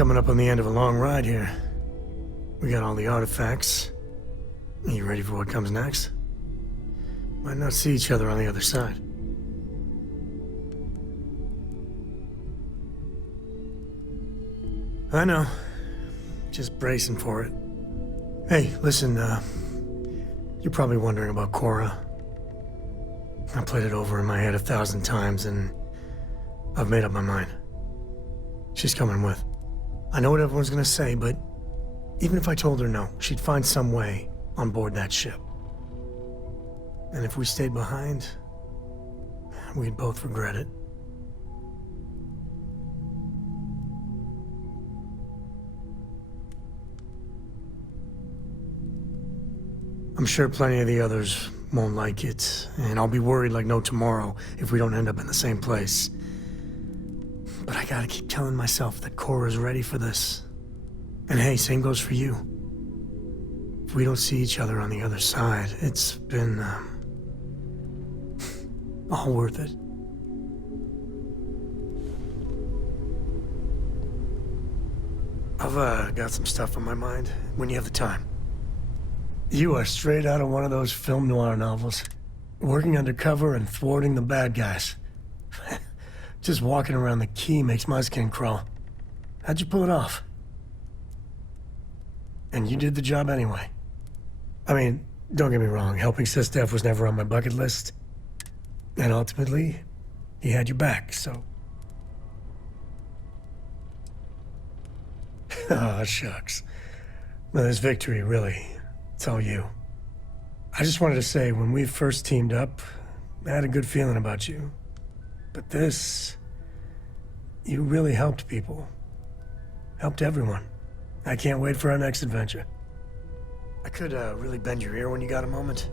coming up on the end of a long ride here. We got all the artifacts. You ready for what comes next? Might not see each other on the other side. I know. Just bracing for it. Hey, listen, you're probably wondering about Cora. I played it over in my head 1,000 times, and I've made up my mind. She's coming with. I know what everyone's gonna say, but even if I told her no, she'd find some way on board that ship. And if we stayed behind, we'd both regret it. I'm sure plenty of the others won't like it, and I'll be worried like no tomorrow if we don't end up in the same place. But I gotta keep telling myself that Cora's ready for this. And hey, same goes for you. If we don't see each other on the other side, it's been, all worth it. I've, got some stuff on my mind when you have the time. You are straight out of one of those film noir novels. Working undercover and thwarting the bad guys. Just walking around the key makes my skin crawl. How'd you pull it off? And you did the job anyway. I mean, don't get me wrong, helping Sistef was never on my bucket list. And ultimately, he had your back, so... Oh, shucks. Well, this victory, really, it's all you. I just wanted to say, when we first teamed up, I had a good feeling about you. But this... You really helped people. Helped everyone. I can't wait for our next adventure. I could, really bend your ear when you got a moment.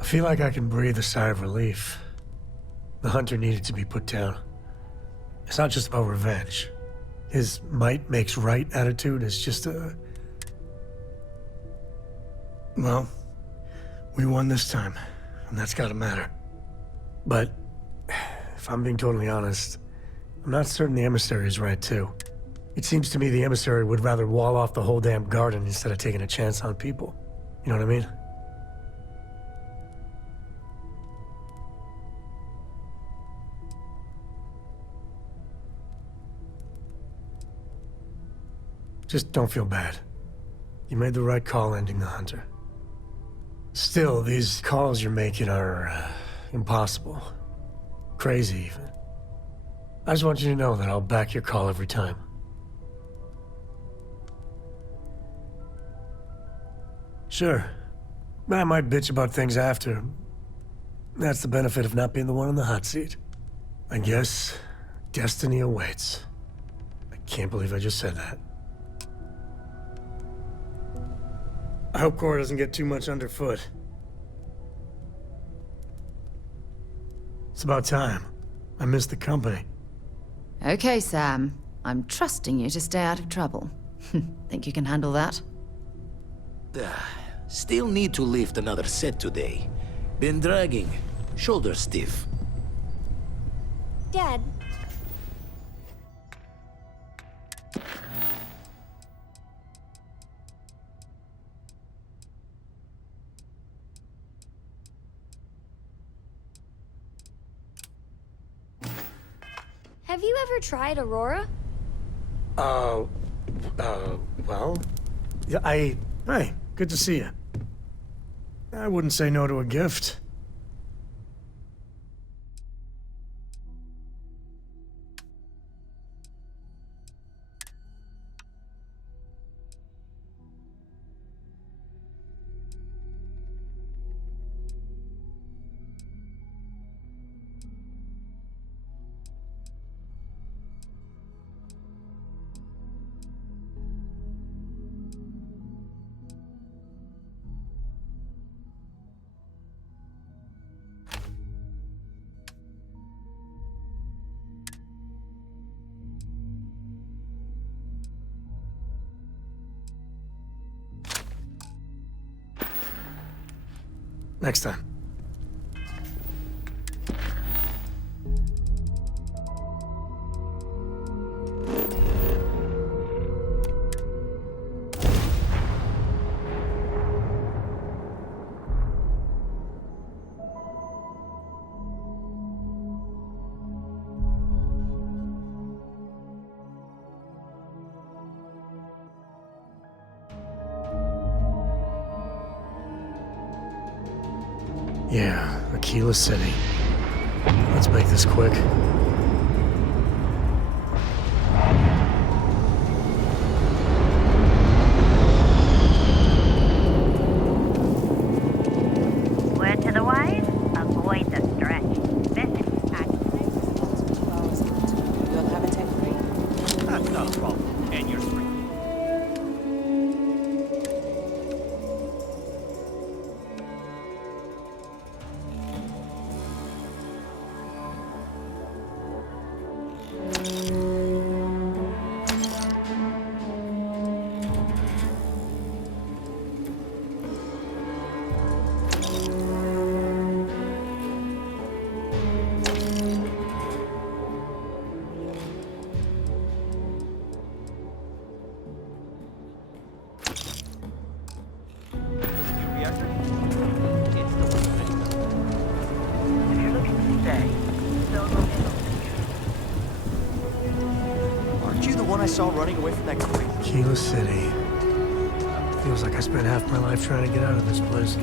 I feel like I can breathe a sigh of relief. The hunter needed to be put down. It's not just about revenge. His might makes right attitude is just a... Well, we won this time, and that's gotta matter. But, if I'm being totally honest, I'm not certain the emissary is right, too. It seems to me the emissary would rather wall off the whole damn garden instead of taking a chance on people. You know what I mean? Just don't feel bad. You made the right call ending the hunter. Still, these calls you're making are, impossible. Crazy, even. I just want you to know that I'll back your call every time. Sure. I might bitch about things after. That's the benefit of not being the one in the hot seat. I guess destiny awaits. I can't believe I just said that. I hope Cora doesn't get too much underfoot. It's about time. I missed the company. Okay, Sam. I'm trusting you to stay out of trouble. Think you can handle that? Still need to lift another set today. Been dragging. Shoulder stiff. Dad. Have you ever tried Aurora? Well... Yeah, Hey, good to see you. I wouldn't say no to a gift. Next time. Yeah, Aquila City. Let's make this quick. Word to the wise, avoid the stretch. Visit You'll have a tech free? That's not a problem. And you're free. if you're looking to stay. Don't look Aren't you the one I saw running away from that creep? Aquila City. Feels like I spent half my life trying to get out of this place.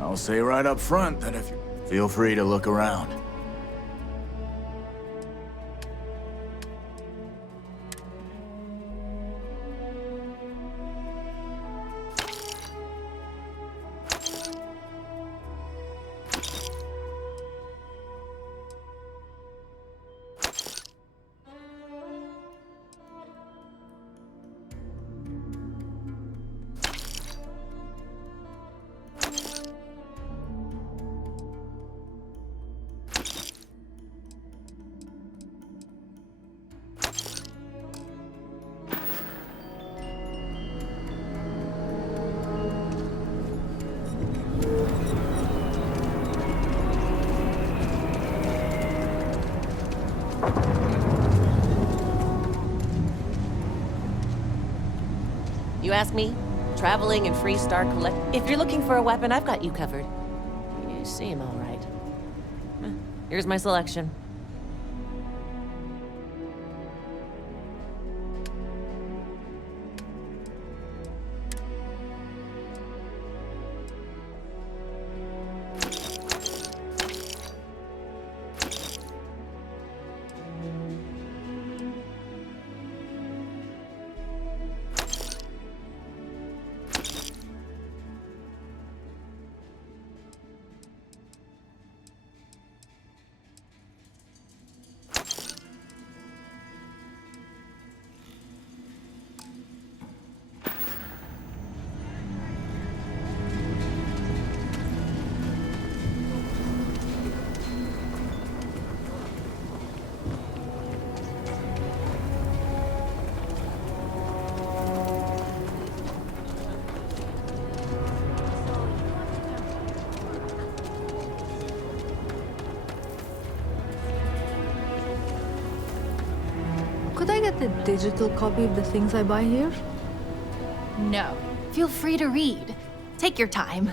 I'll say right up front that if you feel free to look around. You ask me? Traveling and free star collect. If you're looking for a weapon, I've got you covered. You seem all right. Here's my selection. Could I get a digital copy of the things I buy here? No. Feel free to read. Take your time.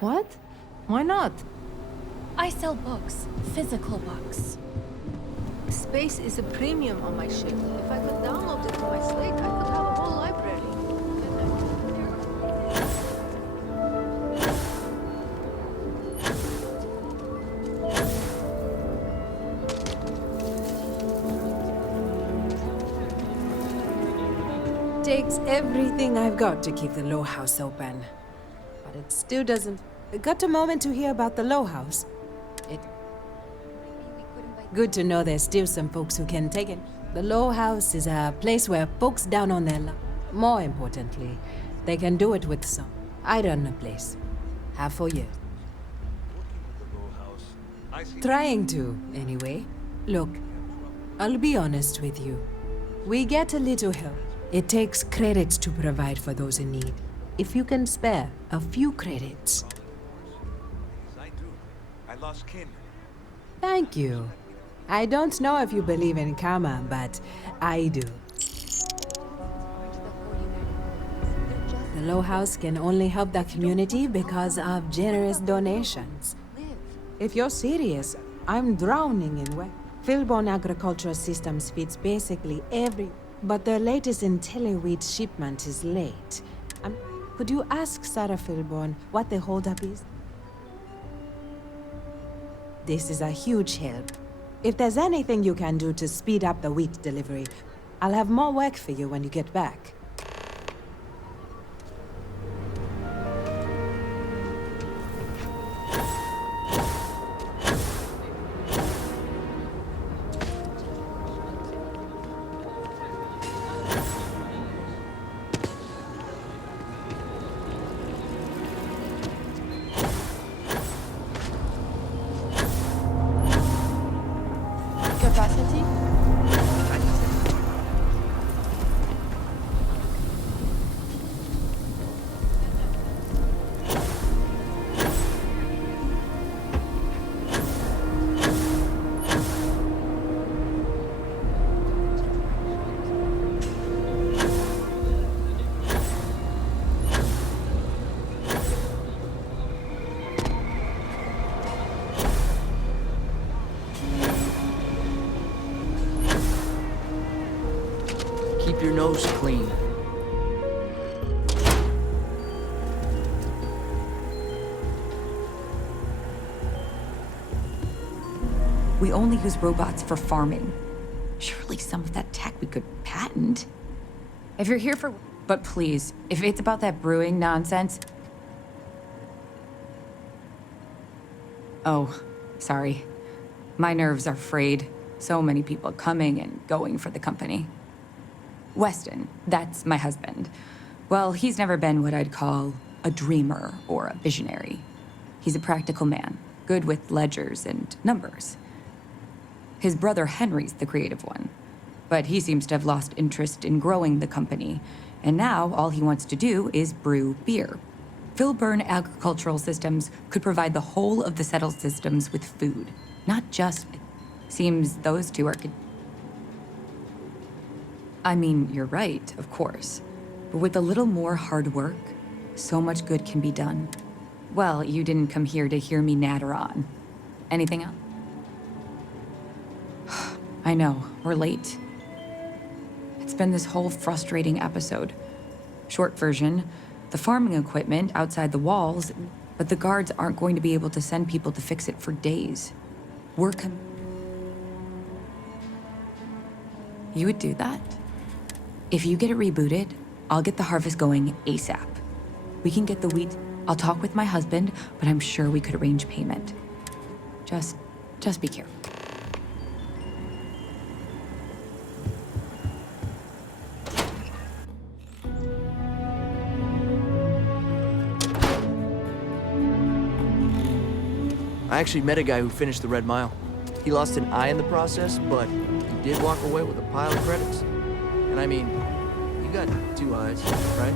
What? Why not? I sell books, physical books. Space is a premium on my ship. If I could download it to my slate, I could have a whole library. Takes everything I've got to keep the Low House open. But it still doesn't... Got a moment to hear about the Low House? Good to know there's still some folks who can take it. The Low House is a place where folks down on their luck. More importantly, they can do it with some. I run a place. Have for years. Trying to, anyway. Look, I'll be honest with you. We get a little help. It takes credits to provide for those in need. If you can spare a few credits. I do. I lost kin. Thank you. I don't know if you believe in karma, but I do. The Low House can only help the community because of generous donations. If you're serious, I'm drowning in wet. Philborn Agricultural Systems feeds basically every... But their latest IntelliWheat shipment is late. Could you ask Sarah Philborn what the holdup is? This is a huge help. If there's anything you can do to speed up the wheat delivery, I'll have more work for you when you get back. Capacity? Keep your nose clean. We only use robots for farming. Surely some of that tech we could patent. If you're here for... But please, if it's about that brewing nonsense... Oh, sorry. My nerves are frayed. So many people coming and going for the company. Weston, that's my husband. Well, he's never been what I'd call a dreamer or a visionary. He's a practical man, good with ledgers and numbers. His brother Henry's the creative one, but he seems to have lost interest in growing the company, and now all he wants to do is brew beer. Philburn Agricultural Systems could provide the whole of the settled systems with food, not just... Seems those two are... I mean, you're right, of course. But with a little more hard work, so much good can be done. Well, you didn't come here to hear me natter on. Anything else? I know, we're late. It's been this whole frustrating episode. Short version, the farming equipment outside the walls, but the guards aren't going to be able to send people to fix it for days. You would do that? If you get it rebooted, I'll get the harvest going ASAP. We can get the wheat. I'll talk with my husband, but I'm sure we could arrange payment. Just be careful. I actually met a guy who finished the Red Mile. He lost an eye in the process, but he did walk away with a pile of credits. And I mean, you got 2 eyes, right?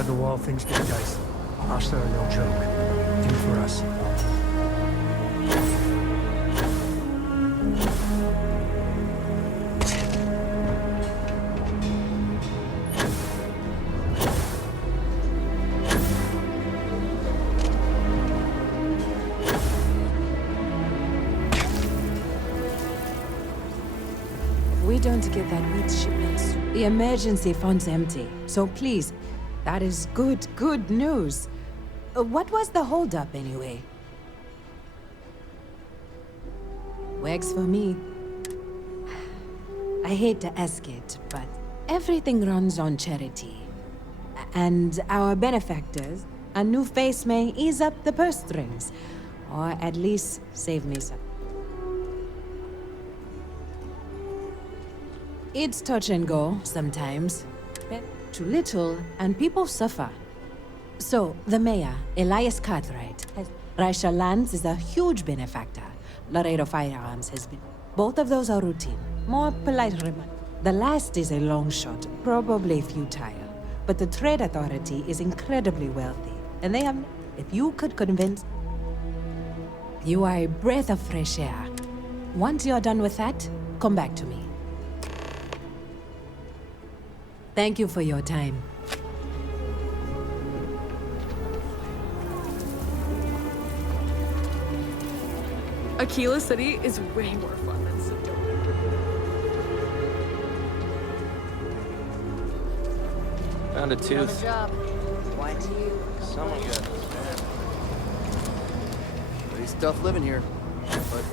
outside the wall, things get dicey. Hostile are no joke. Even for us. We don't get that wheat shipment. The emergency fund's empty. So please, that is good news. What was the holdup anyway? Works for me. I hate to ask it, but everything runs on charity. And our benefactors, a new face may ease up the purse strings. Or at least save me some. It's touch and go sometimes. Too little, and people suffer. So, the mayor, Elias Cartwright, Raisha Lands is a huge benefactor. Laredo Firearms has been. Both of those are routine. More polite reminder. The last is a long shot, probably futile. But the Trade Authority is incredibly wealthy. And they have. If you could convince. You are a breath of fresh air. Once you're done with that, come back to me. Thank you for your time. Aquila City is way more fun than Sedona. Found a tooth. Job. Why do you? Someone got Pretty tough living here. But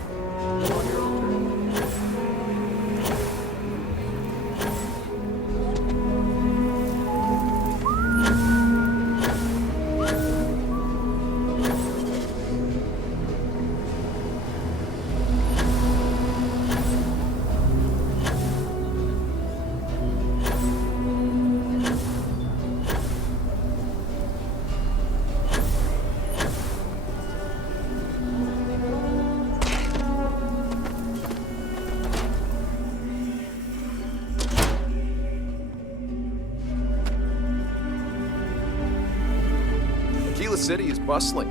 The city is bustling.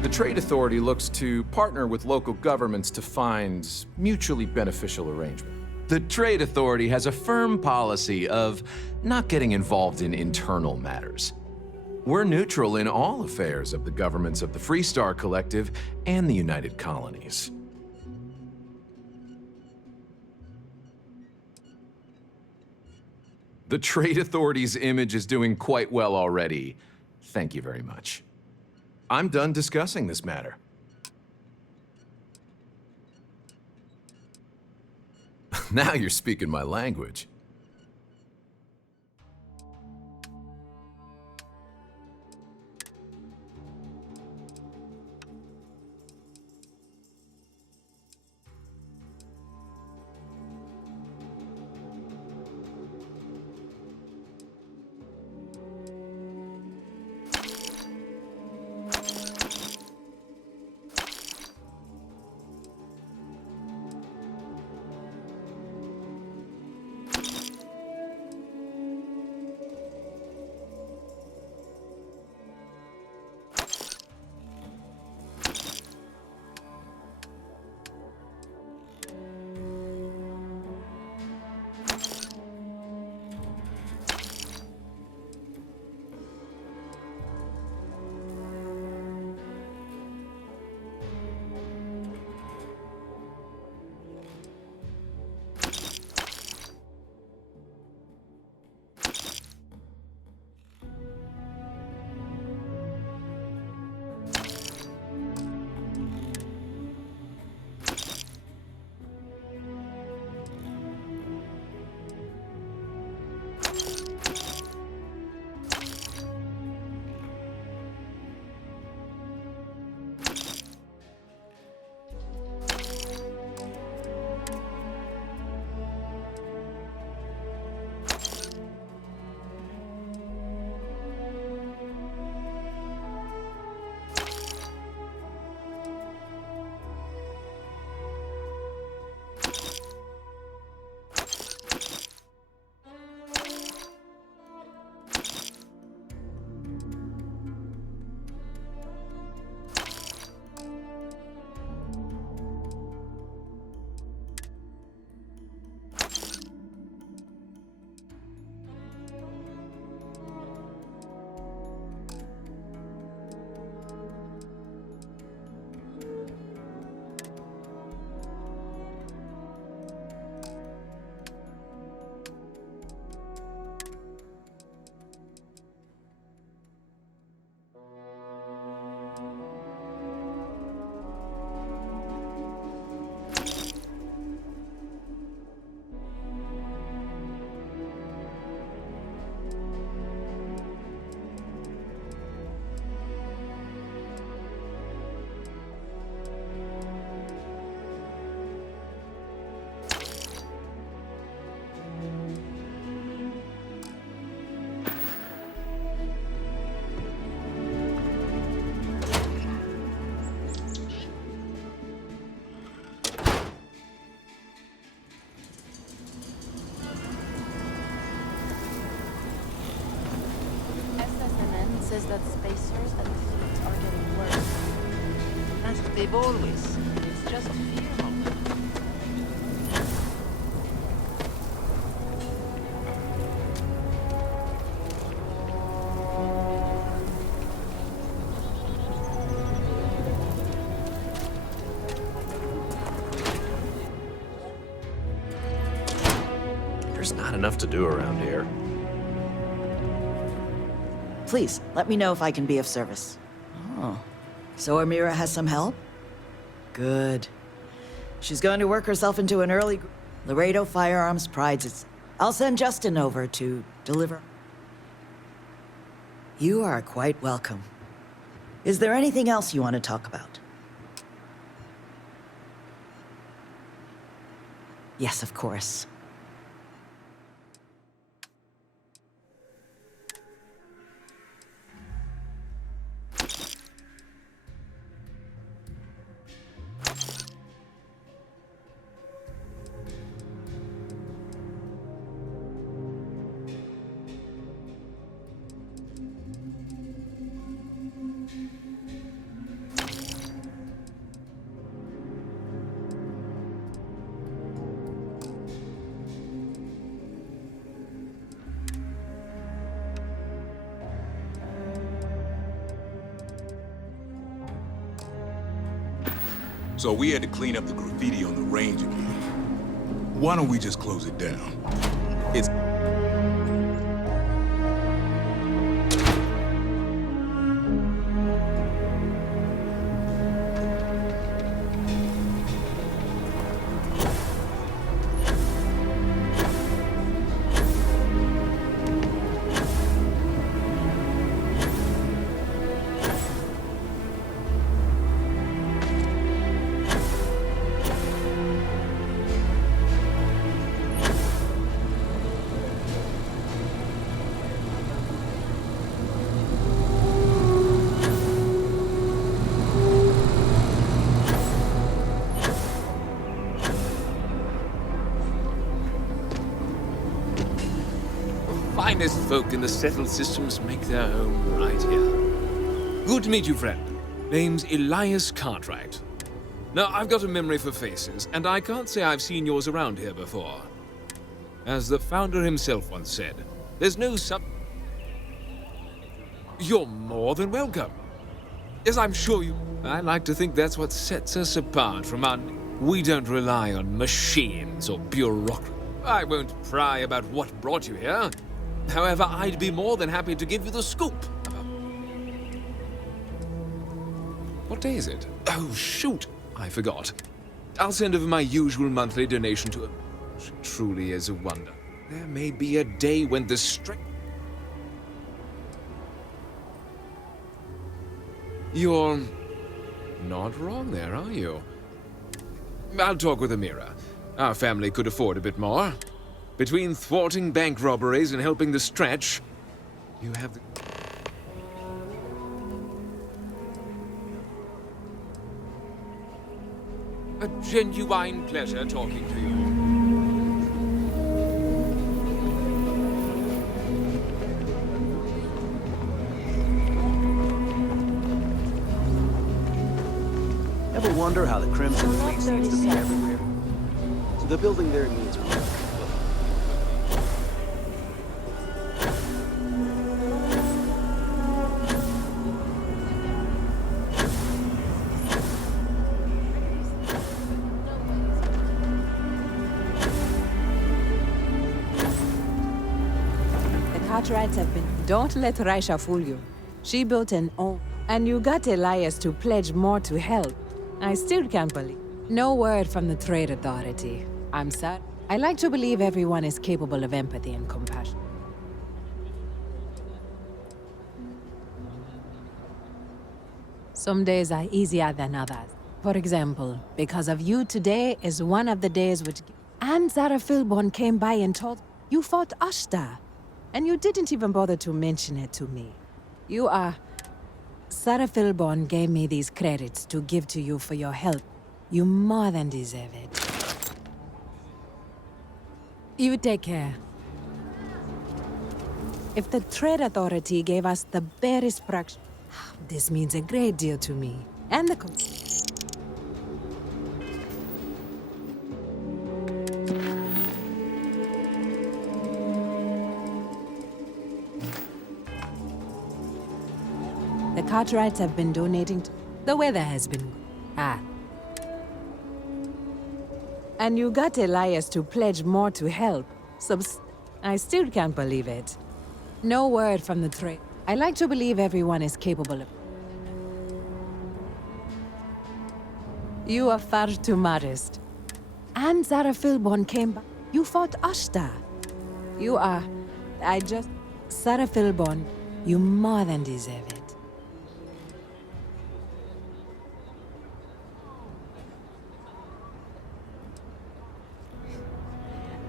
The Trade Authority looks to partner with local governments to find mutually beneficial arrangement. The Trade Authority has a firm policy of not getting involved in internal matters. We're neutral in all affairs of the governments of the Freestar Collective and the United Colonies. The Trade Authority's image is doing quite well already. Thank you very much. I'm done discussing this matter. Now you're speaking my language. They've always. It's just fear. There's not enough to do around here. Please, let me know if I can be of service. Oh. So Amira has some help? Good. She's going to work herself into an early... Laredo Firearms prides its... I'll send Justin over to deliver... You are quite welcome. Is there anything else you want to talk about? Yes, of course. So we had to clean up the graffiti on the range again. Why don't we just close it down? It's... Finest folk in the settled systems make their home right here. Good to meet you, friend. Name's Elias Cartwright. Now, I've got a memory for faces, and I can't say I've seen yours around here before. As the founder himself once said, there's no You're more than welcome. Yes, I'm sure you... I like to think that's what sets us apart from We don't rely on machines or bureaucracy. I won't pry about what brought you here. However, I'd be more than happy to give you the scoop. What day is it? Oh, shoot! I forgot. I'll send over my usual monthly donation to her. She truly is a wonder. There may be a day when the strength... You're not wrong there, are you? I'll talk with Amira. Our family could afford a bit more. Between thwarting bank robberies and helping the stretch, you have the... A genuine pleasure talking to you. Ever wonder how the Crimson Fleet seems to be everywhere? So the building there needs work. Cartwrights have been... Don't let Raisha fool you. She built an own... And you got Elias to pledge more to help. I still can't believe. No word from the Trade Authority. I'm sorry. I like to believe everyone is capable of empathy and compassion. Some days are easier than others. For example, because of you, today is one of the days which... And Zara Philborn came by and told... You fought Ashta. And you didn't even bother to mention it to me. You are... Sarah Philborn gave me these credits to give to you for your help. You more than deserve it. You take care. If the Trade Authority gave us the barest fraction... This means a great deal to me. And the... Cartwrights have been donating. The weather has been... And you got Elias to pledge more to help. I still can't believe it. No word from the trade. I like to believe everyone is capable of... You are far too modest. And Zara Philborn came back. You fought Ashta. You are... Sarah Philborn, you more than deserve it.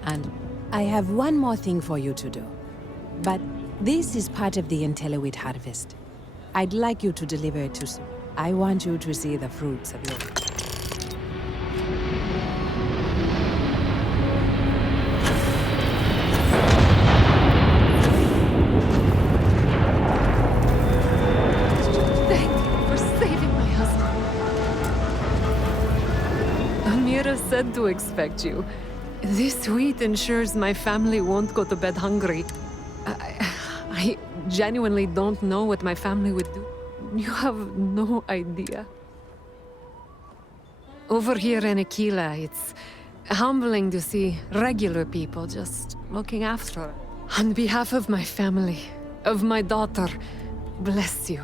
And I have one more thing for you to do. But this is part of the Intellowit harvest. I'd like you to deliver it to... I want you to see the fruits of your... Thank you for saving my husband. Amira said to expect you. This wheat ensures my family won't go to bed hungry. I genuinely don't know what my family would do. You have no idea. Over here in Aquila, it's humbling to see regular people just looking after her. On behalf of my family, of my daughter, bless you.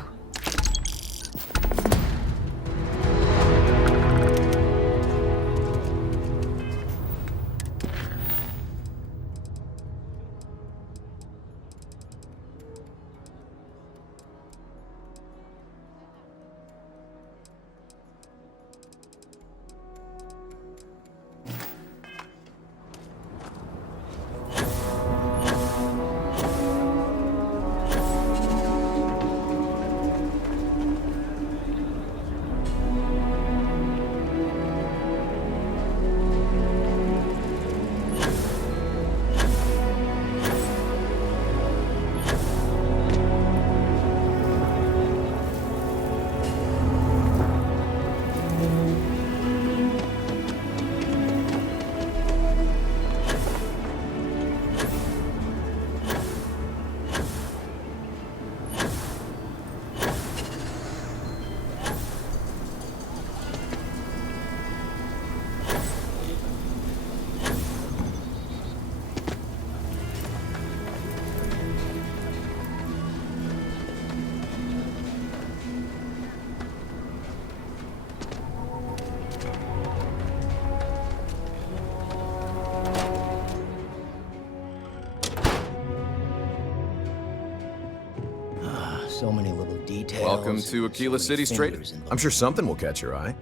So many little details. Welcome to Aquila City's trade. I'm sure something will catch your eye.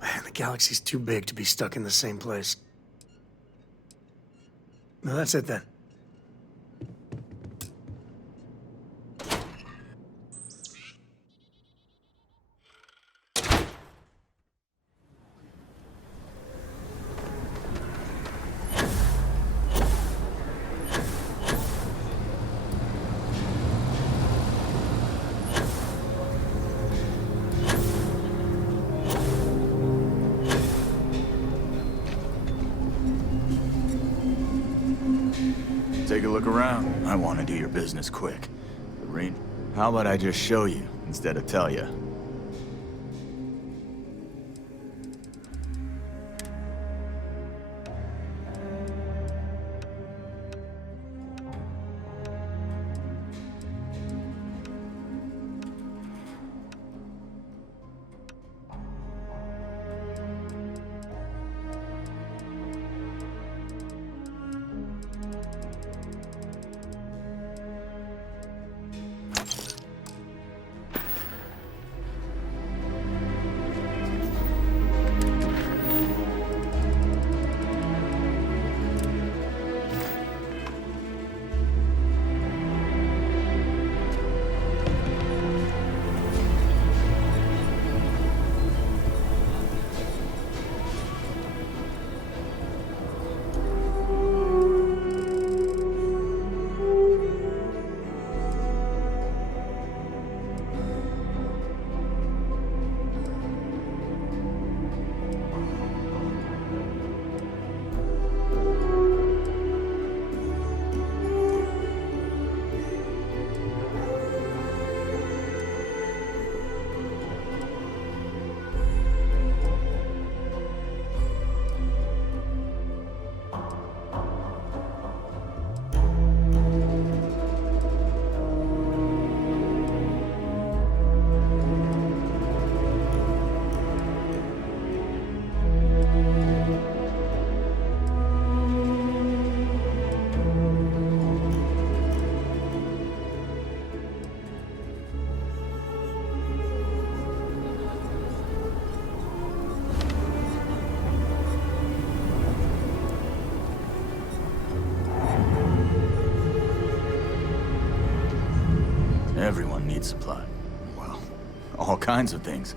Man, the galaxy's too big to be stuck in the same place. No, that's it then. Take a look around. I want to do your business quick. The rain. How about I just show you instead of tell you? need supply. Well, all kinds of things.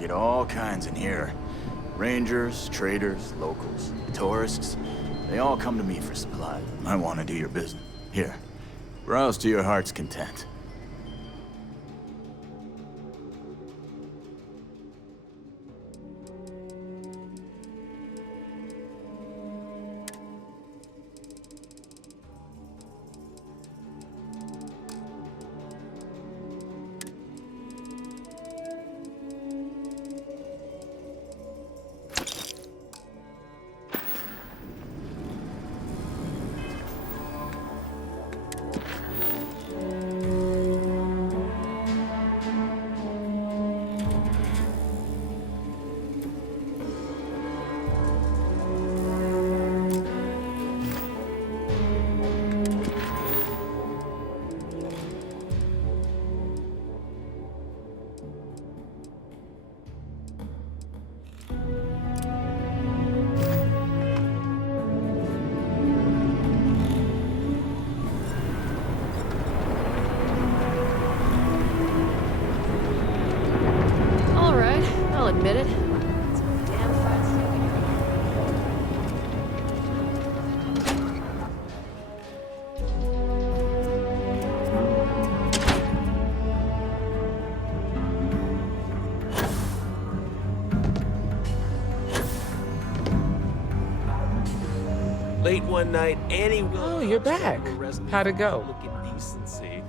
Get all kinds in here. Rangers, traders, locals, tourists. They all come to me for supply. I want to do your business. Here, browse to your heart's content. Admit it. Late one night, Annie. Oh, you're back. How'd it go? Look at decency.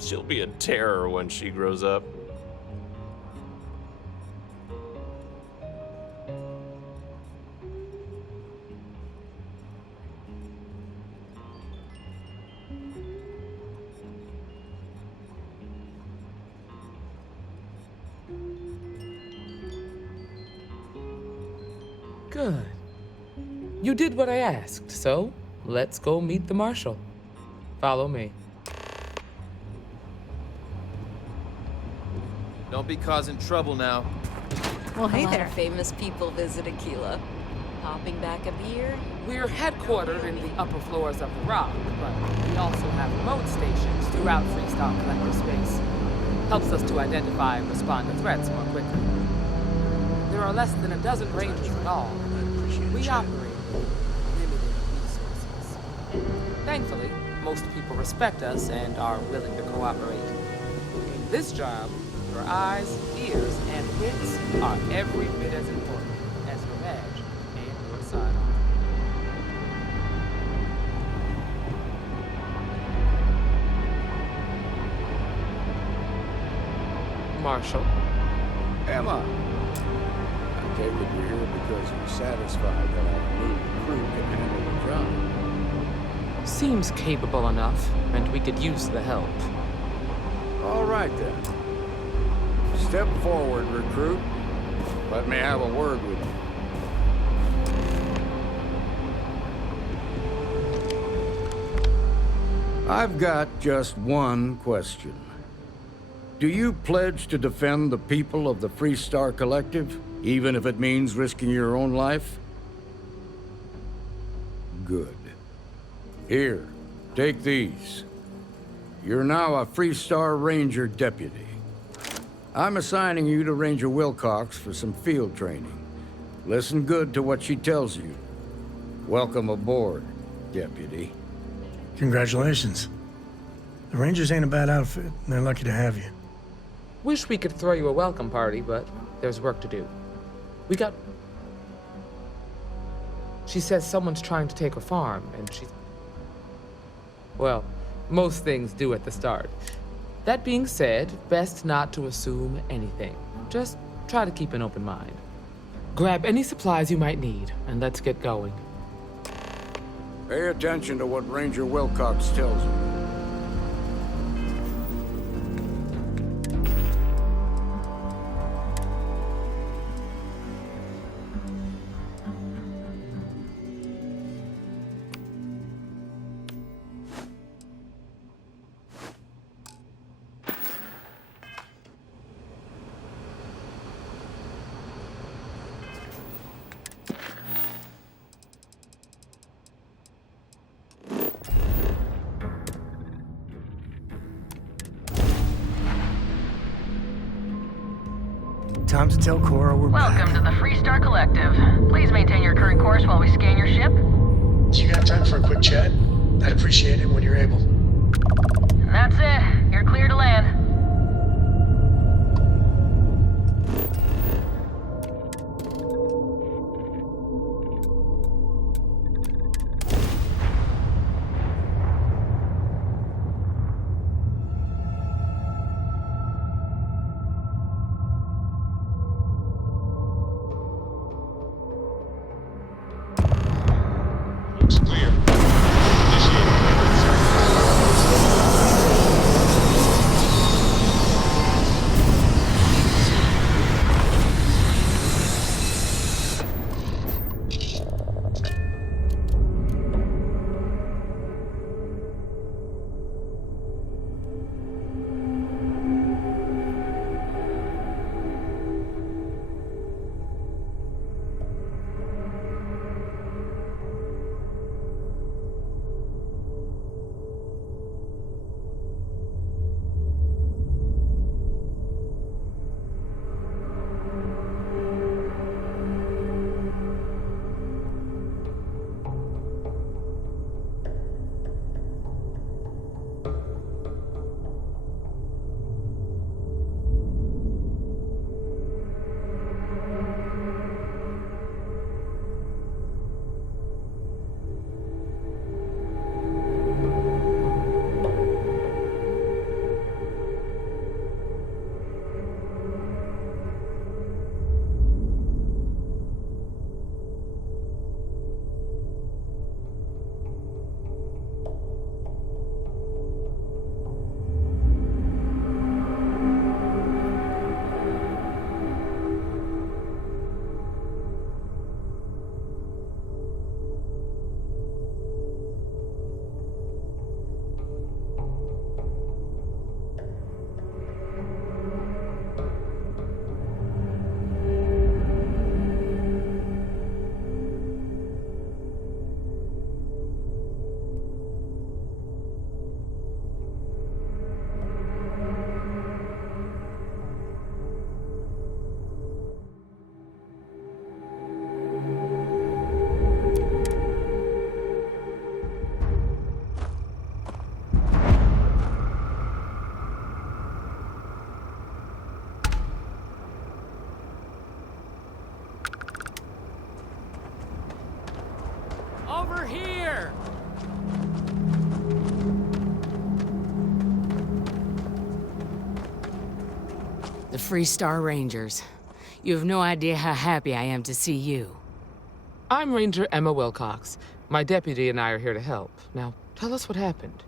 She'll be a terror when she grows up. Good. You did what I asked, so let's go meet the marshal. Follow me. Don't be causing trouble now. Well, hey there. Famous people visit Aquila. Popping back a beer? We're headquartered in the upper floors of the Rock, but we also have remote stations throughout Freestar Collector space. Helps us to identify and respond to threats more quickly. There are less than a dozen rangers in all. We operate with limited resources. Thankfully, most people respect us and are willing to cooperate. In this job, your eyes, ears, and wits are every bit as important as your badge and your sidearm. Marshal. Emma. I take it you're here because you're satisfied that our new crew can handle the job. Seems capable enough, and we could use the help. All right, then. Step forward, recruit. Let me have a word with you. I've got just one question. Do you pledge to defend the people of the Freestar Collective, even if it means risking your own life? Good. Here, take these. You're now a Freestar Ranger Deputy. I'm assigning you to Ranger Wilcox for some field training. Listen good to what she tells you. Welcome aboard, Deputy. Congratulations. The Rangers ain't a bad outfit, and they're lucky to have you. Wish we could throw you a welcome party, but there's work to do. We got... She says someone's trying to take her farm, and she's... Well, most things do at the start. That being said, best not to assume anything. Just try to keep an open mind. Grab any supplies you might need, and let's get going. Pay attention to what Ranger Wilcox tells you. Time to tell Cora we're Welcome to the Freestar Collective. Please maintain your current course while we scan your ship. You got time for a quick chat? I'd appreciate it when you're able. And that's it. You're clear to land. Over here! The Freestar Rangers. You have no idea how happy I am to see you. I'm Ranger Emma Wilcox. My deputy and I are here to help. Now, tell us what happened.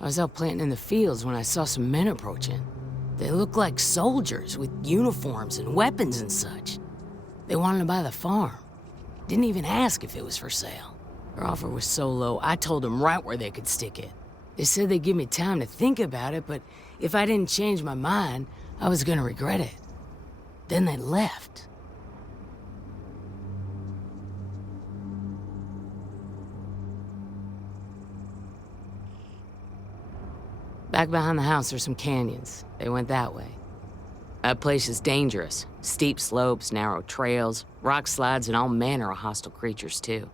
I was out planting in the fields when I saw some men approaching. They looked like soldiers with uniforms and weapons and such. They wanted to buy the farm. Didn't even ask if it was for sale. Their offer was so low, I told them right where they could stick it. They said they'd give me time to think about it, but if I didn't change my mind, I was gonna regret it. Then they left. Back behind the house are some canyons. They went that way. That place is dangerous. Steep slopes, narrow trails, rock slides, and all manner of hostile creatures, too.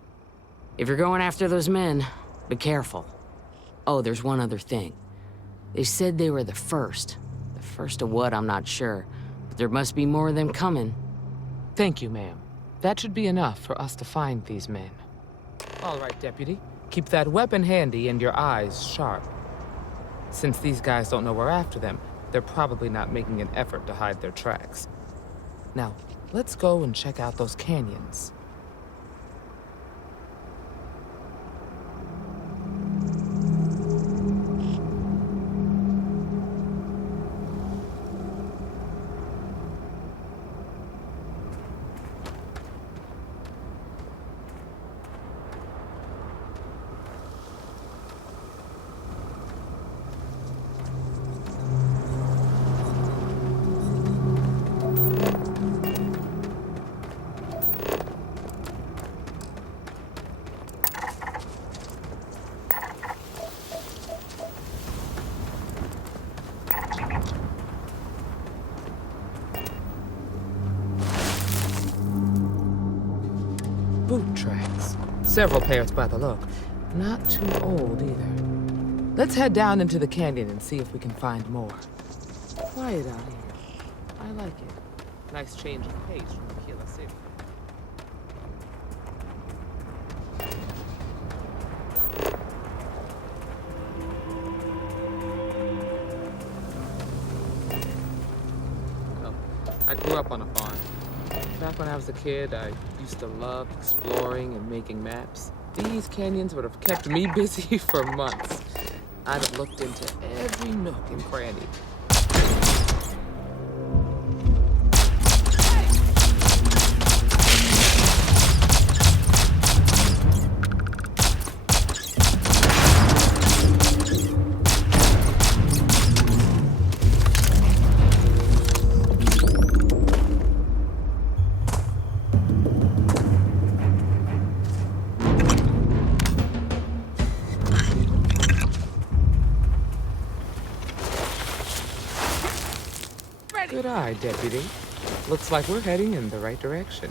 If you're going after those men, be careful. Oh, there's one other thing. They said they were the first. The first of what, I'm not sure. But there must be more of them coming. Thank you, ma'am. That should be enough for us to find these men. All right, Deputy. Keep that weapon handy and your eyes sharp. Since these guys don't know we're after them, they're probably not making an effort to hide their tracks. Now, let's go and check out those canyons. Boot tracks. Several pairs by the look. Not too old either. Let's head down into the canyon and see if we can find more. Quiet out here. I like it. Nice change of pace from Killer City. Well, I grew up on a farm. Back when I was a kid, I used to love exploring and making maps. These canyons would have kept me busy for months. I'd have looked into every nook and cranny. Good eye, Deputy. Looks like we're heading in the right direction.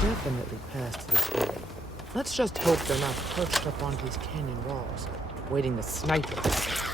definitely passed this way. Let's just hope they're not perched up on these canyon walls, waiting to snipe us.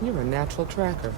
You're a natural tracker.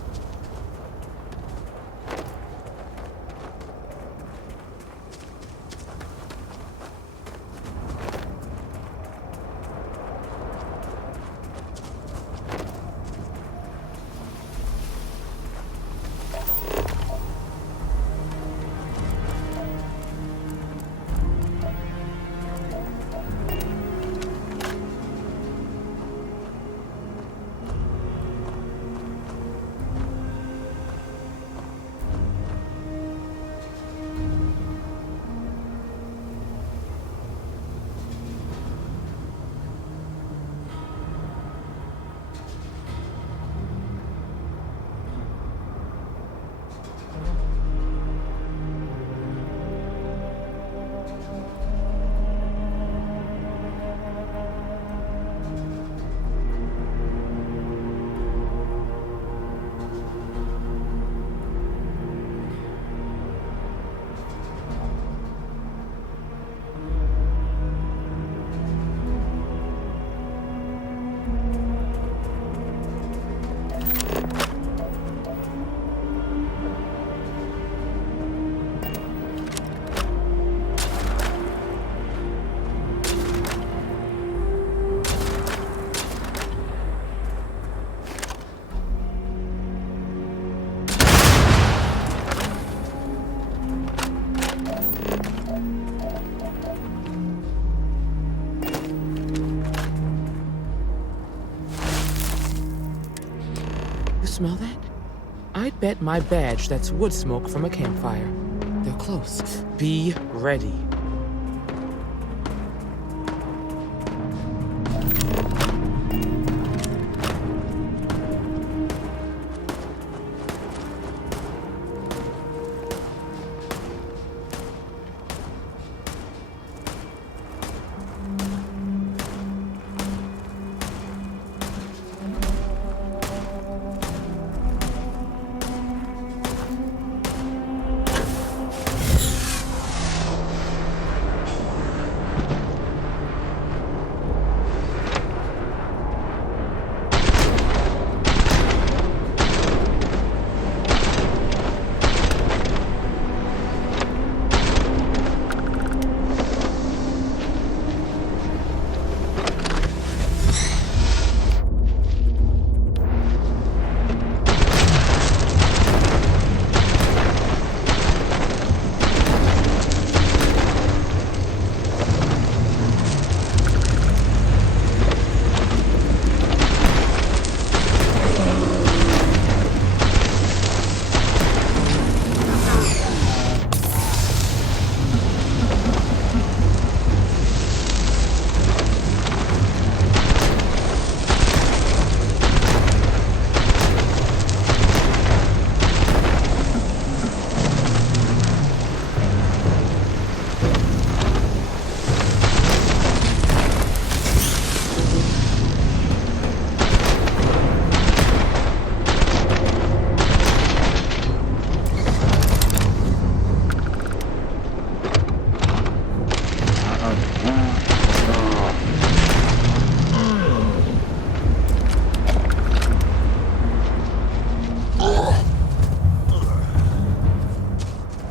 Smell that? I bet my badge that's wood smoke from a campfire. They're close. Be ready.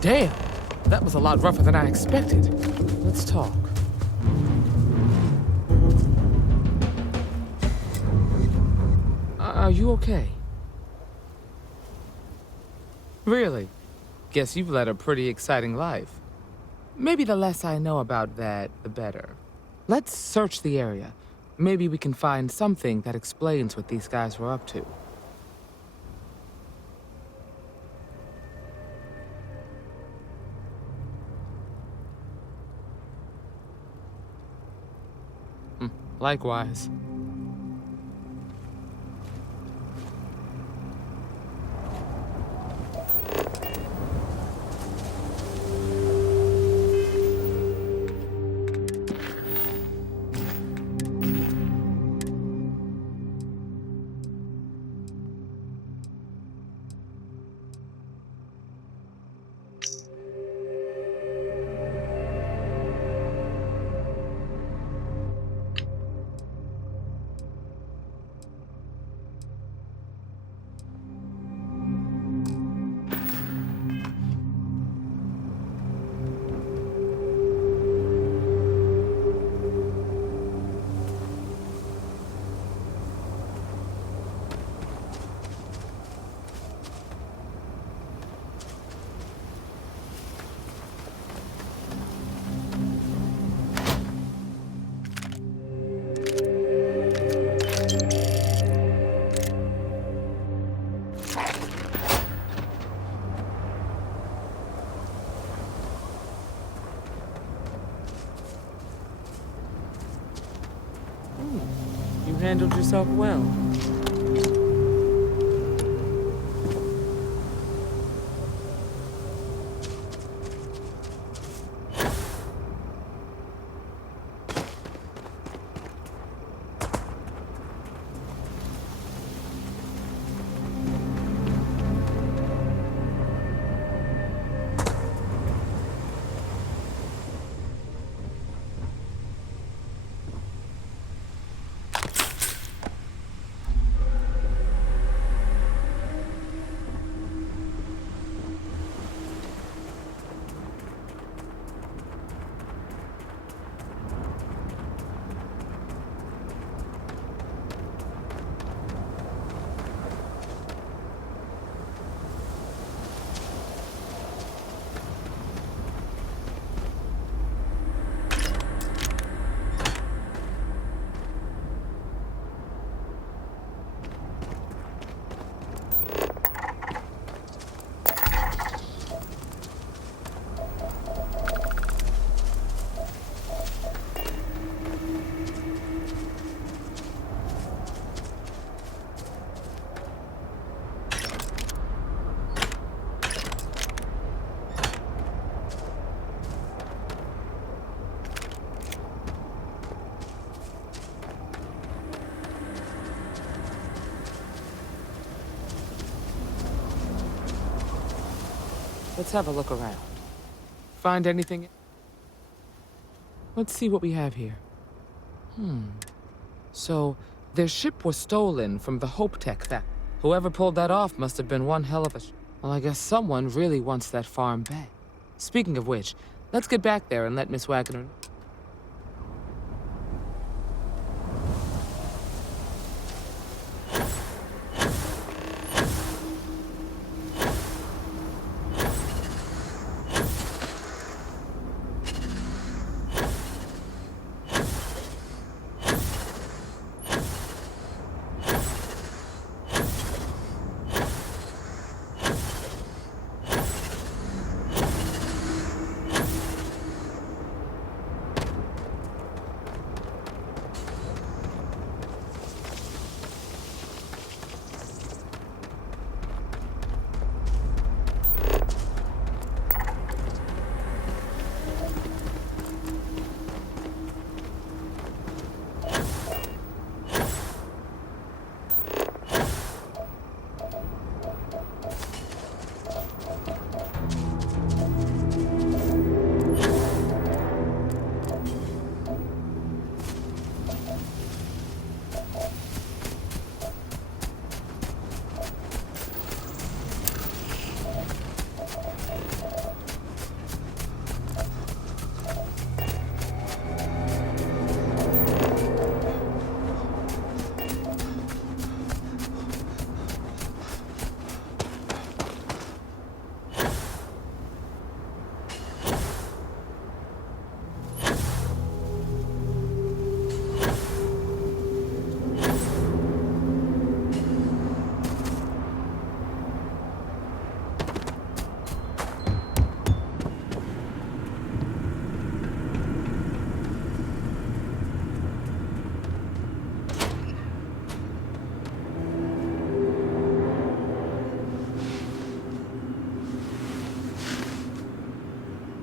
Damn, that was a lot rougher than I expected. Let's talk. Are you okay? Really? Guess you've led a pretty exciting life. Maybe the less I know about that, the better. Let's search the area. Maybe we can find something that explains what these guys were up to. Likewise. You handled yourself well. Let's have a look around. Find anything? Let's see what we have here. So, their ship was stolen from the Hope Tech factory. Whoever pulled that off must have been one hell of a... Well, I guess someone really wants that farm back. Speaking of which, let's get back there and let Miss Wagner...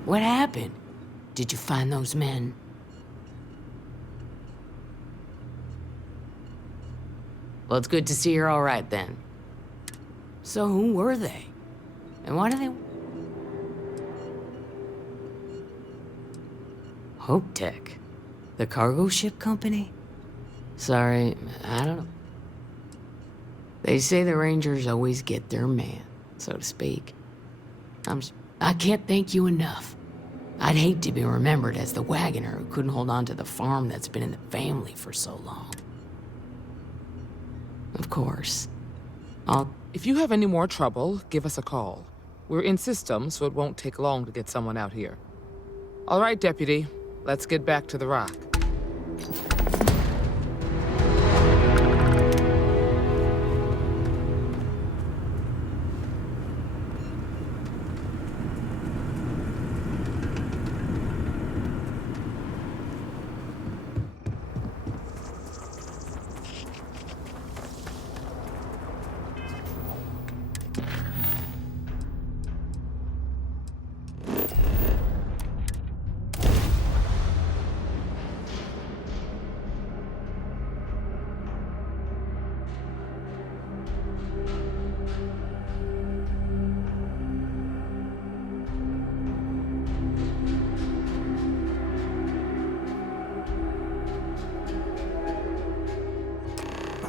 What happened? Did you find those men? Well, it's good to see you're all right then. So who were they? And why do they... Hope Tech? The cargo ship company? Sorry, I don't know. They say the Rangers always get their man, so to speak. I can't thank you enough. I'd hate to be remembered as the wagoner who couldn't hold on to the farm that's been in the family for so long. Of course. If you have any more trouble, give us a call. We're in system, so it won't take long to get someone out here. All right, Deputy. Let's get back to the rock.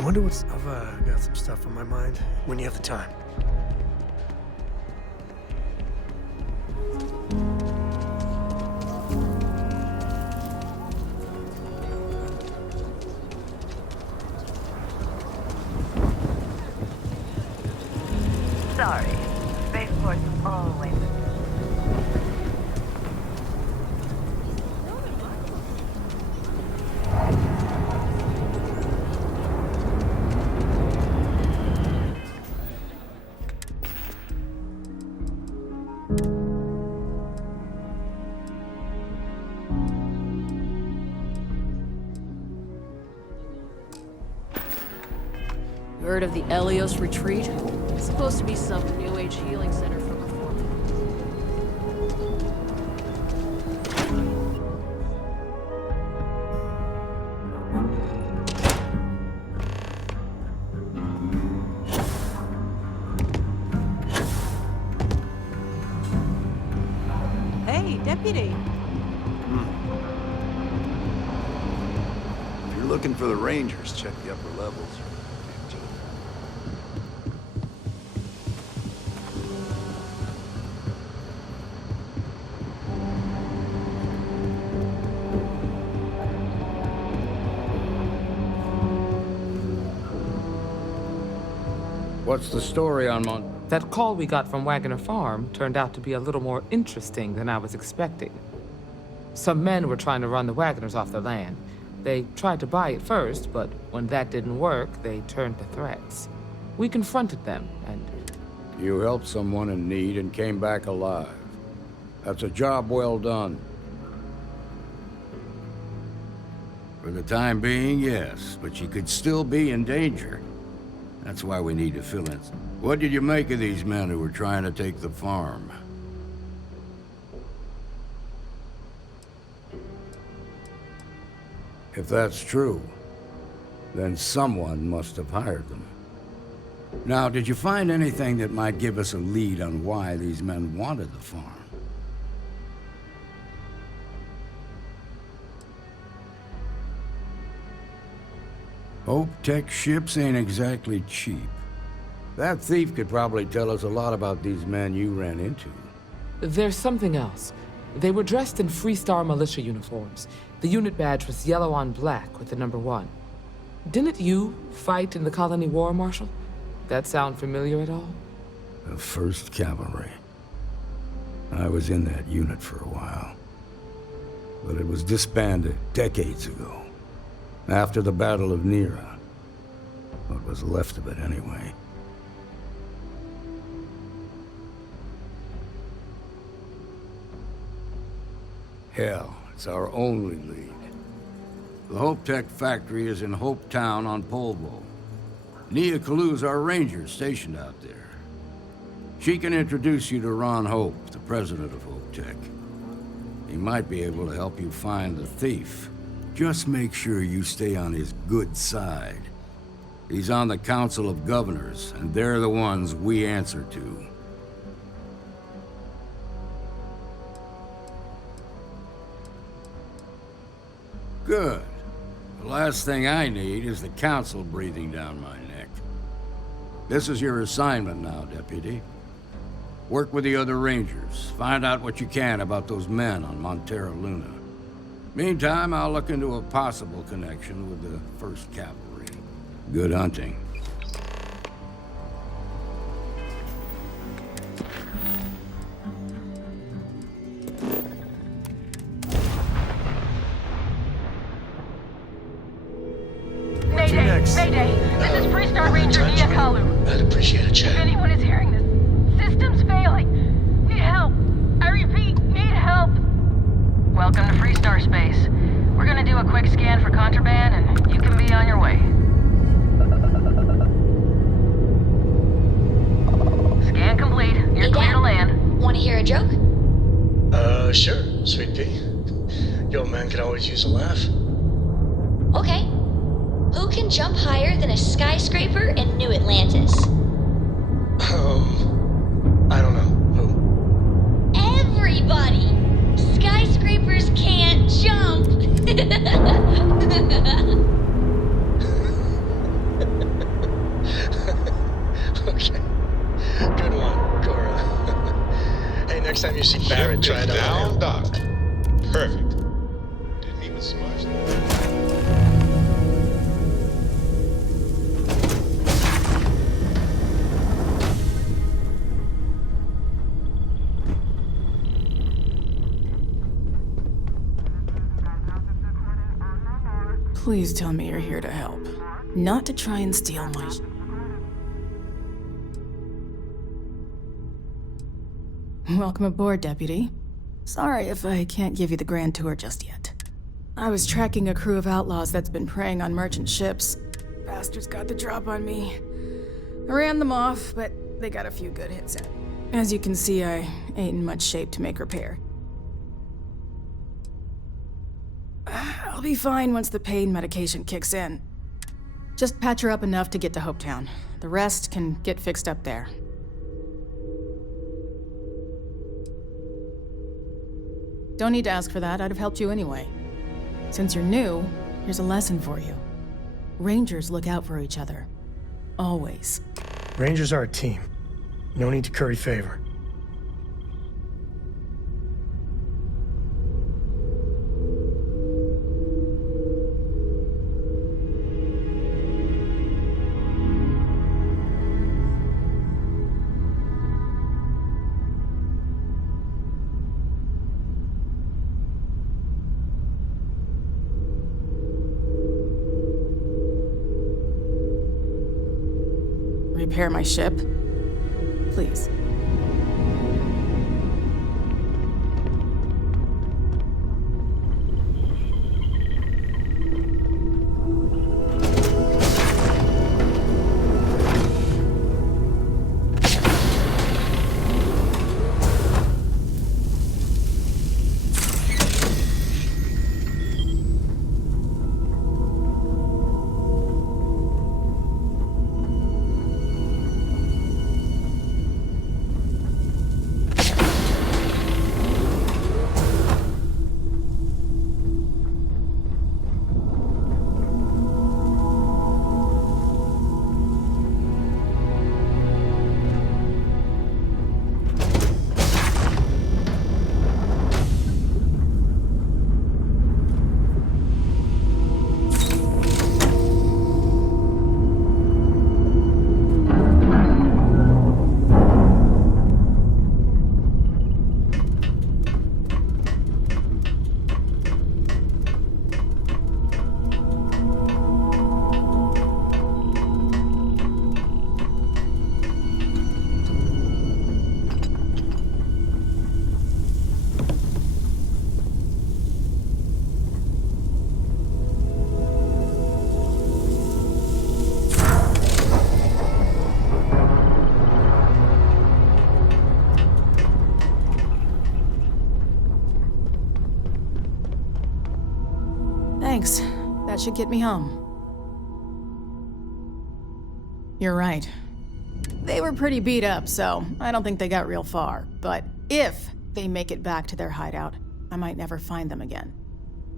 I wonder what's... I've got some stuff on my mind when you have the time. Sorry. Spaceport's always... Heard of the Elios Retreat? It's supposed to be some New Age healing center for reform. Hey, Deputy. If you're looking for the Rangers, check the upper levels. What's the story on That call we got from Wagoner Farm turned out to be a little more interesting than I was expecting. Some men were trying to run the Wagoners off their land. They tried to buy it first, but when that didn't work, they turned to threats. We confronted them, and... You helped someone in need and came back alive. That's a job well done. For the time being, yes, but you could still be in danger. That's why we need to fill in. What did you make of these men who were trying to take the farm? If that's true, then someone must have hired them. Now, did you find anything that might give us a lead on why these men wanted the farm? Hope Tech ships ain't exactly cheap. That thief could probably tell us a lot about these men you ran into. There's something else. They were dressed in Freestar militia uniforms. The unit badge was yellow on black with the number 1. Didn't you fight in the Colony War, Marshal? That sound familiar at all? The 1st Cavalry. I was in that unit for a while. But it was disbanded decades ago. After the Battle of Nera. What was left of it, anyway. Hell, it's our only lead. The Hope Tech factory is in Hope Town on Polvo. Nia Kalu's our ranger stationed out there. She can introduce you to Ron Hope, the president of Hope Tech. He might be able to help you find the thief. Just make sure you stay on his good side. He's on the Council of Governors, and they're the ones we answer to. Good. The last thing I need is the Council breathing down my neck. This is your assignment now, Deputy. Work with the other Rangers. Find out what you can about those men on Montera Luna. Meantime, I'll look into a possible connection with the 1st Cavalry. Good hunting. Mayday! Mayday! This is Freestar Ranger Nia Kalu. I'd appreciate a If check. anyone is hearing this, system's failing. Need help. I repeat, need help. Welcome to Freestar Space. We're gonna do a quick scan for contraband, and you can be on your way. Scan complete. You're clear to land. Want to hear a joke? Sure, Sweet Pea. Your man could always use a laugh. Okay. Who can jump higher than a skyscraper in New Atlantis? I don't know. Who? Everybody! Skyscrapers can't jump! Okay. Good one, Cora. Hey, next time you see Barrett, try it out. Down, Doc. Perfect. Didn't even smudge that. Please tell me you're here to help, not to try and steal my... Welcome aboard, Deputy. Sorry if I can't give you the grand tour just yet. I was tracking a crew of outlaws that's been preying on merchant ships. Bastards got the drop on me. I ran them off, but they got a few good hits in. As you can see, I ain't in much shape to make repair. I'll be fine once the pain medication kicks in. Just patch her up enough to get to Hopetown. The rest can get fixed up there. Don't need to ask for that, I'd have helped you anyway. Since you're new, here's a lesson for you. Rangers look out for each other. Always. Rangers are a team. No need to curry favor. Repair my ship? Please. That should get me home. You're right. They were pretty beat up, so I don't think they got real far. But if they make it back to their hideout, I might never find them again.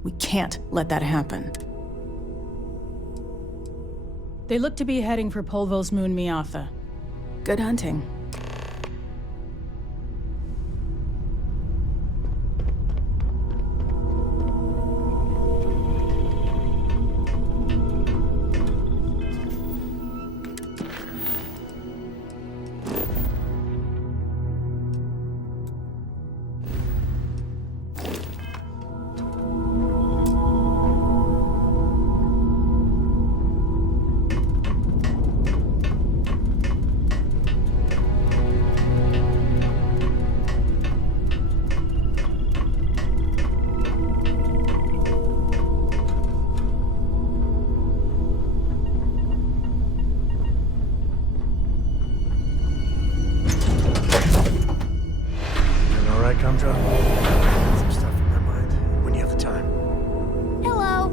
We can't let that happen. They look to be heading for Polvo's moon Miatha. Good hunting. Some stuff in my mind when you have the time. Hello.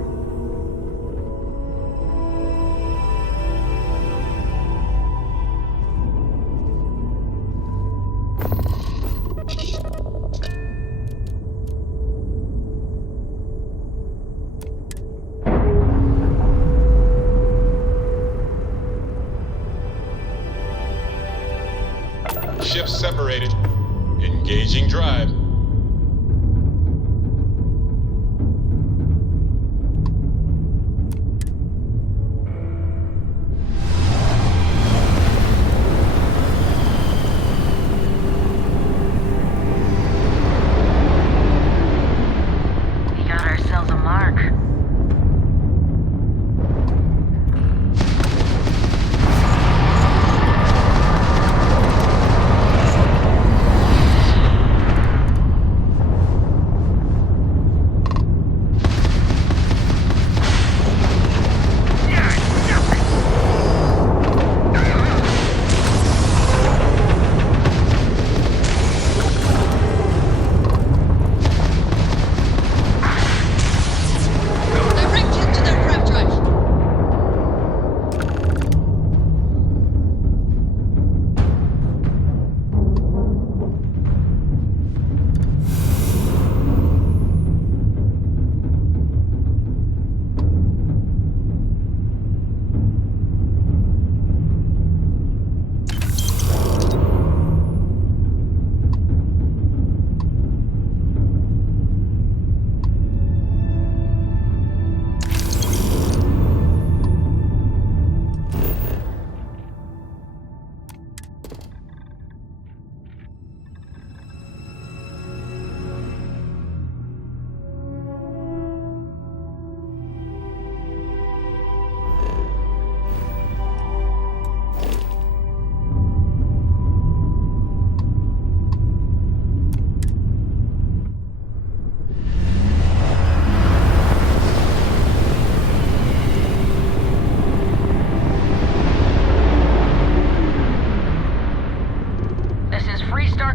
Ships separated. Engaging drive. We got ourselves a mark.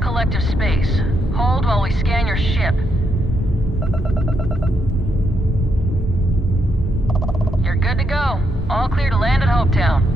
Collective space. Hold while we scan your ship. You're good to go. All clear to land at Hopetown.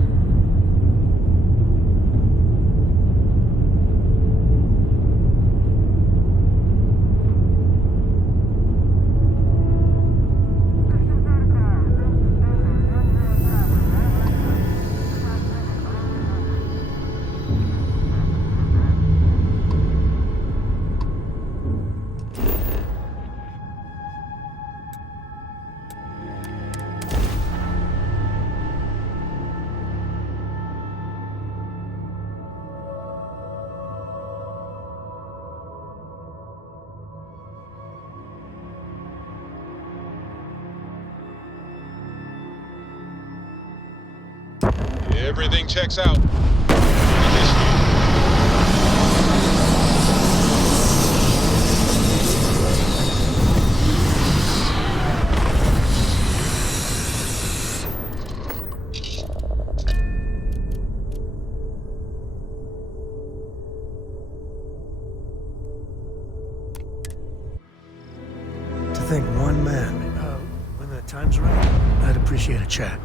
Everything checks out. To think one man, when the time's right, I'd appreciate a chat.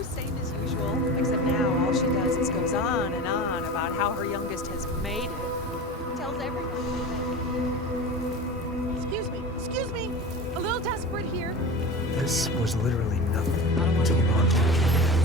Same as usual, except now all she does is goes on and on about how her youngest has made it. Tells everyone. Excuse me, a little desperate here. This was literally nothing until the montage.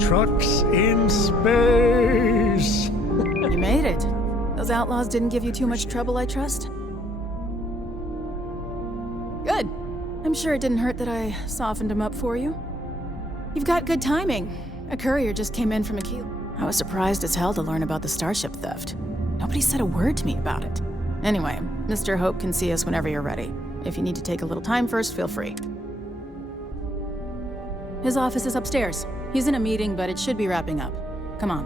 Trucks in space! You made it. Those outlaws didn't give you too much trouble, I trust? Good. I'm sure it didn't hurt that I softened them up for you. You've got good timing. A courier just came in from Aquila. I was surprised as hell to learn about the starship theft. Nobody said a word to me about it. Anyway, Mr. Hope can see us whenever you're ready. If you need to take a little time first, feel free. His office is upstairs. He's in a meeting, but it should be wrapping up. Come on.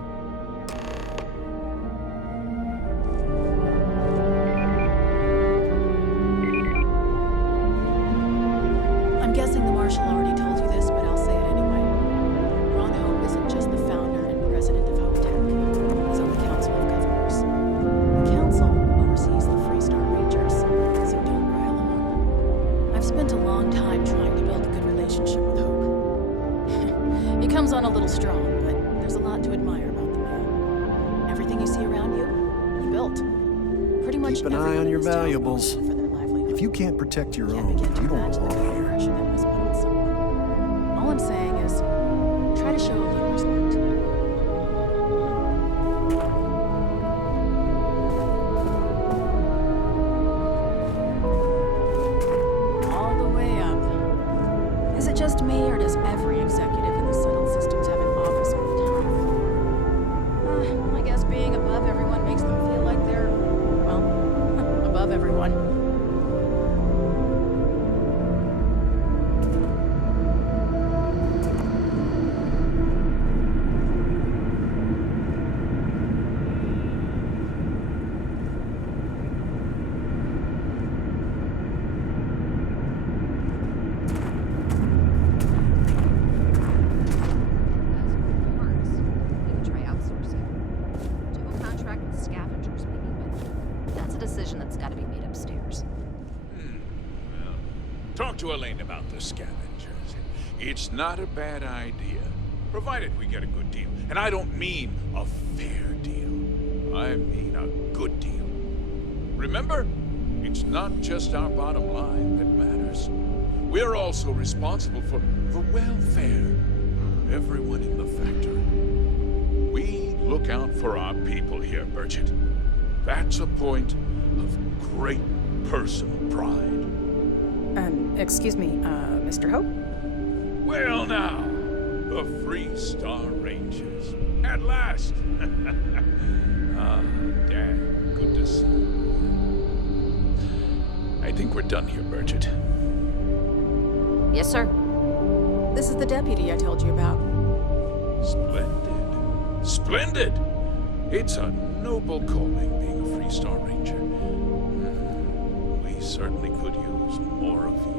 I'm guessing the Marshal already told you this, but I'll say it anyway. Ron Hope isn't just the founder and president of Hope Tech. He's on the Council of Governors. The Council oversees the Freestar Rangers, so don't rile him up. I've spent a long time trying to build a good relationship with Hope. He comes on a little strong, but there's a lot to admire about the man. Everything you see around you, he built. Pretty much keep an eye on your valuables. If you can't protect your own, you don't belong here. All I'm saying is, try to show a little respect. All the way up. Is it just me, or does every executive in the subtle systems have an office on the top floor? I guess being above everyone makes them feel like they're, well, above everyone. scavengers. It's not a bad idea, provided we get a good deal. And I don't mean a fair deal. I mean a good deal. Remember, it's not just our bottom line that matters. We're also responsible for the welfare of everyone in the factory. We look out for our people here, Bridget. That's a point of great personal pride. Excuse me, Mr. Hope? Well now, the Free Star Rangers. At last! Ah, Dad, good to see you. I think we're done here, Bridget. Yes, sir. This is the deputy I told you about. Splendid. Splendid! It's a noble calling being a Free Star Ranger. We certainly could use more of you.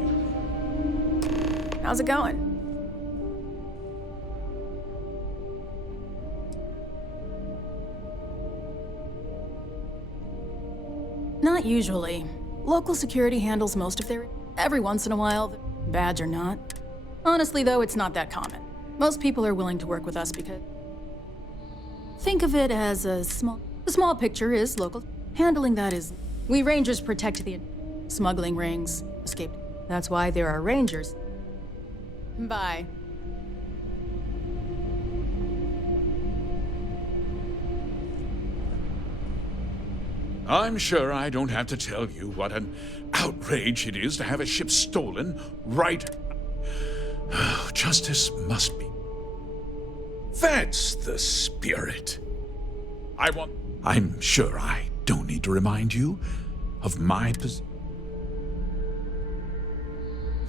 How's it going? Not usually. Local security handles most of their... Every once in a while, badge or not. Honestly, though, it's not that common. Most people are willing to work with us because... Think of it as a small... The small picture is local. Handling that is... We Rangers protect the... Smuggling rings, escape. That's why there are Rangers. Bye. I'm sure I don't have to tell you what an outrage it is to have a ship stolen right... Justice must be. That's the spirit. I'm sure I don't need to remind you of my position.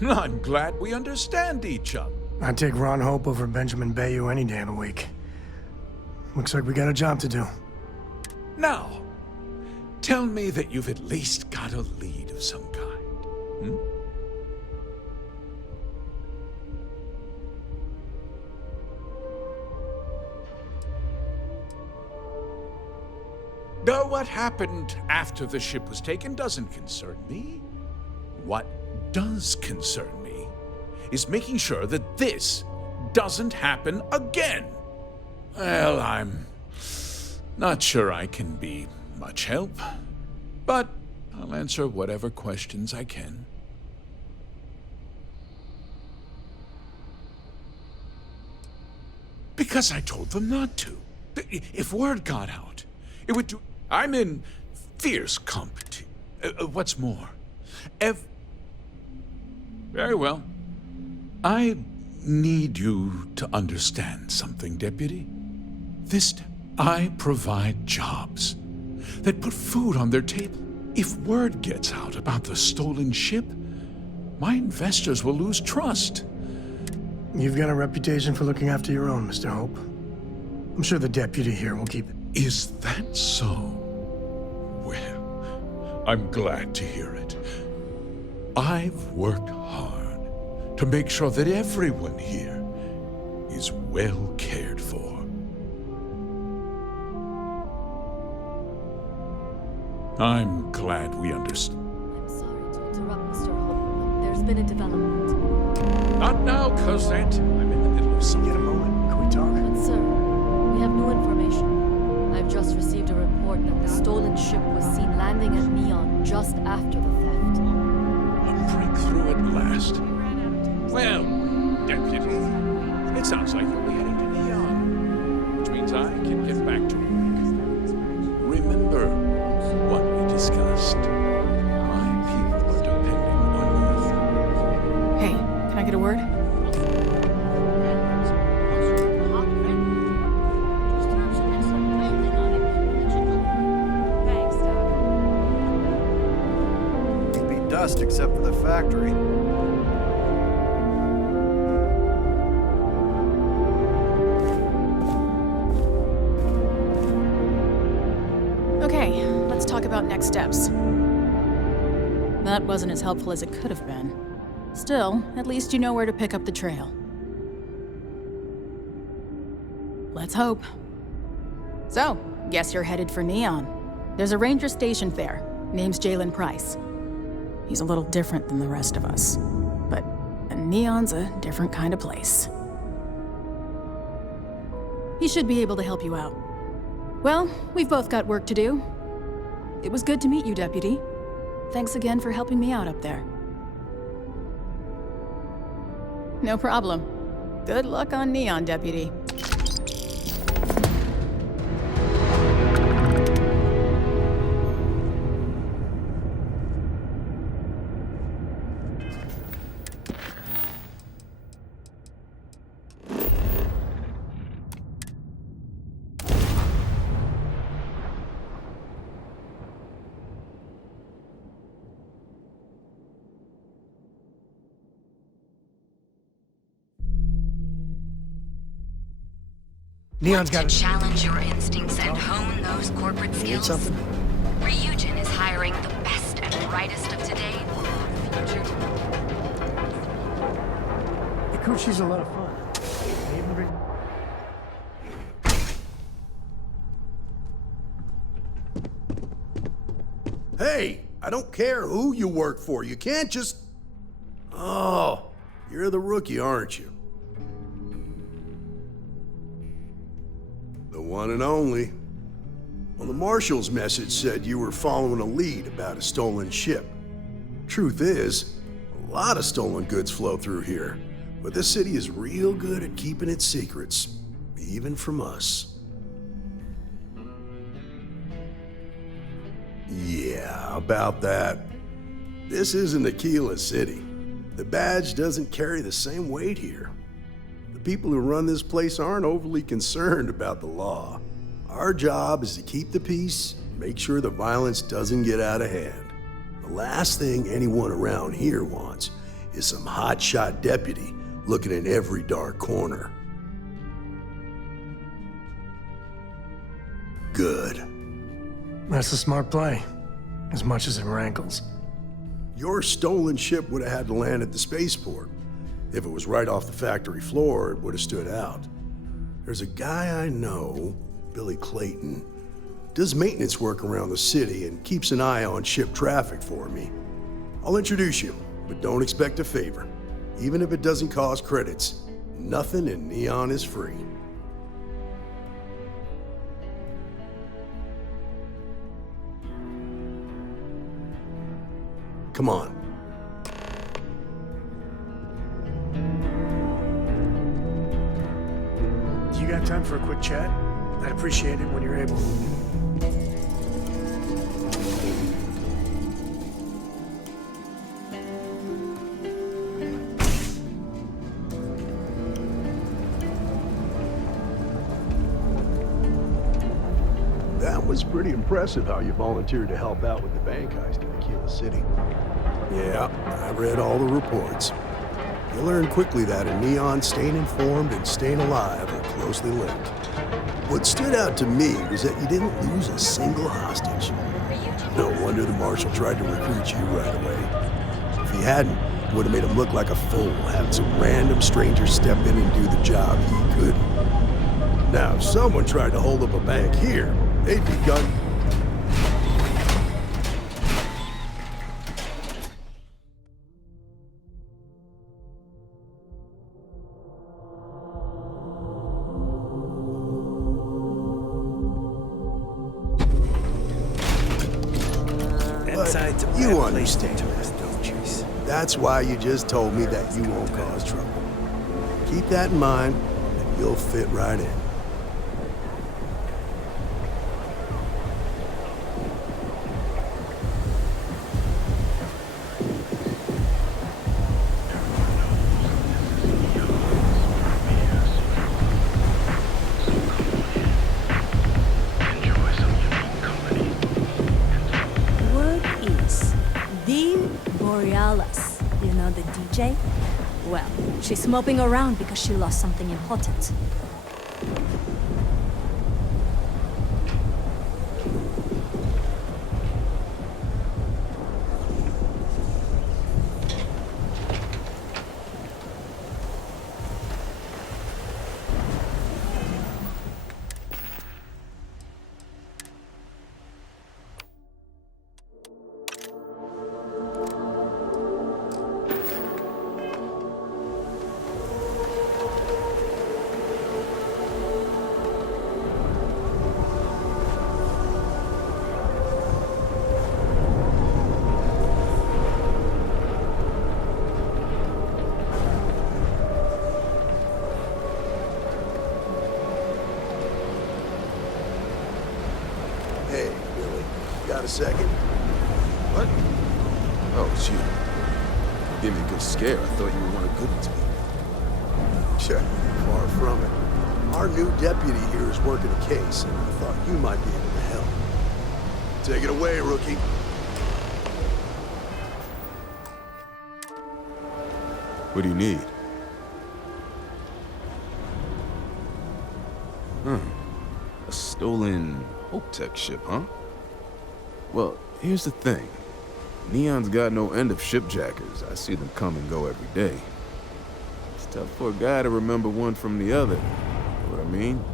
I'm glad we understand each other. I'd take Ron Hope over Benjamin Bayou any day of the week. Looks like we got a job to do. Now, tell me that you've at least got a lead of some kind. Now, what happened after the ship was taken doesn't concern me. What does concern me is making sure that this doesn't happen again. Well, I'm not sure I can be much help, but I'll answer whatever questions I can. Because I told them not to. If word got out, it would do... I'm in fierce competition. What's more, very well. I need you to understand something, Deputy. I provide jobs that put food on their table. If word gets out about the stolen ship, my investors will lose trust. You've got a reputation for looking after your own, Mr. Hope. I'm sure the deputy here will keep it. Is that so? Well, I'm glad to hear it. I've worked hard to make sure that everyone here is well cared for. I'm glad we understand. I'm sorry to interrupt, Mr. Hope, but there's been a development. Not now, Cosette. I'm in the middle of something. Get a moment. Can we talk? But, sir, we have new information. I've just received a report that the stolen ship was seen landing at Neon just after the theft. A breakthrough at last. Well, Deputy, it sounds like you'll be heading to Neon, which means I can get back to work. Remember what we discussed. My people are depending on you. Hey, can I get a word? Thanks, Doc. It'd be dust except for the factory. Okay, let's talk about next steps. That wasn't as helpful as it could have been. Still, at least you know where to pick up the trail. Let's hope. So, guess you're headed for Neon. There's a ranger stationed there. Name's Jalen Price. He's a little different than the rest of us, but and Neon's a different kind of place. He should be able to help you out. Well, we've both got work to do. It was good to meet you, Deputy. Thanks again for helping me out up there. No problem. Good luck on Neon, Deputy. Neon's got to challenge your instincts and hone those corporate skills. something? Ryujin is hiring the best and brightest of today for our future. Ikuchi's a lot of fun. Hey, I don't care who you work for. You can't just... Oh, you're the rookie, aren't you? The one and only. Well, the Marshal's message said you were following a lead about a stolen ship. Truth is, a lot of stolen goods flow through here, but this city is real good at keeping its secrets, even from us. Yeah, about that. This isn't Aquila City. The badge doesn't carry the same weight here. The people who run this place aren't overly concerned about the law. Our job is to keep the peace, make sure the violence doesn't get out of hand. The last thing anyone around here wants is some hotshot deputy looking in every dark corner. Good. That's a smart play, as much as it rankles. Your stolen ship would have had to land at the spaceport. If it was right off the factory floor, it would have stood out. There's a guy I know, Billy Clayton, does maintenance work around the city and keeps an eye on ship traffic for me. I'll introduce you, but don't expect a favor. Even if it doesn't cost credits, nothing in Neon is free. Come on. You got time for a quick chat? I'd appreciate it when you're able. That was pretty impressive how you volunteered to help out with the bank heist in Aquila City. Yeah, I read all the reports. You'll learn quickly that in Neon, staying informed and staying alive are closely linked. What stood out to me was that you didn't lose a single hostage. No wonder the Marshal tried to recruit you right away. If he hadn't, it would have made him look like a fool, having some random stranger step in and do the job he couldn't. Now, if someone tried to hold up a bank here, they'd be gunned. You understand, don't you? That's why you just told me that you won't cause trouble. Keep that in mind, and you'll fit right in. You know the DJ? Well, she's moping around because she lost something important. Got a second? What? Oh, gee. Give me a good scare. I thought you were one of Goodman's people. Sure, far from it. Our new deputy here is working a case, and I thought you might be able to help. Take it away, rookie. What do you need? A stolen Hope-Tech ship, huh? Well, here's the thing. Neon's got no end of shipjackers. I see them come and go every day. It's tough for a guy to remember one from the other. You know what I mean?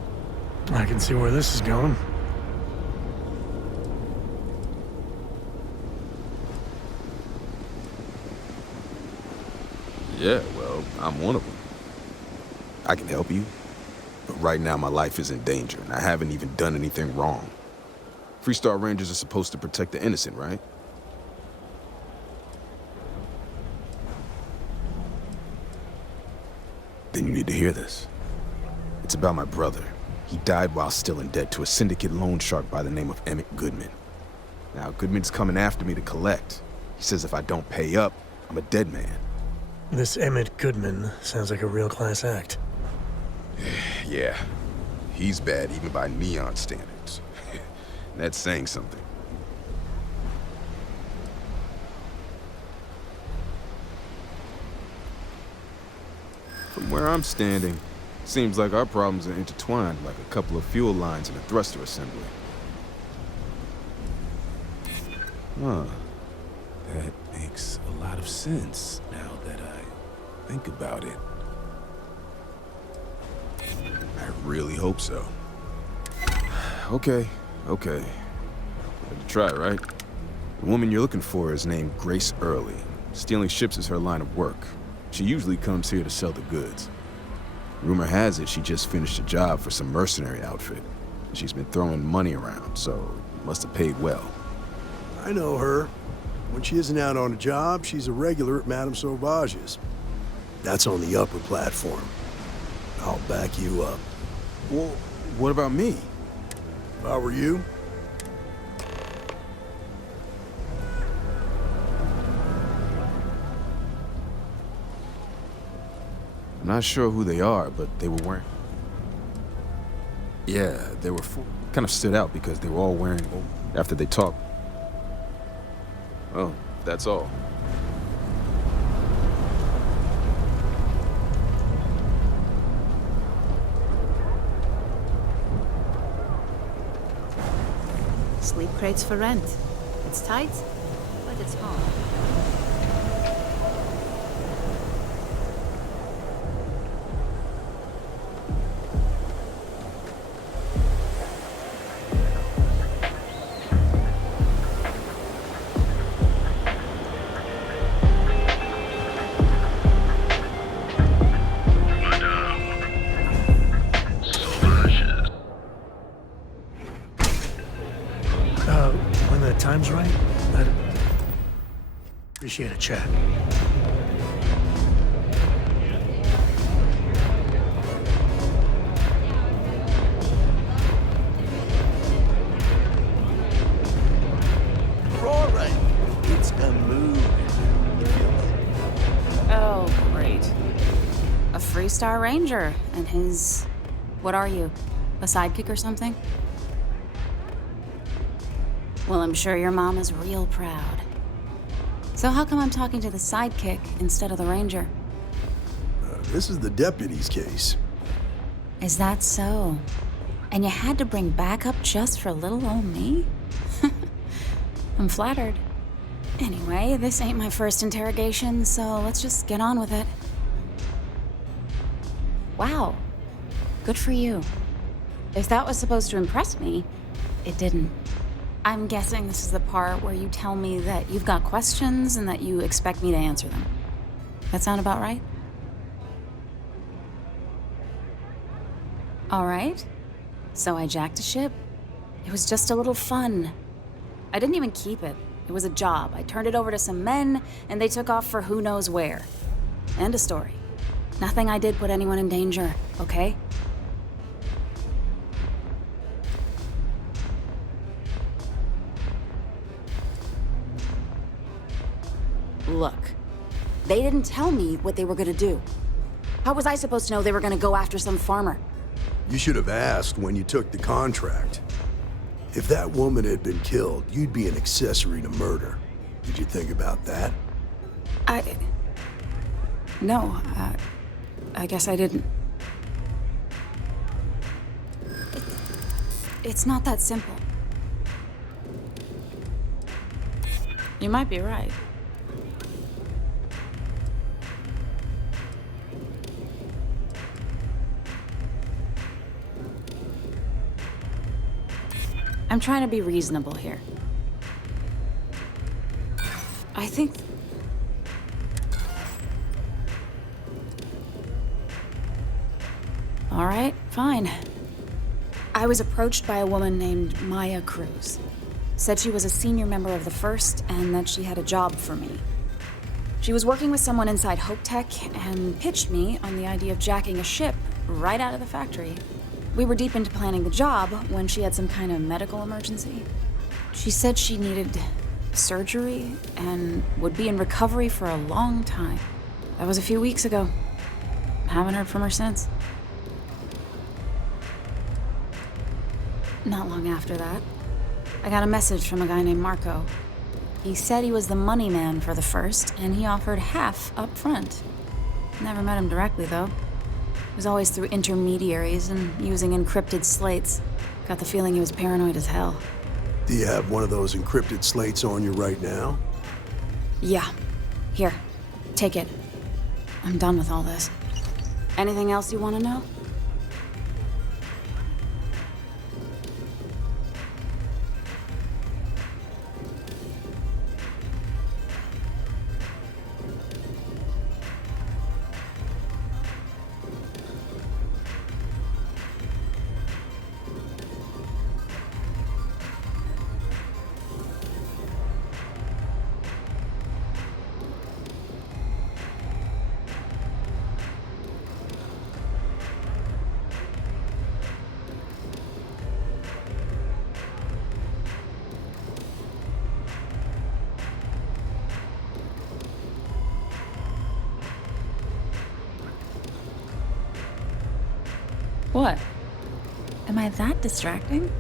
I can see where this is going. Yeah, well, I'm one of them. I can help you, but right now my life is in danger, and I haven't even done anything wrong. Freestar Rangers are supposed to protect the innocent, right? Then you need to hear this. It's about my brother. He died while still in debt to a syndicate loan shark by the name of Emmett Goodman. Now, Goodman's coming after me to collect. He says if I don't pay up, I'm a dead man. This Emmett Goodman sounds like a real class act. Yeah, he's bad even by Neon standards. That's saying something. From where I'm standing, seems like our problems are intertwined like a couple of fuel lines in a thruster assembly. Huh. That makes a lot of sense now that I think about it. I really hope so. Okay. Let me try, right? The woman you're looking for is named Grace Early. Stealing ships is her line of work. She usually comes here to sell the goods. Rumor has it she just finished a job for some mercenary outfit. She's been throwing money around, so must have paid well. I know her. When she isn't out on a job, she's a regular at Madame Sauvage's. That's on the upper platform. I'll back you up. Well, what about me? If I were you, I'm not sure who they are, but they were wearing... Yeah, they were kind of stood out because they were all wearing... After they talked. Well, that's all. Sleep crates for rent. It's tight, but it's home. When the time's right, I'd appreciate a chat. Rory, it's a mood. Oh, great. A Freestar Ranger and his... What are you? A sidekick or something? Well, I'm sure your mom is real proud. So how come I'm talking to the sidekick instead of the ranger? this is the deputy's case. Is that so? And you had to bring backup just for little old me? I'm flattered. Anyway, this ain't my first interrogation, so let's just get on with it. Wow. Good for you. If that was supposed to impress me, it didn't. I'm guessing this is the part where you tell me that you've got questions and that you expect me to answer them. That sound about right? All right. So I jacked a ship. It was just a little fun. I didn't even keep it. It was a job. I turned it over to some men, and they took off for who knows where. End of story. Nothing I did put anyone in danger, okay? Look, they didn't tell me what they were gonna do. How was I supposed to know they were gonna go after some farmer? You should have asked when you took the contract. If that woman had been killed, you'd be an accessory to murder. Did you think about that? No, I guess I didn't. It's not that simple. You might be right. I'm trying to be reasonable here. I think... All right, fine. I was approached by a woman named Maya Cruz. Said she was a senior member of the First and that she had a job for me. She was working with someone inside Hope Tech and pitched me on the idea of jacking a ship right out of the factory. We were deep into planning the job when she had some kind of medical emergency. She said she needed surgery and would be in recovery for a long time. That was a few weeks ago. Haven't heard from her since. Not long after that, I got a message from a guy named Marco. He said he was the money man for the First, and he offered half up front. Never met him directly, though. It was always through intermediaries and using encrypted slates. Got the feeling he was paranoid as hell. Do you have one of those encrypted slates on you right now? Yeah. Here, take it. I'm done with all this. Anything else you want to know? What? Am I that distracting?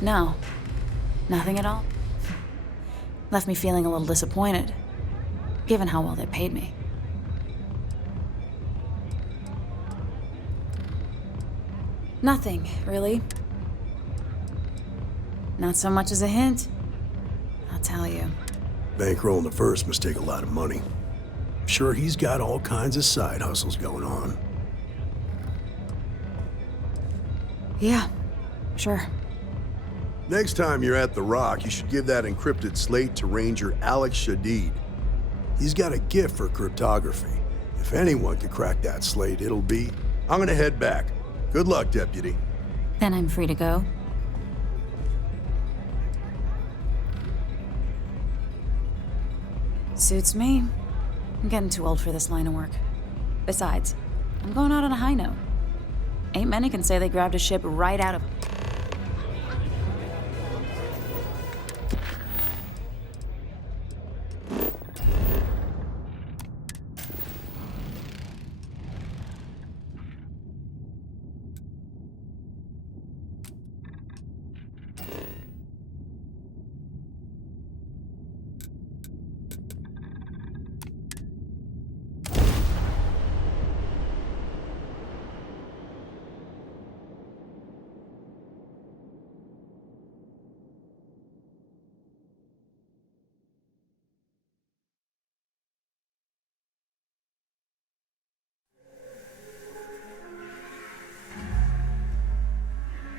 No. Nothing at all? Left me feeling a little disappointed, given how well they paid me. Nothing, really. Not so much as a hint. I'll tell you. Bankrolling the First must take a lot of money. I'm sure he's got all kinds of side hustles going on. Yeah, sure. Next time you're at the Rock, you should give that encrypted slate to Ranger Alex Shadid. He's got a gift for cryptography. If anyone could crack that slate, it'll be... I'm gonna head back. Good luck, Deputy. Then I'm free to go. Suits me. I'm getting too old for this line of work. Besides, I'm going out on a high note. Ain't many can say they grabbed a ship right out of...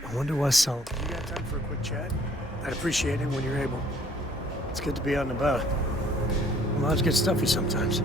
I wonder why Sullivan. You got time for a quick chat? I'd appreciate it when you're able. It's good to be out and about. Lives get stuffy sometimes.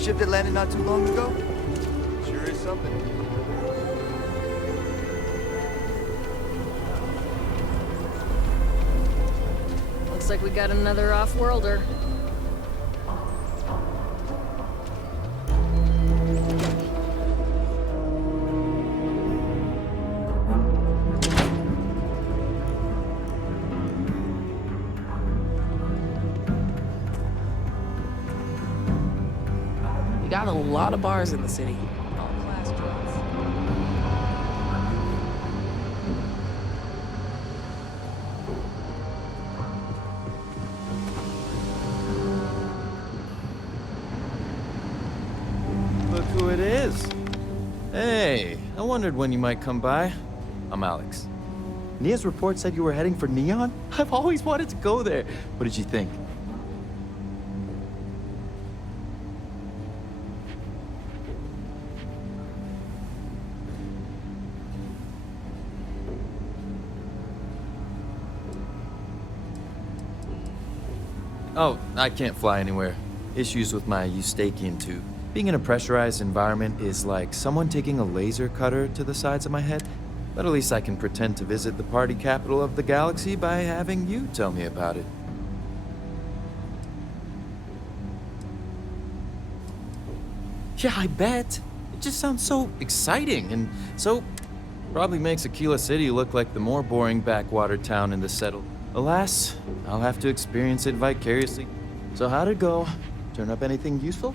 ship that landed not too long ago? Sure is something. Looks like we got another off-worlder. Got a lot of bars in the city. All class joints. Look who it is. Hey, I wondered when you might come by. I'm Alex. Nia's report said you were heading for Neon? I've always wanted to go there. What did you think? Oh, I can't fly anywhere. Issues with my Eustachian tube. Being in a pressurized environment is like someone taking a laser cutter to the sides of my head. But at least I can pretend to visit the party capital of the galaxy by having you tell me about it. Yeah, I bet. It just sounds so exciting and so... probably makes Aquila City look like the more boring backwater town in the settled. Alas, I'll have to experience it vicariously. So how'd it go? Turn up anything useful?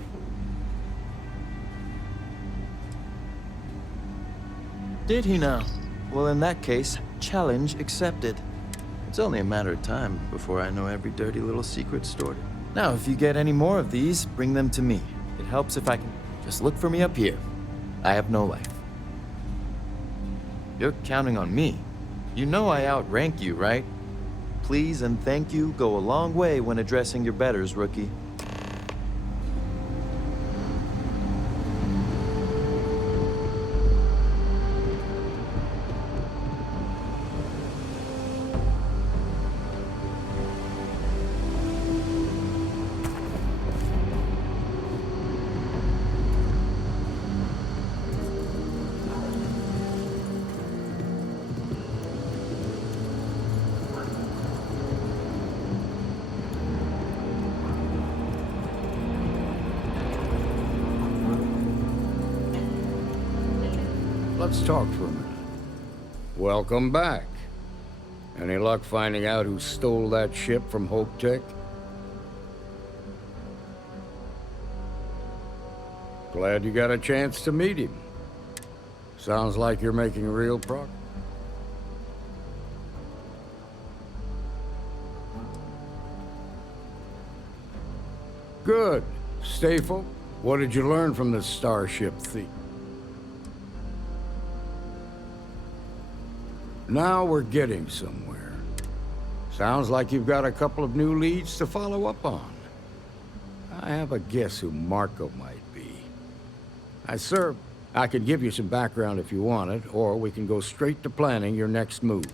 Did he now? Well, in that case, challenge accepted. It's only a matter of time before I know every dirty little secret stored. Now, if you get any more of these, bring them to me. It helps if I can... just look for me up here. I have no life. You're counting on me. You know I outrank you, right? Please and thank you go a long way when addressing your betters, rookie. Let's talk for a minute. Welcome back. Any luck finding out who stole that ship from Hope Tech? Glad you got a chance to meet him. Sounds like you're making real progress. Good. Stafel, what did you learn from the starship thief? Now we're getting somewhere. Sounds like you've got a couple of new leads to follow up on. I have a guess who Marco might be. Sir, I could give you some background if you want it, or we can go straight to planning your next move.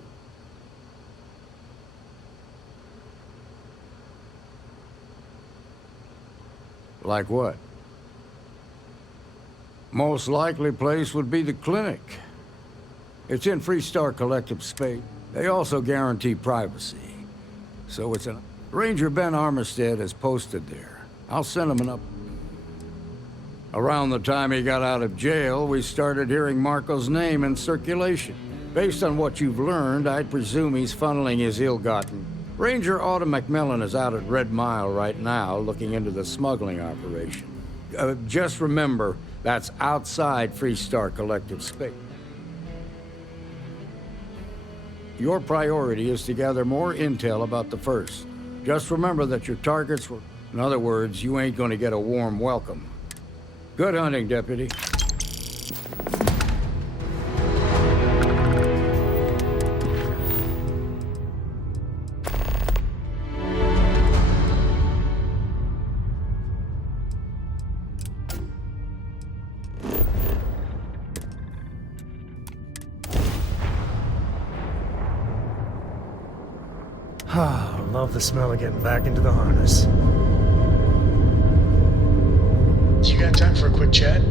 Like what? Most likely place would be the clinic. It's in Freestar Collective space. They also guarantee privacy. So it's an... Ranger Ben Armistead is posted there. I'll send him an up... Around the time he got out of jail, we started hearing Marco's name in circulation. Based on what you've learned, I'd presume he's funneling his ill-gotten. Ranger Autumn McMillan is out at Red Mile right now, looking into the smuggling operation. Just remember, that's outside Freestar Collective space. Your priority is to gather more intel about the First. Just remember that your targets were... In other words, you ain't gonna get a warm welcome. Good hunting, Deputy. Love the smell of getting back into the harness. You got quick chat?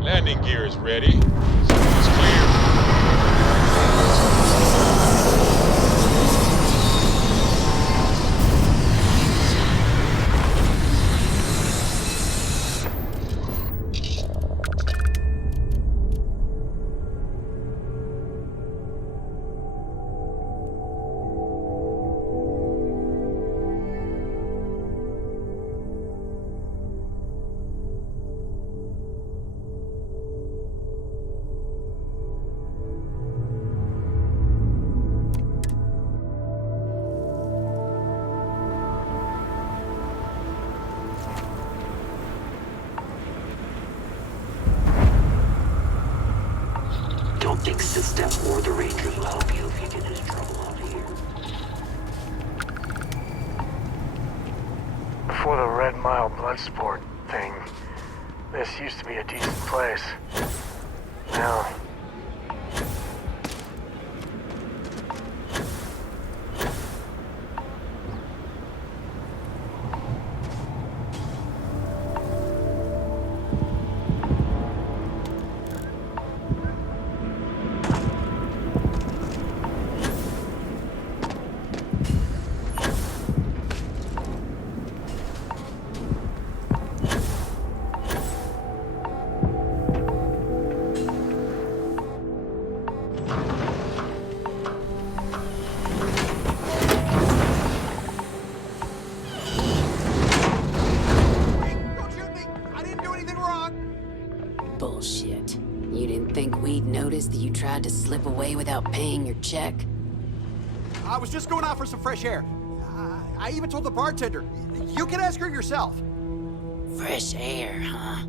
Landing gear is ready. It's clear. Don't think System or the Rangers will help you if you get into trouble out here. Before the Red Mile blood sport thing, this used to be a decent place. Now... Bullshit. You didn't think we'd notice that you tried to slip away without paying your check? I was just going out for some fresh air. I even told the bartender. You can ask her yourself. Fresh air, huh?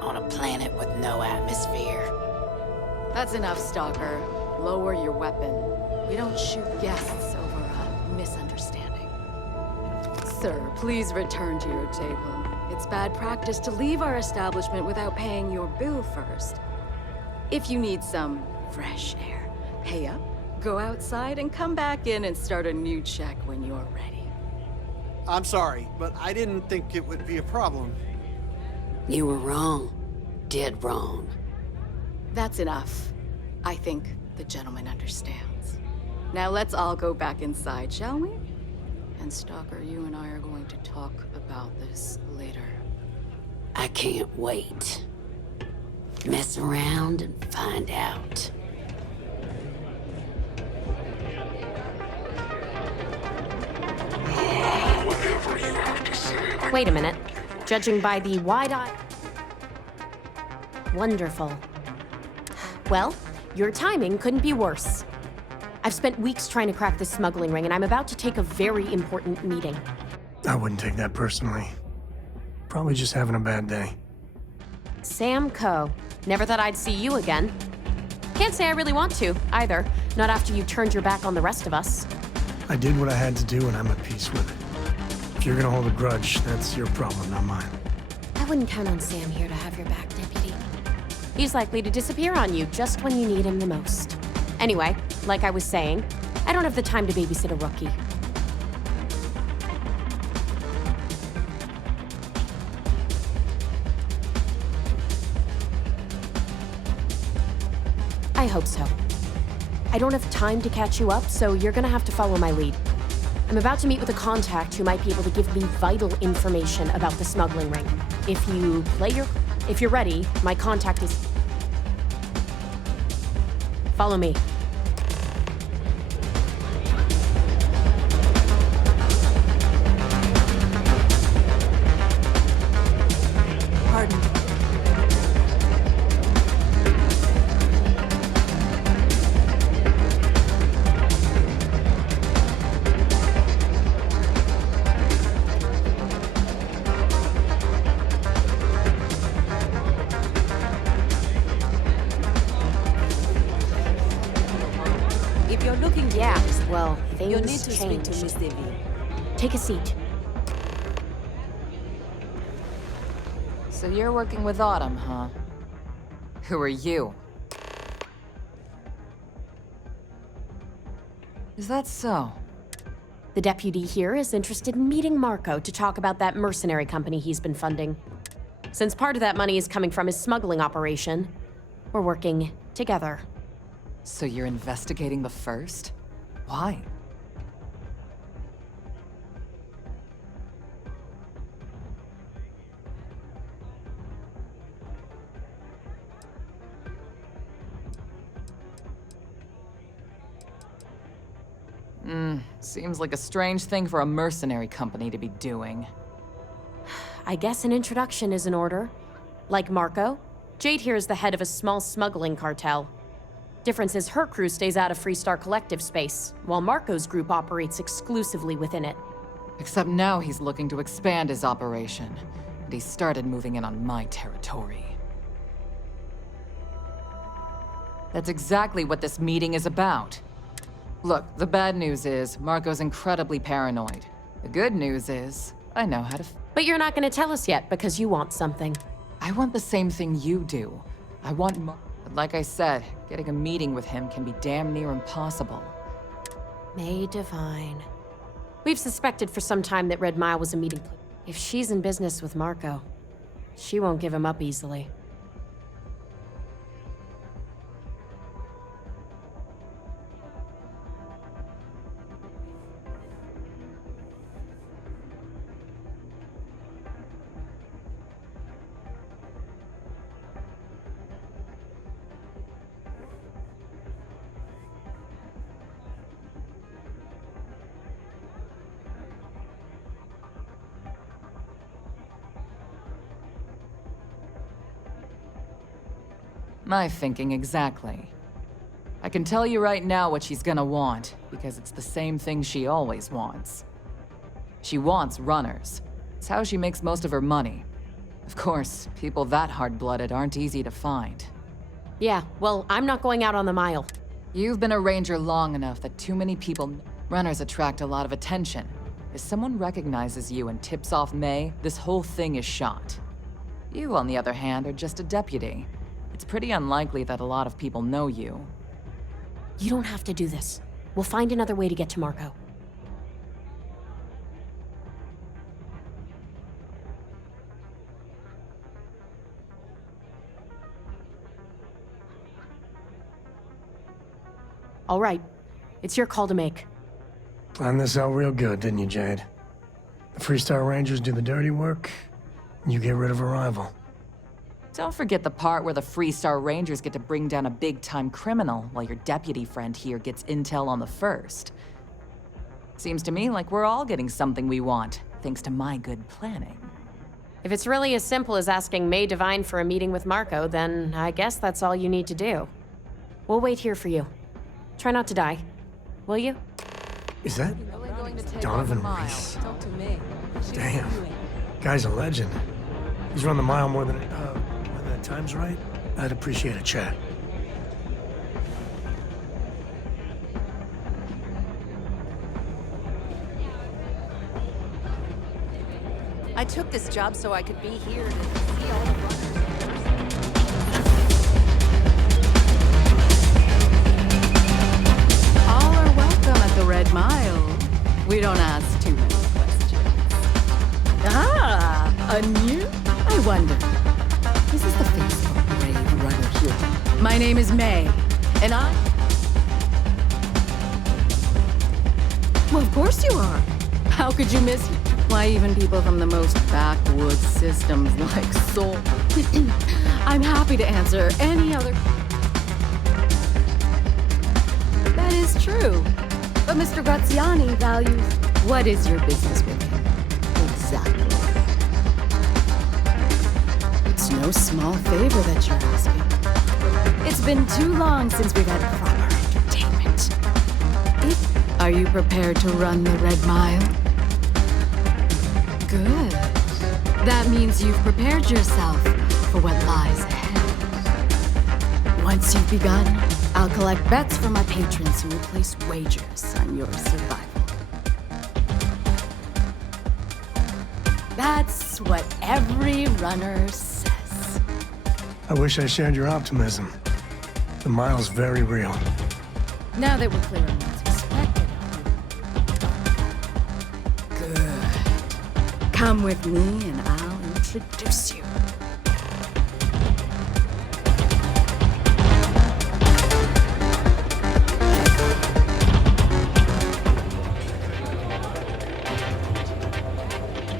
On a planet with no atmosphere. That's enough, Stalker. Lower your weapon. We don't shoot guests over a misunderstanding. Sir, please return to your table. It's bad practice to leave our establishment without paying your bill first. If you need some fresh air, pay up, go outside, and come back in and start a new check when you're ready. I'm sorry, but I didn't think it would be a problem. You were wrong. Dead wrong. That's enough. I think the gentleman understands. Now let's all go back inside, shall we? And Stalker, you and I are going to talk about this later. I can't wait. Mess around and find out. Whatever you have to say. Wait a minute. Judging by the wide-eyed... Wonderful. Well, your timing couldn't be worse. I've spent weeks trying to crack this smuggling ring, and I'm about to take a very important meeting. I wouldn't take that personally. Probably just having a bad day. Sam Coe. Never thought I'd see you again. Can't say I really want to, either. Not after you turned your back on the rest of us. I did what I had to do, and I'm at peace with it. If you're gonna hold a grudge, that's your problem, not mine. I wouldn't count on Sam here to have your back, Deputy. He's likely to disappear on you just when you need him the most. Anyway, like I was saying, I don't have the time to babysit a rookie. I hope so. I don't have time to catch you up, so you're gonna have to follow my lead. I'm about to meet with a contact who might be able to give me vital information about the smuggling ring. If you're ready, my contact is... Follow me. Pardon. If you're looking... Yeah, well, things You'll need to speak to changed. Miss Devi. Take a seat. So you're working with Autumn, huh? Who are you? Is that so? The deputy here is interested in meeting Marco to talk about that mercenary company he's been funding. Since part of that money is coming from his smuggling operation, we're working together. So you're investigating the first? Why? Seems like a strange thing for a mercenary company to be doing. I guess an introduction is in order. Like Marco, Jade here is the head of a small smuggling cartel. Difference is her crew stays out of Freestar Collective space, while Marco's group operates exclusively within it. Except now he's looking to expand his operation, and he started moving in on my territory. That's exactly what this meeting is about. Look, the bad news is, Marco's incredibly paranoid. The good news is, I know how to But you're not gonna tell us yet because you want something. I want the same thing you do. I want But like I said, getting a meeting with him can be damn near impossible. May Divine. We've suspected for some time that Red Mile was a meeting place. If she's in business with Marco, she won't give him up easily. My thinking exactly. I can tell you right now what she's gonna want, because it's the same thing she always wants. She wants runners. It's how she makes most of her money. Of course, people that hard-blooded aren't easy to find. Yeah, well, I'm not going out on the mile. You've been a ranger long enough that too many people... Runners attract a lot of attention. If someone recognizes you and tips off May, this whole thing is shot. You, on the other hand, are just a deputy. It's pretty unlikely that a lot of people know you. You don't have to do this. We'll find another way to get to Marco. All right. It's your call to make. Planned this out real good, didn't you, Jade? The Freestar Rangers do the dirty work, and you get rid of a rival. Don't forget the part where the Freestar Rangers get to bring down a big-time criminal, while your deputy friend here gets intel on the first. Seems to me like we're all getting something we want, thanks to my good planning. If it's really as simple as asking May Divine for a meeting with Marco, then I guess that's all you need to do. We'll wait here for you. Try not to die. Will you? Is that Donovan Reese? Talk to me. Damn. Guy's a legend. He's run the mile more than... when that time's right, I'd appreciate a chat. I took this job so I could be here and see all the runners. All are welcome at the Red Mile. We don't ask too many questions. Ah, a new? I wonder. Is this the face of a brave runner here? My name is May, and Well, of course you are. How could you miss it? Why, even people from the most backwoods systems like Sol. I'm happy to answer any other... That is true. But Mr. Graziani values... What is your business with him? Exactly. It's no small favor that you're asking. It's been too long since we've had proper entertainment. Are you prepared to run the Red Mile? Good. That means you've prepared yourself for what lies ahead. Once you've begun, I'll collect bets from my patrons who will place wagers on your survival. That's what every runner says. I wish I shared your optimism. The mile's very real. Now that we're clear on what's expected of you. Good. Come with me and I'll introduce you.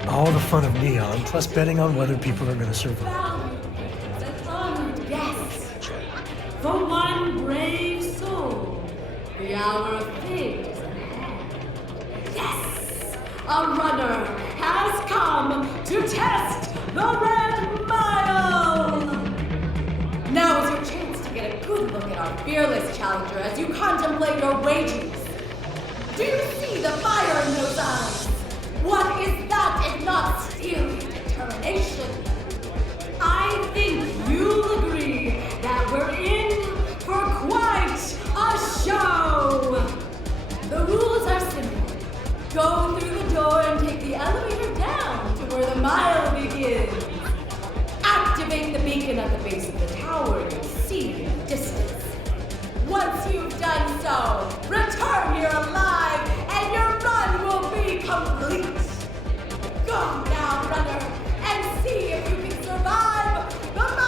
All the fun of Neon, plus betting on whether people are going to survive. Yes, for one brave soul, the hour of fate is at hand. Yes, a runner has come to test the Red Mile. Now is your chance to get a good look at our fearless challenger as you contemplate your wagers. Do you see the fire in those eyes? What is that if not steely determination? I think you'll agree that we're in for quite a show! The rules are simple. Go through the door and take the elevator down to where the mile begins. Activate the beacon at the base of the tower you'll see in the distance. Once you've done so, return here alive and your run will be complete. Go now, runner, and see if you can survive the mile!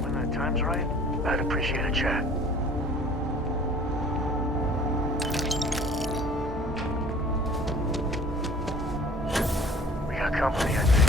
When the time's right, I'd appreciate a chat. We got company, I think.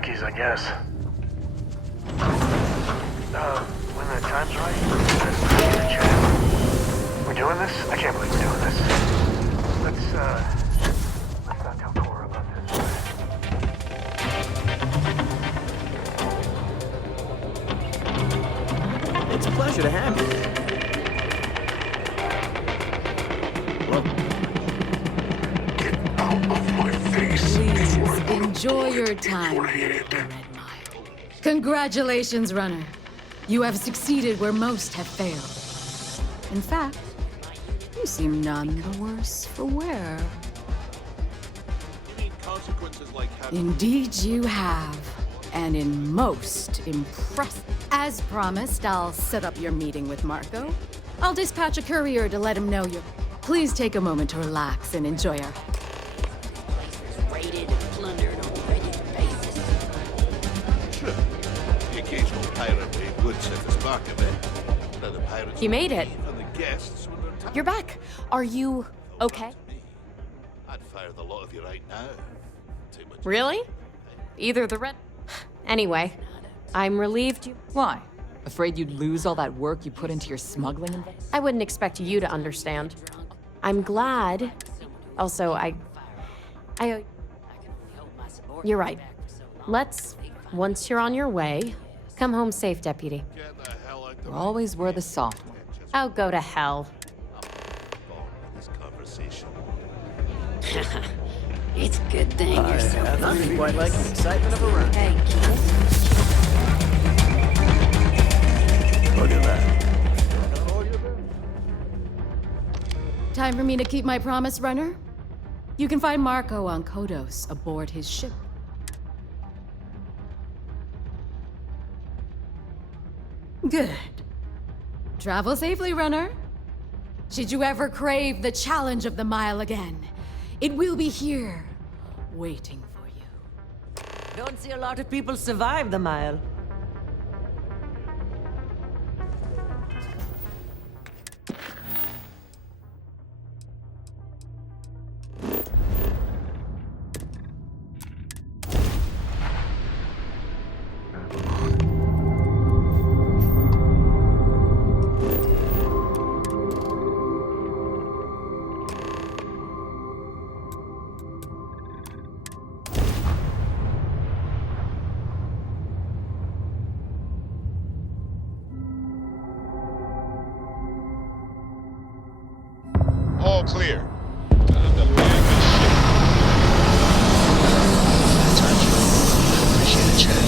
duckies, I guess. When the time's right, let's get a chat. We're doing this? I can't believe we're doing this. Let's not tell Cora about this. It's a pleasure to have you. Well, Please enjoy your time here at the Red Mile. Congratulations, runner. You have succeeded where most have failed. In fact, you seem none the worse for wear. Indeed you have. And in most impressive. As promised, I'll set up your meeting with Marco. I'll dispatch a courier to let him know you. Please take a moment to relax and enjoy our... Raided and plundered on a regular basis. Sure. The occasional pirate raid would set the spark a bit. Now the pirates You made it. and the guests when they're tired. You're back. Are you okay? I'd fire the lot of you right now. Too much. Really? Either the red... Anyway, I'm relieved you... Why? Afraid you'd lose all that work you put into your smuggling investment? I wouldn't expect you to understand. I'm glad. Also, I... You're right. Let's, once you're on your way, come home safe, Deputy. You always were the soft one. Oh, go to hell. This conversation. It's a good thing you're so Nothing quite like the excitement of a run. Hey, Look at that. Time for me to keep my promise, runner? You can find Marco on Kodos aboard his ship. Good. Travel safely, runner. Should you ever crave the challenge of the mile again, it will be here, waiting for you. Don't see a lot of people survive the mile. All clear. Time to land this ship. Touch. Appreciate it, Chad.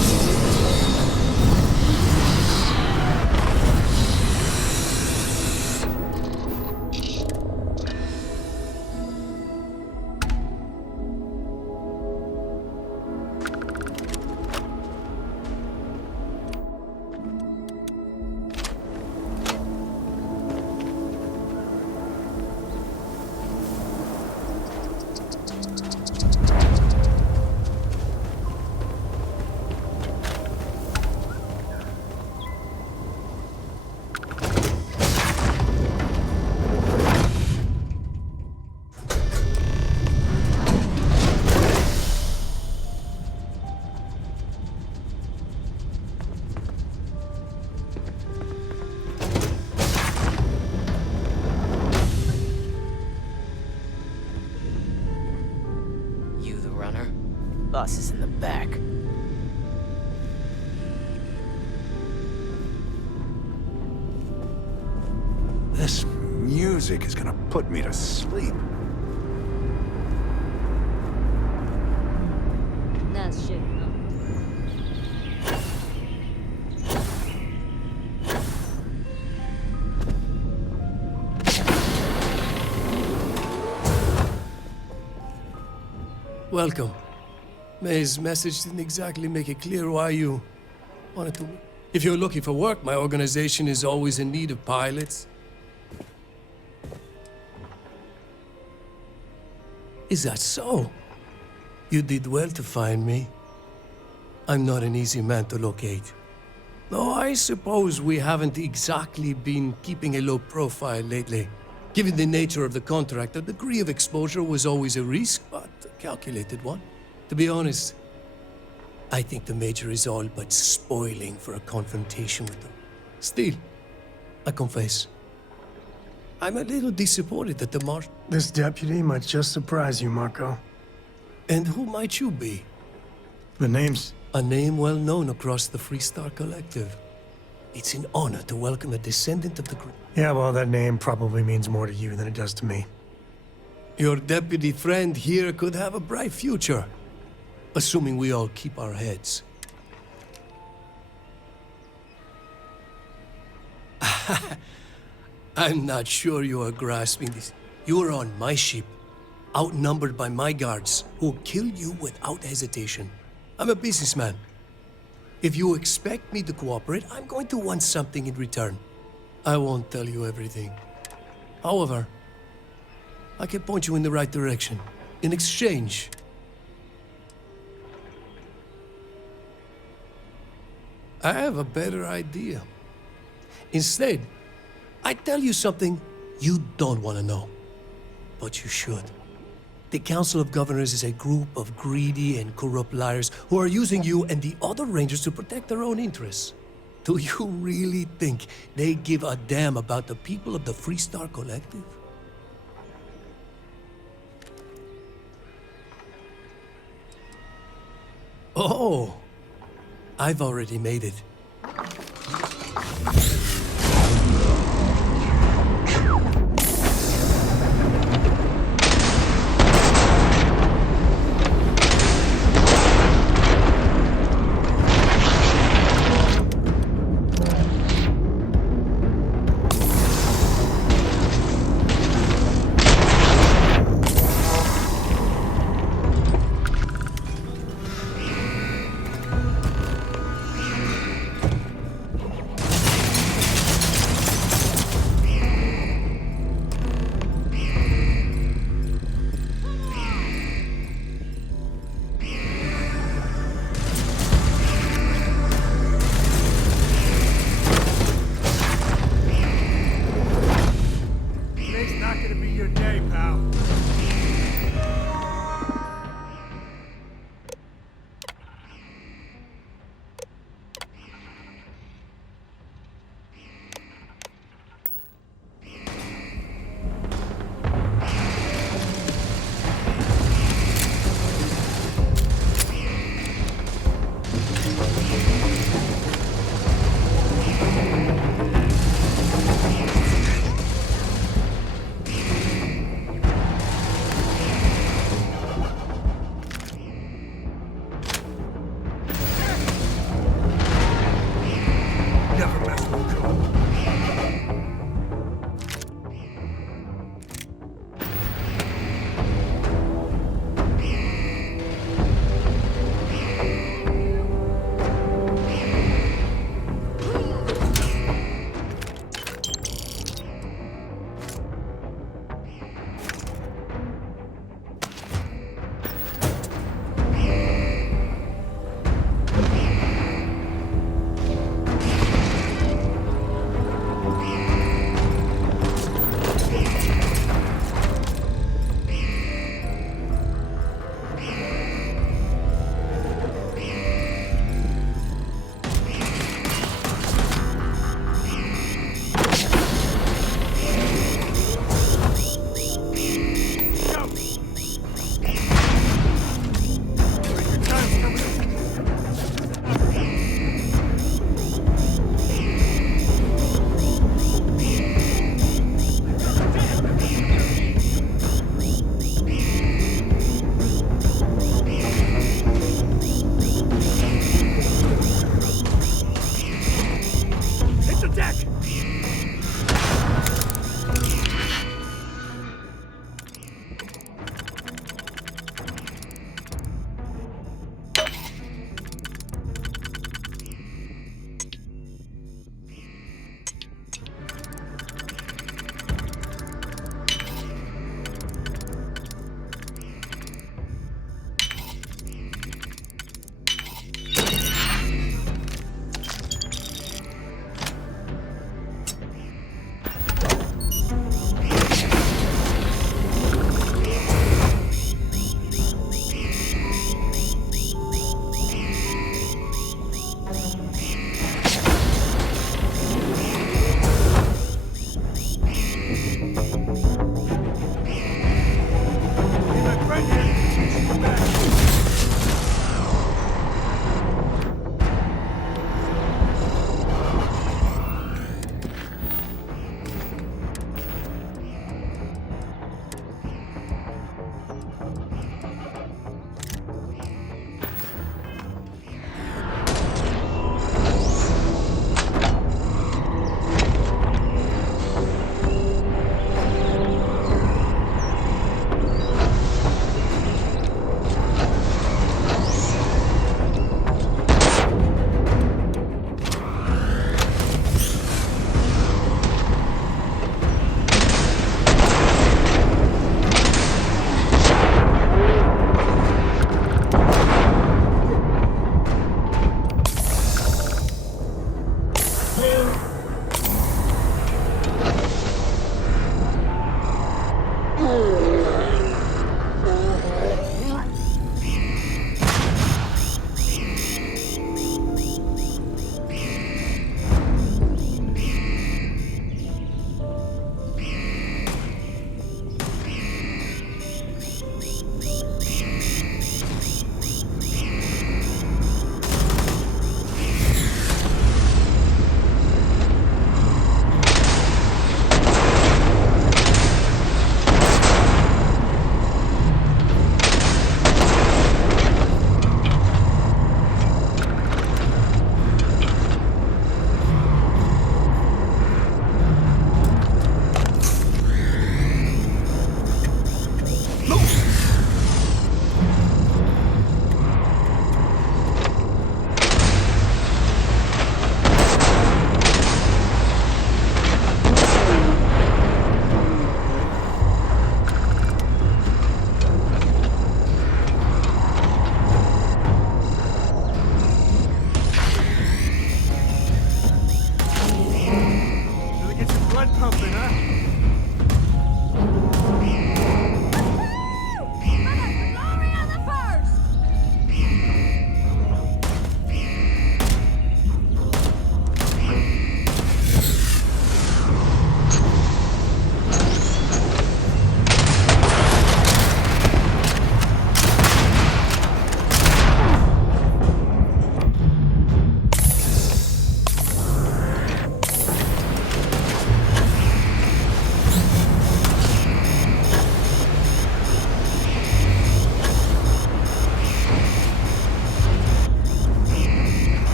Boss is in the back. This music is gonna put me to sleep. Nice shit, huh? Welcome. May's message didn't exactly make it clear why you wanted to... If you're looking for work, my organization is always in need of pilots. Is that so? You did well to find me. I'm not an easy man to locate. Though I suppose we haven't exactly been keeping a low profile lately. Given the nature of the contract, a degree of exposure was always a risk, but a calculated one. To be honest, I think the Major is all but spoiling for a confrontation with them. Still, I confess, I'm a little disappointed that the Marsh... This deputy might just surprise you, Marco. And who might you be? The name's... A name well known across the Freestar Collective. It's an honor to welcome a descendant of the group. Yeah, well, that name probably means more to you than it does to me. Your deputy friend here could have a bright future. Assuming we all keep our heads. I'm not sure you are grasping this. You are on my ship, outnumbered by my guards, who will kill you without hesitation. I'm a businessman. If you expect me to cooperate, I'm going to want something in return. I won't tell you everything. However, I can point you in the right direction. In exchange, I have a better idea. Instead, I tell you something you don't want to know. But you should. The Council of Governors is a group of greedy and corrupt liars who are using you and the other Rangers to protect their own interests. Do you really think they give a damn about the people of the Freestar Collective? Oh, I've already made it.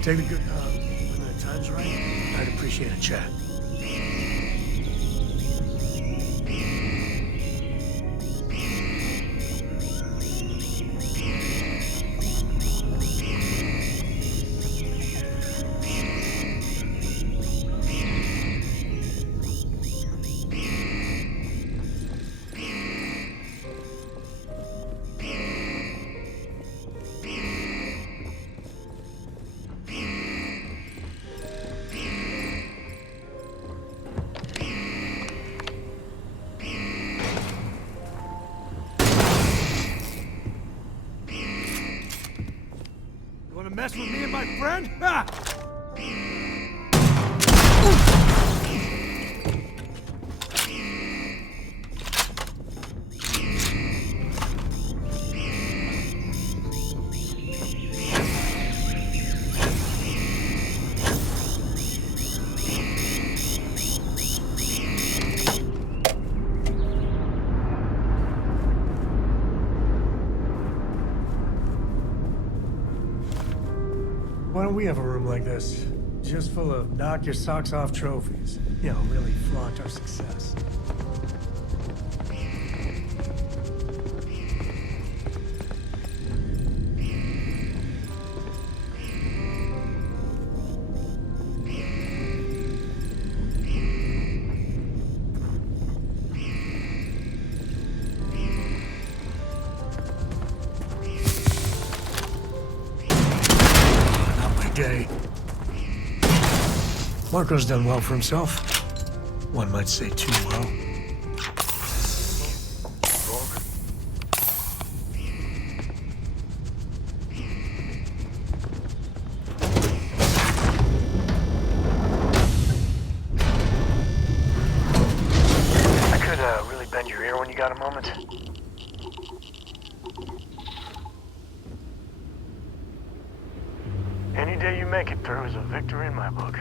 Take the good, when the time's right, I'd appreciate a chat. Mess with me and my friend? Ha! Why don't we have a room like this? Just full of knock your socks off trophies. You know, really flaunt our success. Day. Marco's done well for himself. One might say too well. I could really bend your ear when you got a moment. Any day you make it through is a victory in my book.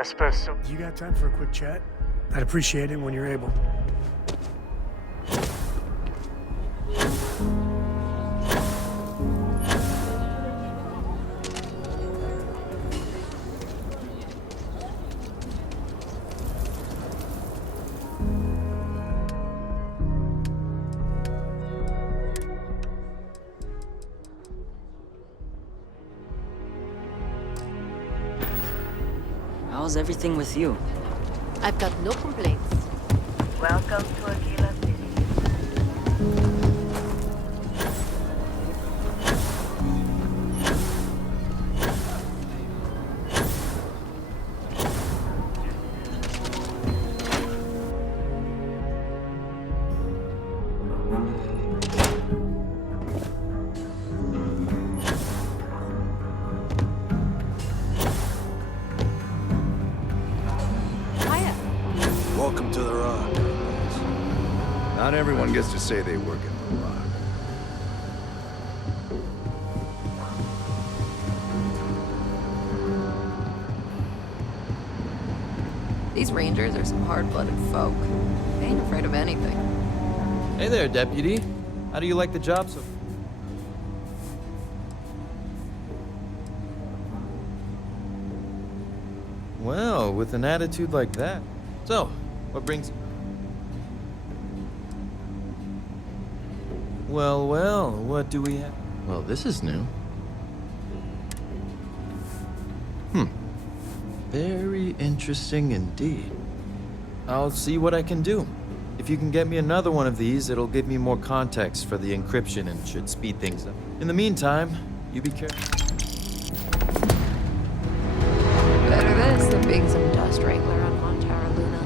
I suppose so. You got time for a quick chat? I'd appreciate it when you're able. How's everything with you? I've got no complaints. Welcome to Aquila City. Welcome to the Rock. Not everyone gets to say they work in the Rock. These rangers are some hard-blooded folk. They ain't afraid of anything. Hey there, deputy. How do you like the job so far? Well, with an attitude like that. So, what brings you? Well, what do we have? Well, this is new. Very interesting indeed. I'll see what I can do. If you can get me another one of these, it'll give me more context for the encryption and should speed things up. In the meantime, you be careful. Better this than being some dust wrangler on Montara Luna.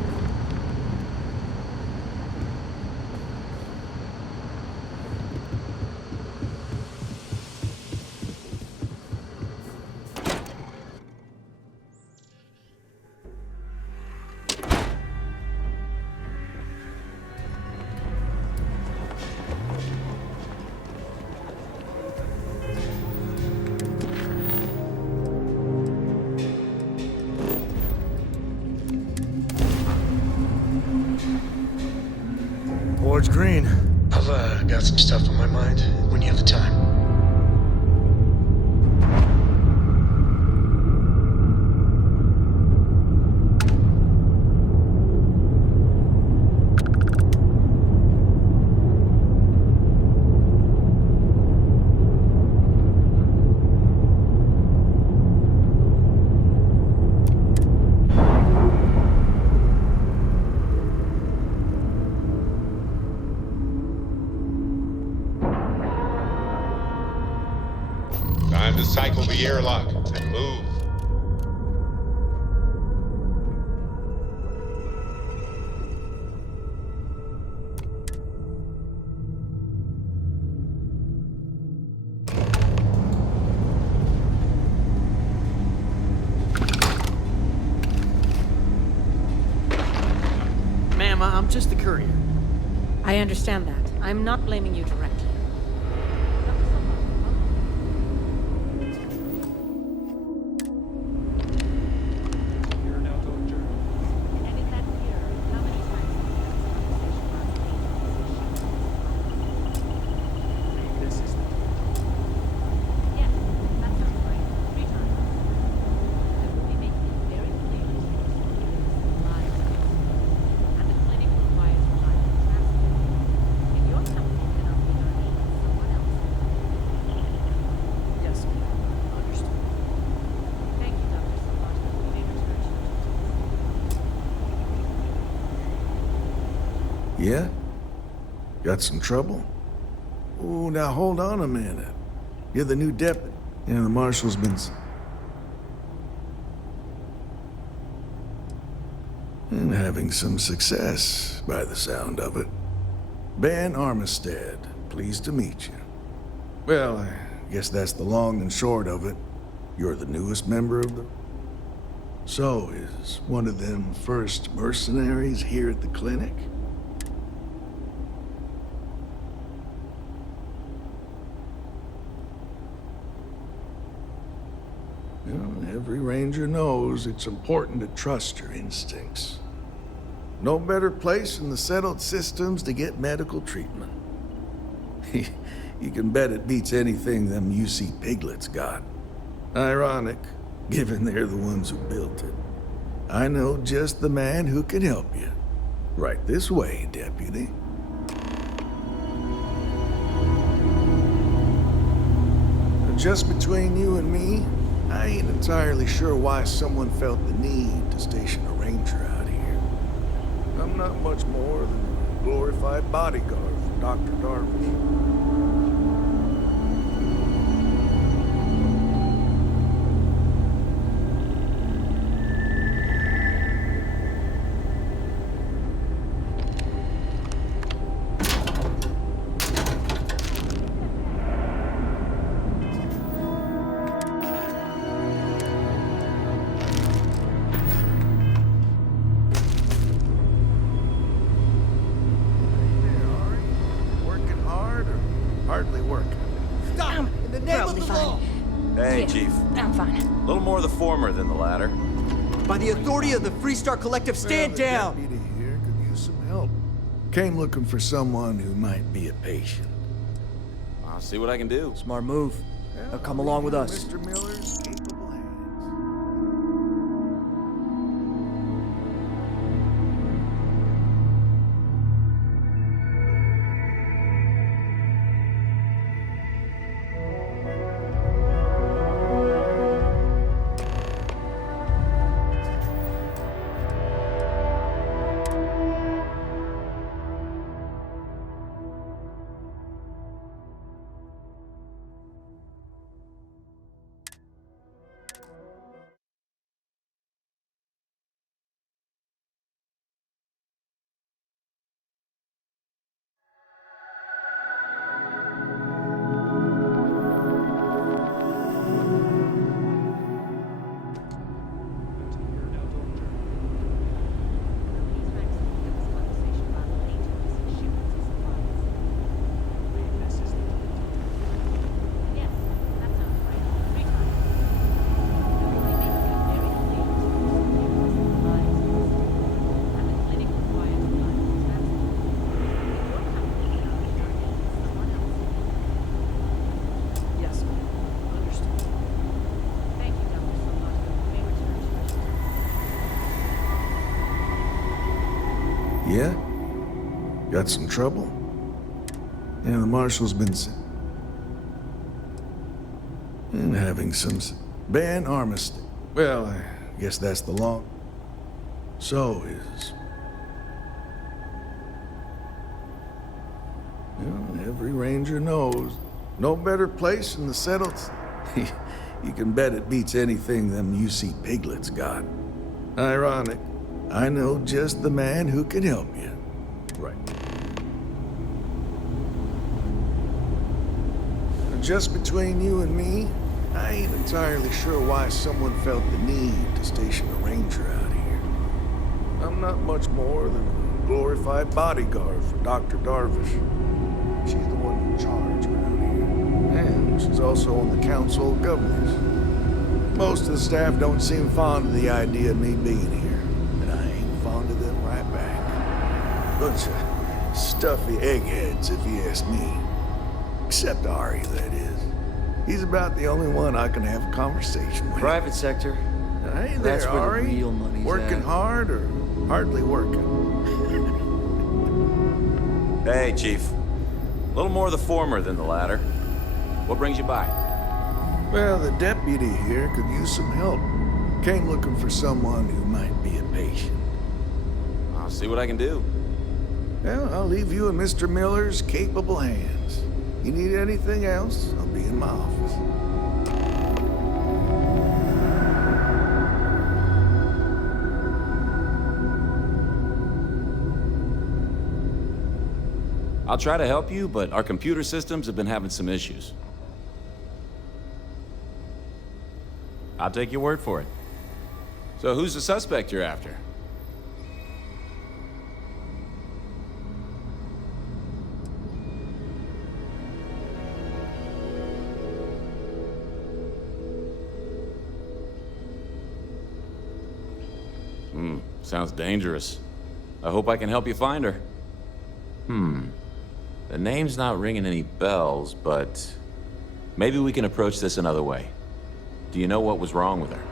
Board's green. I've got some stuff on my mind when you have the time. Time to cycle the airlock and move. Ma'am, I'm just the courier. I understand that. I'm not blaming you directly. Yeah? Got some trouble? Oh, now hold on a minute. You're the new deputy. Yeah, the marshal's been... and having some success, by the sound of it. Ben Armistead, pleased to meet you. Well, I guess that's the long and short of it. You're the newest member of the... So, is one of them first mercenaries here at the clinic? Well, every ranger knows it's important to trust your instincts. No better place in the settled systems to get medical treatment. You can bet it beats anything them UC piglets got. Ironic, given they're the ones who built it. I know just the man who can help you. Right this way, Deputy. Just between you and me, I ain't entirely sure why someone felt the need to station a ranger out here. I'm not much more than a glorified bodyguard for Dr. Darvish. Than the latter. By the authority of the Freestar Collective, stand down! The deputy here could use some help. Came looking for someone who might be a patient. I'll see what I can do. Smart move. Now come along with us. Mr. Miller's capable hands. Yeah? Got some trouble? Yeah, the marshal's been and having some ban armistice. Well, I guess that's the law. So is. Well, every ranger knows. No better place in the settled. You can bet it beats anything them UC piglets got. Ironic. I know just the man who can help you. Right. Just between you and me, I ain't entirely sure why someone felt the need to station a ranger out here. I'm not much more than a glorified bodyguard for Dr. Darvish. She's the one in charge around here. And she's also on the Council of Governors. Most of the staff don't seem fond of the idea of me being here. Fond of them right back. Bunch of stuffy eggheads, if you ask me. Except Ari, that is. He's about the only one I can have a conversation with. Private sector. Hey That's there, where Ari. the real money's Working at. hard or hardly working? Hey, Chief. A little more the former than the latter. What brings you by? Well, the deputy here could use some help. Came looking for someone who might be a patient. I'll see what I can do. Well, I'll leave you in Mr. Miller's capable hands. You need anything else, I'll be in my office. I'll try to help you, but our computer systems have been having some issues. I'll take your word for it. So who's the suspect you're after? Sounds dangerous. I hope I can help you find her. The name's not ringing any bells, but maybe we can approach this another way. Do you know what was wrong with her?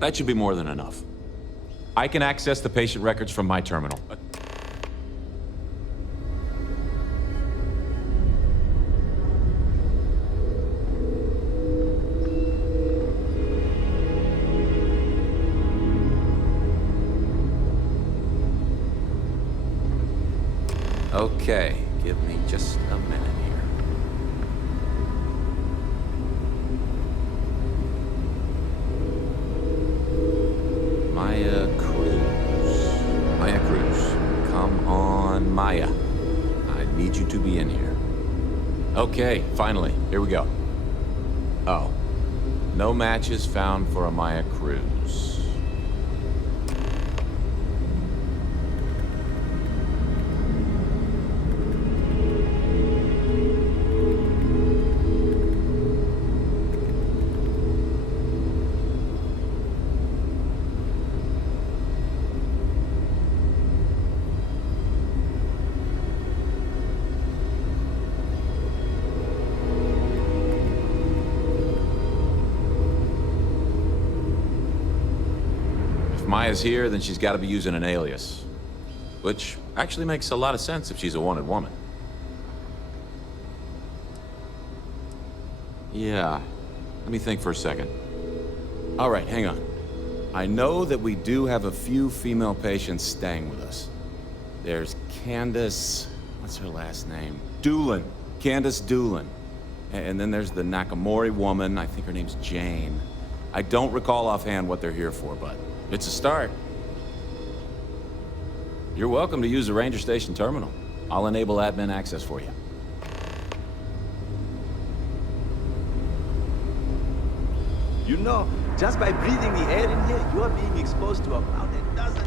That should be more than enough. I can access the patient records from my terminal. Okay, give me just a minute here. Maya Cruz. Come on, Maya. I need you to be in here. Okay, finally, here we go. Oh, no matches found for a Maya Cruz. Maya's here, then she's got to be using an alias. Which actually makes a lot of sense if she's a wanted woman. Yeah, let me think for a second. All right, hang on. I know that we do have a few female patients staying with us. There's Candace, what's her last name? Doolin. Candace Doolin. And then there's the Nakamori woman, I think her name's Jane. I don't recall offhand what they're here for, but it's a start. You're welcome to use the Ranger Station terminal. I'll enable admin access for you. You know, just by breathing the air in here, you are being exposed to about a dozen.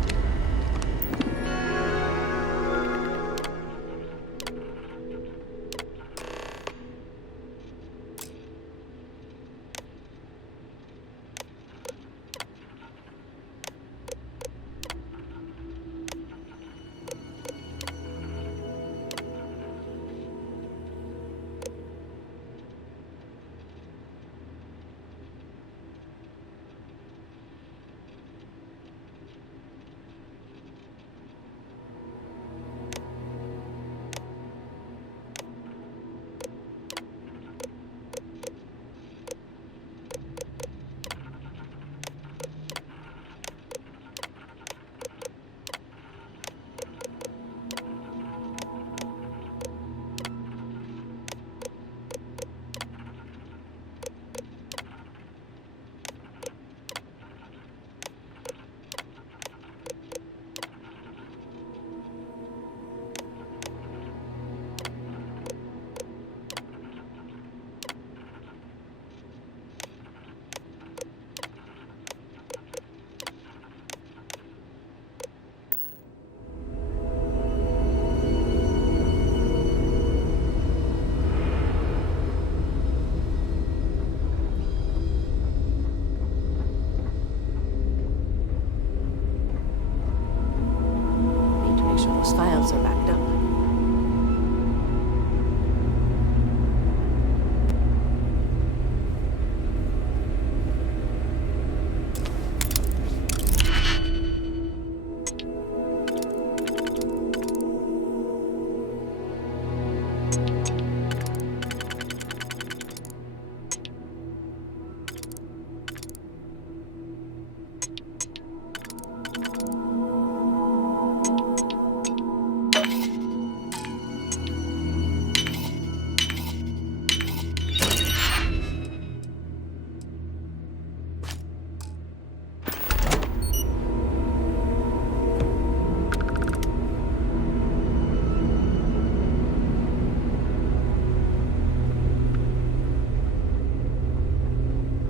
Those files are backed up.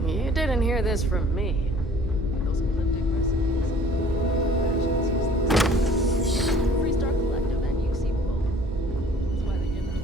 You didn't hear this from me. Those ecliptic recipes. Freestar Collective and UC both. That's why they give them.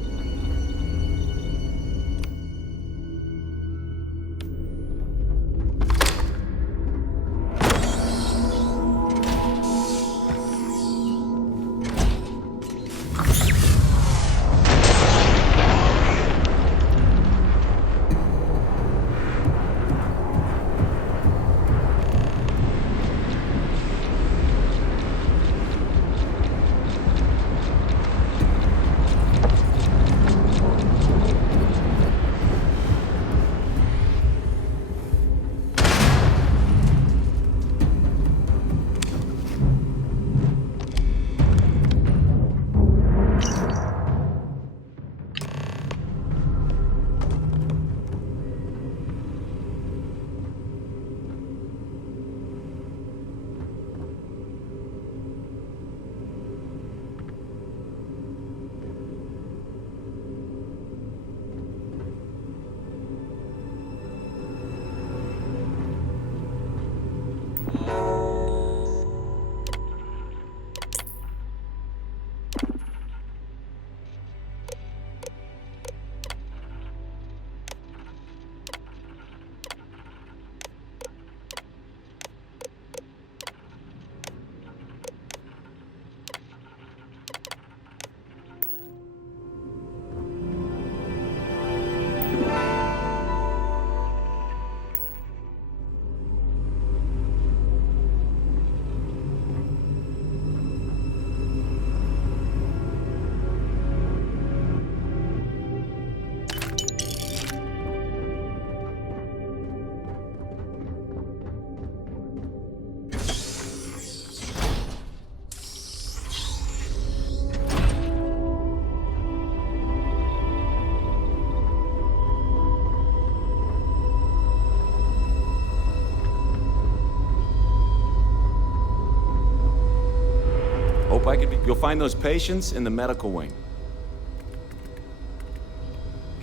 help I could be. You'll find those patients in the medical wing.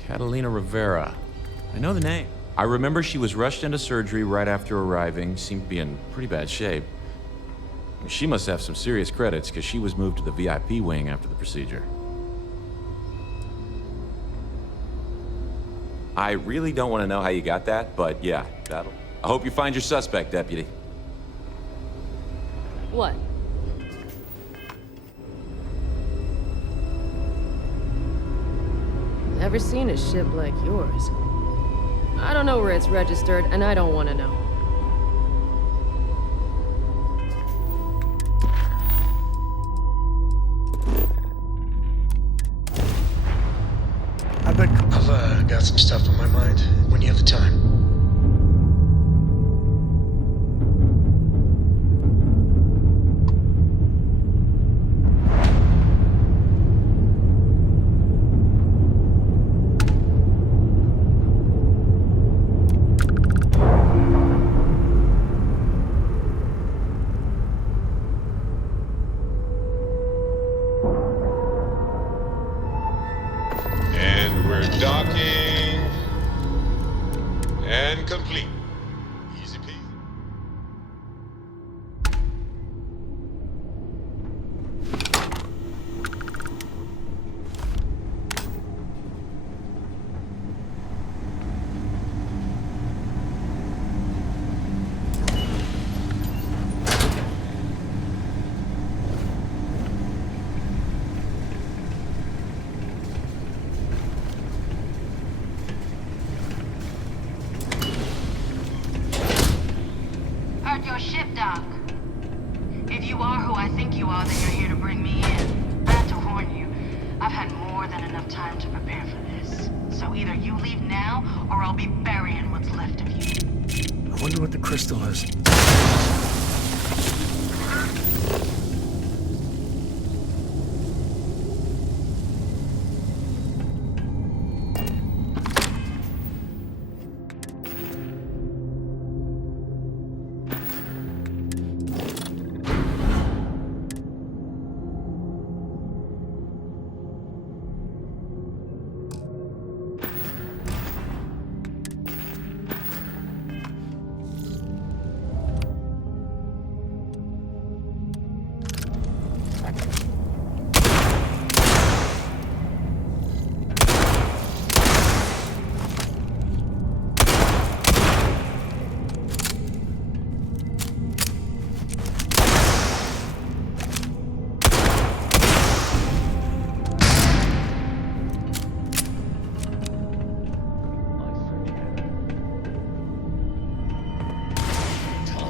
Catalina Rivera. I know the name. I remember she was rushed into surgery right after arriving, seemed to be in pretty bad shape. She must have some serious credits, because she was moved to the VIP wing after the procedure. I really don't want to know how you got that, but yeah, that'll... I hope you find your suspect, Deputy. What? Never seen a ship like yours. I don't know where it's registered, and I don't want to know. I've got some stuff on my mind when you have the time. And we're docking. And complete. Easy peasy. Heard your ship, Doc. If you are who I think you are, then you're here to bring me in. I have to warn you, I've had more than enough time to prepare for this. So either you leave now, or I'll be burying what's left of you. I wonder what the crystal is.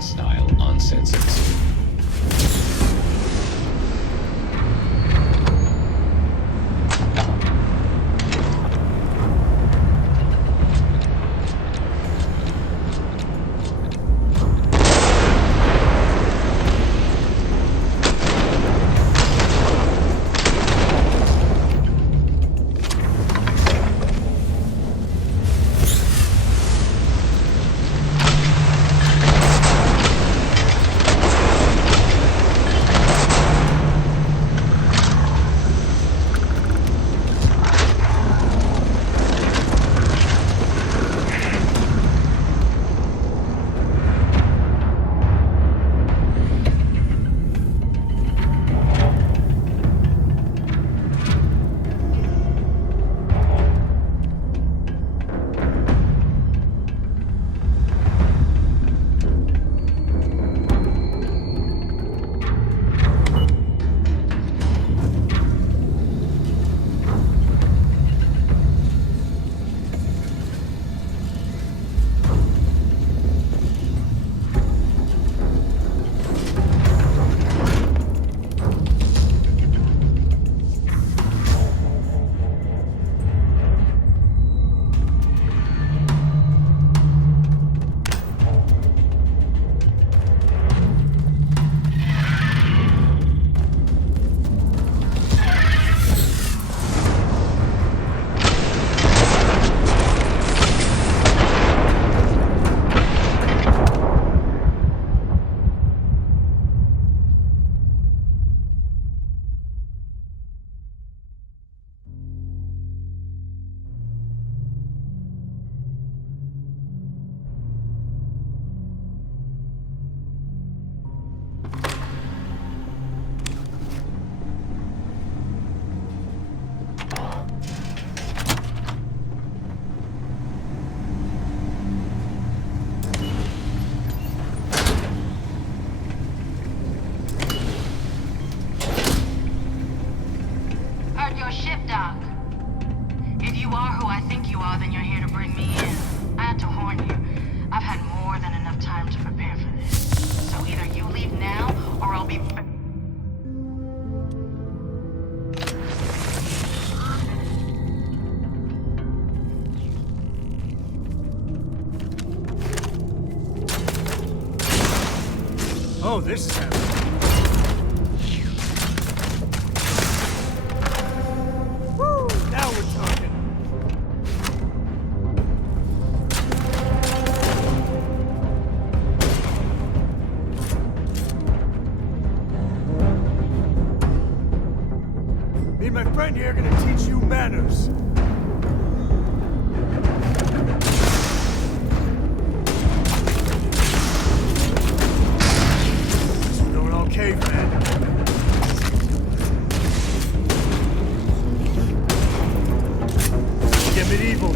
Style nonsensics. Oh, this is happening. Woo! Now we're talking. Me and my friend here are gonna teach you manners. Caveman. Get medieval.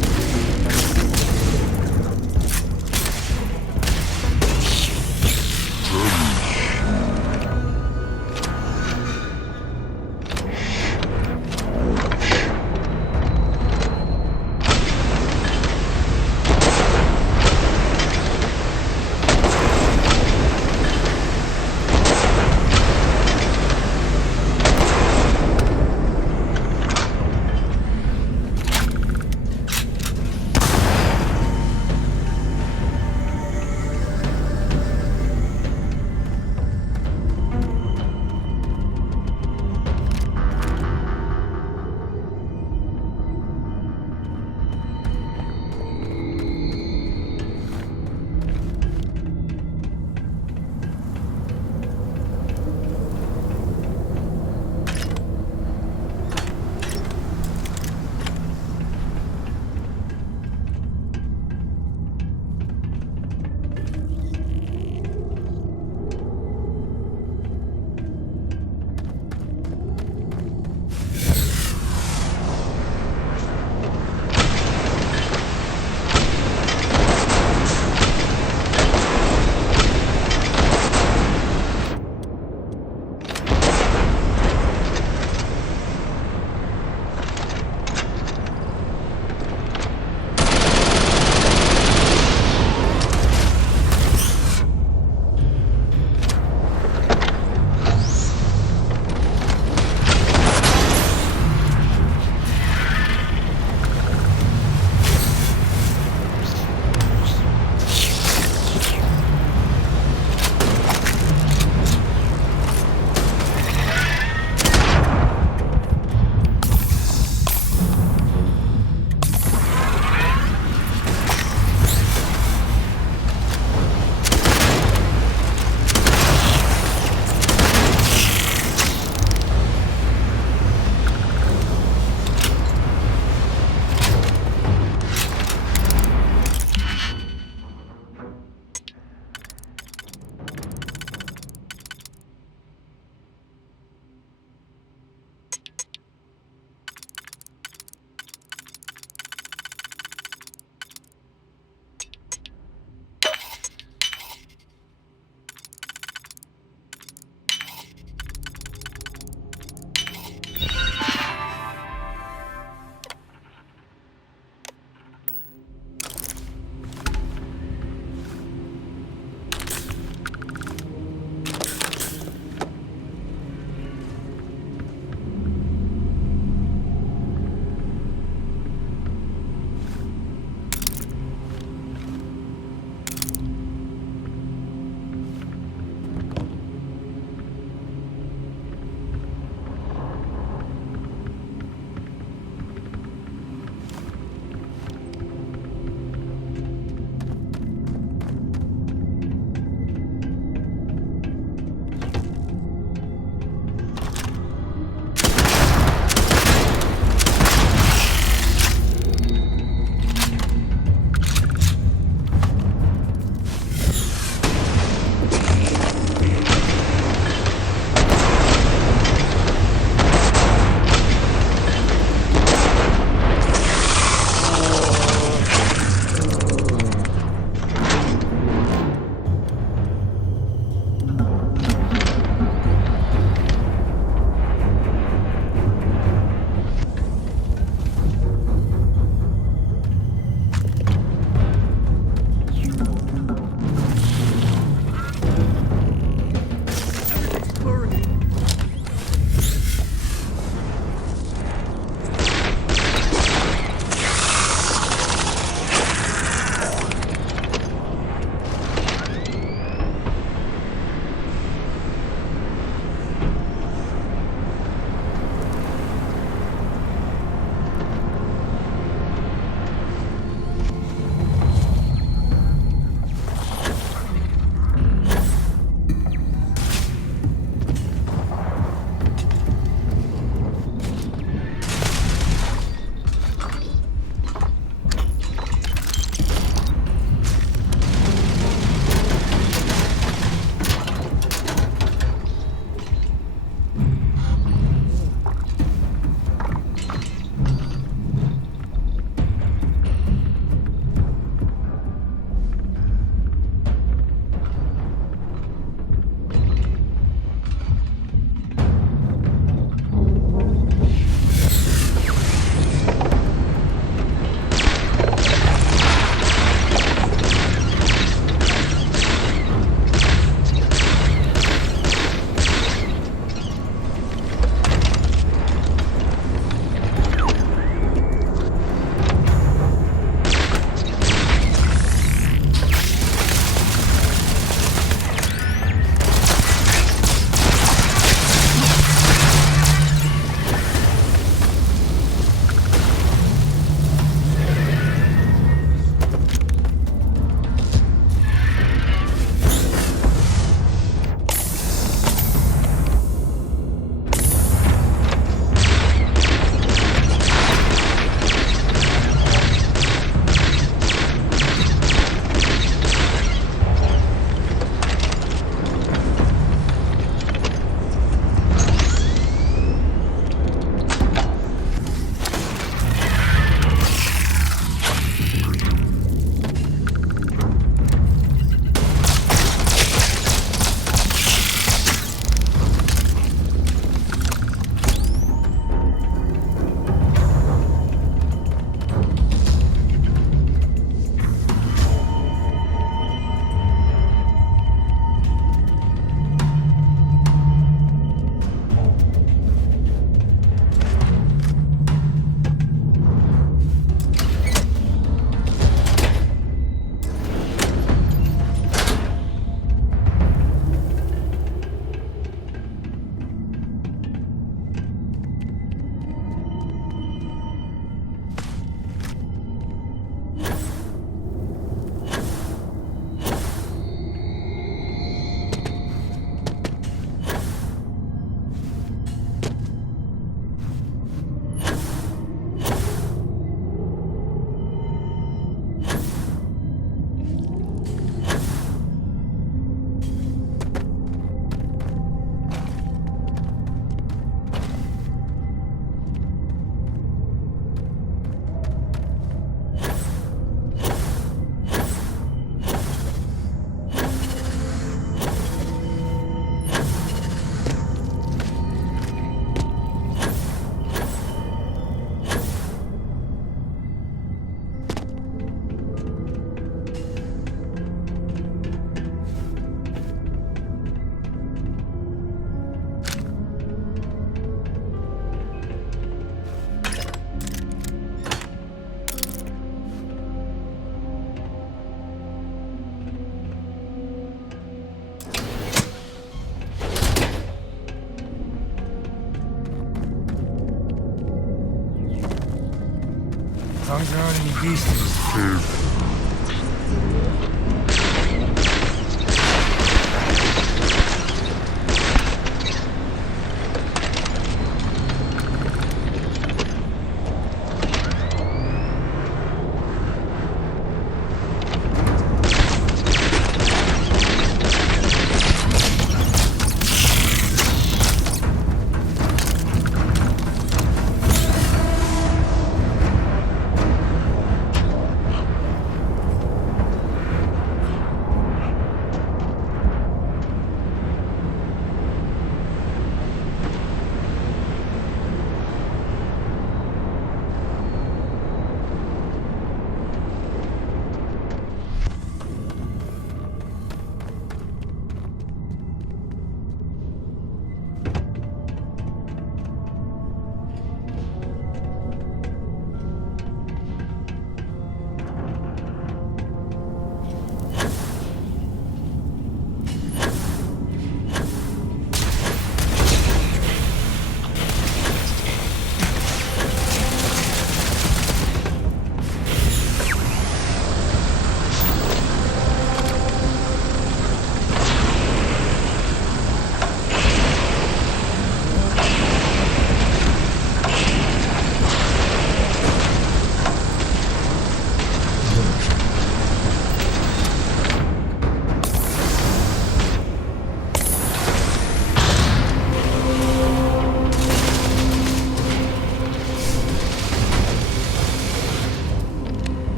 long as there aren't any beasties.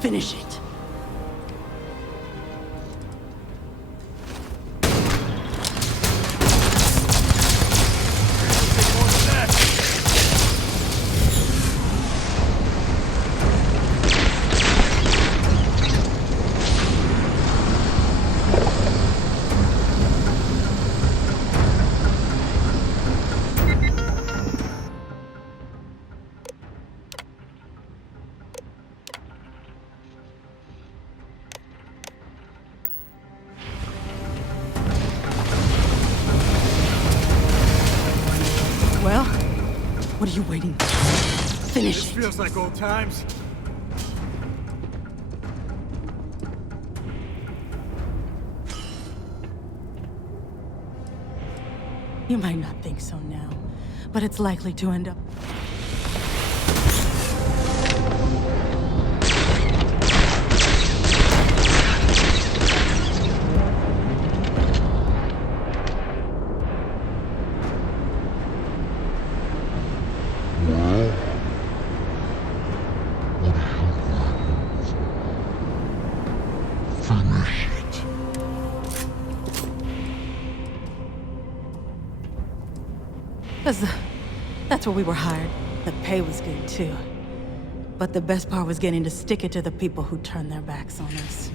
Finish it. Well, what are you waiting for? Finish This it. feels like old times. You might not think so now, but it's likely to end up... That's where we were hired. The pay was good, too. But the best part was getting to stick it to the people who turned their backs on us.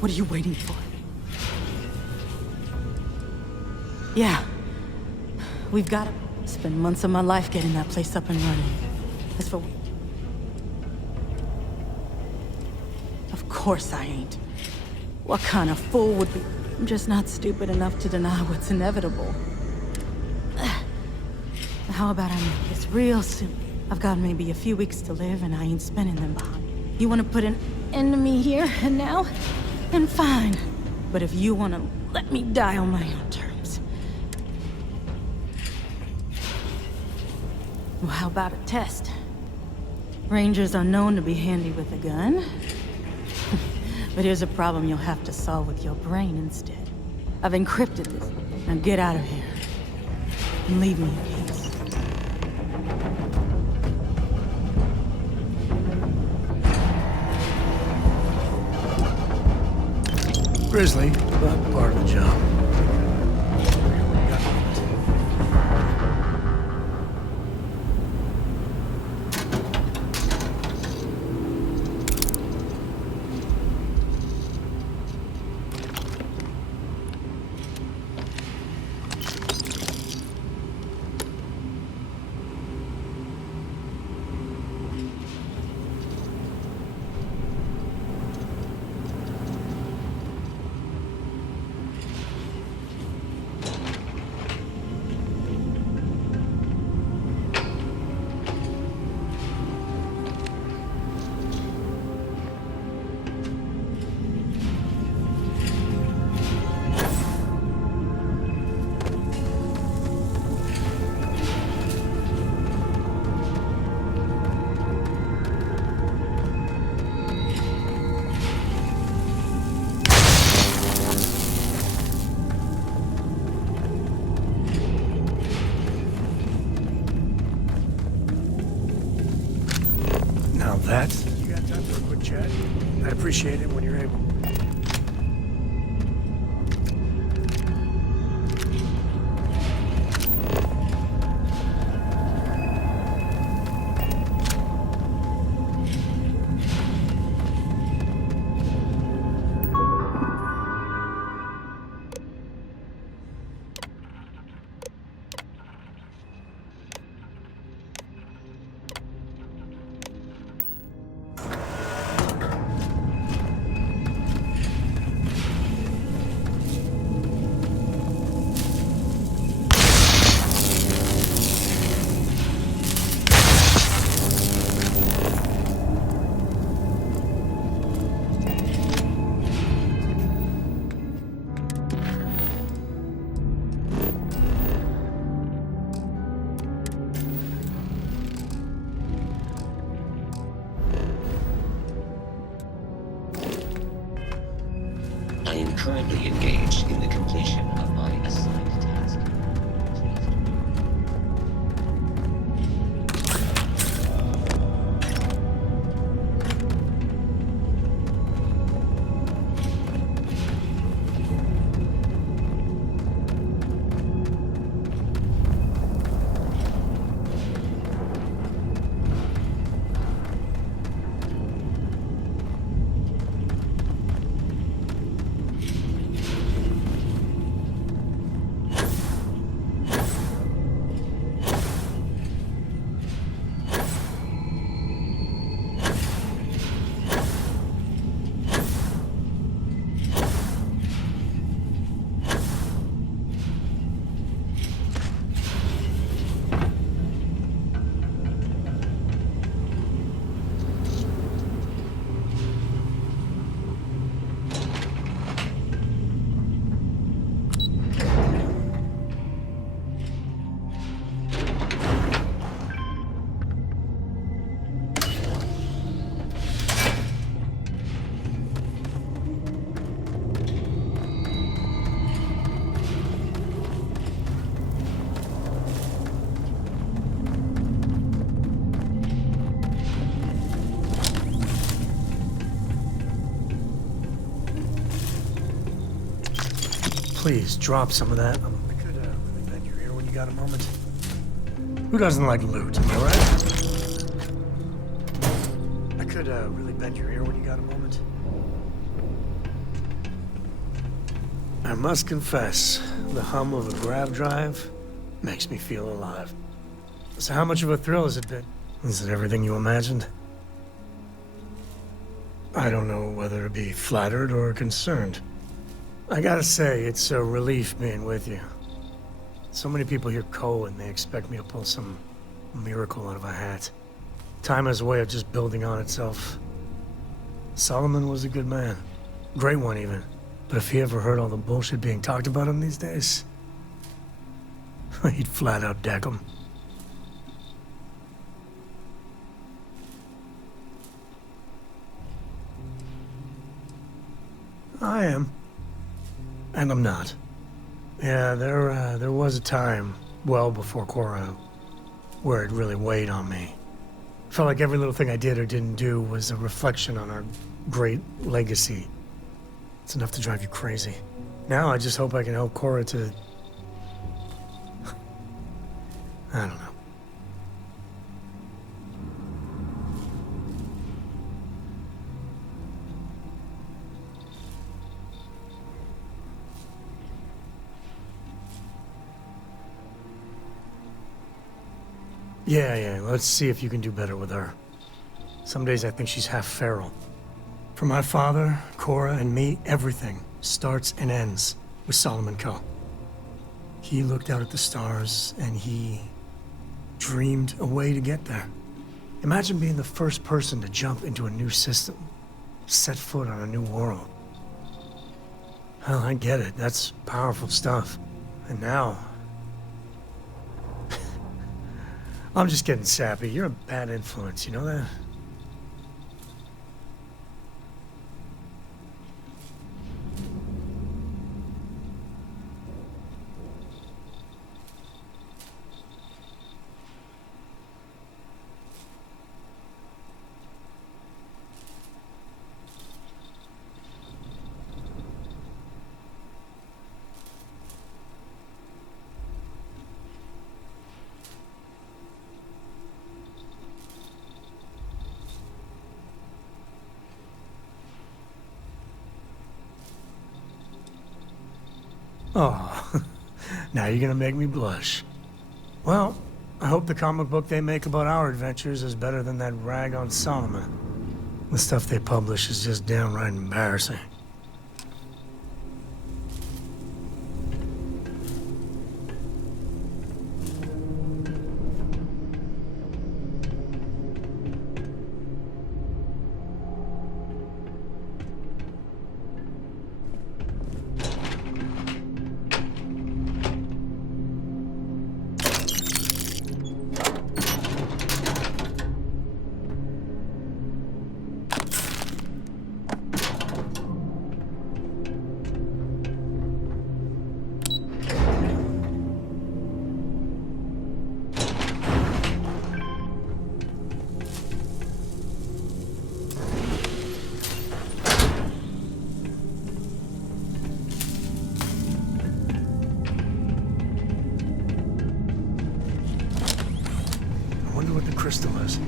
What are you waiting for? Yeah. We've got to spend months of my life getting that place up and running. As for... Of course I ain't. What kind of fool would be... I'm just not stupid enough to deny what's inevitable. How about I make this real simple? I've got maybe a few weeks to live and I ain't spending them behind. You want to put an end to me here and now? Then fine. But if you want to let me die on my own terms... Well, how about a test? Rangers are known to be handy with a gun. But here's a problem you'll have to solve with your brain instead. I've encrypted this. Now get out of here. And leave me in peace. Grisly, but part of the job. You got time for a quick chat? I'd appreciate it when you're able. I am currently engaged in the completion of my assigned task. Please, drop some of that. I could really bend your ear when you got a moment. Who doesn't like loot, am I right? I could really bend your ear when you got a moment. I must confess, the hum of a grav drive makes me feel alive. So how much of a thrill has it been? Is it everything you imagined? I don't know whether to be flattered or concerned. I gotta say, it's a relief being with you. So many people hear Cole and they expect me to pull some miracle out of a hat. Time has a way of just building on itself. Solomon was a good man. Great one, even. But if he ever heard all the bullshit being talked about him these days, he'd flat out deck him. I am. And I'm not. Yeah, there was a time, well before Cora, where it really weighed on me. Felt like every little thing I did or didn't do was a reflection on our great legacy. It's enough to drive you crazy. Now I just hope I can help Cora to... I don't know. Yeah, let's see if you can do better with her. Some days I think she's half feral. For my father, Cora, and me, everything starts and ends with Solomon Coe. He looked out at the stars, and he dreamed a way to get there. Imagine being the first person to jump into a new system, set foot on a new world. Hell, I get it. That's powerful stuff. And now... I'm just getting sappy. You're a bad influence, you know that? Oh, now you're gonna make me blush. Well, I hope the comic book they make about our adventures is better than that rag on Solomon. The stuff they publish is just downright embarrassing. Crystal is.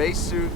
spacesuit.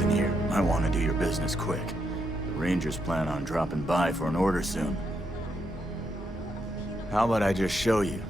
In here. I want to do your business quick. The Rangers plan on dropping by for an order soon. How about I just show you?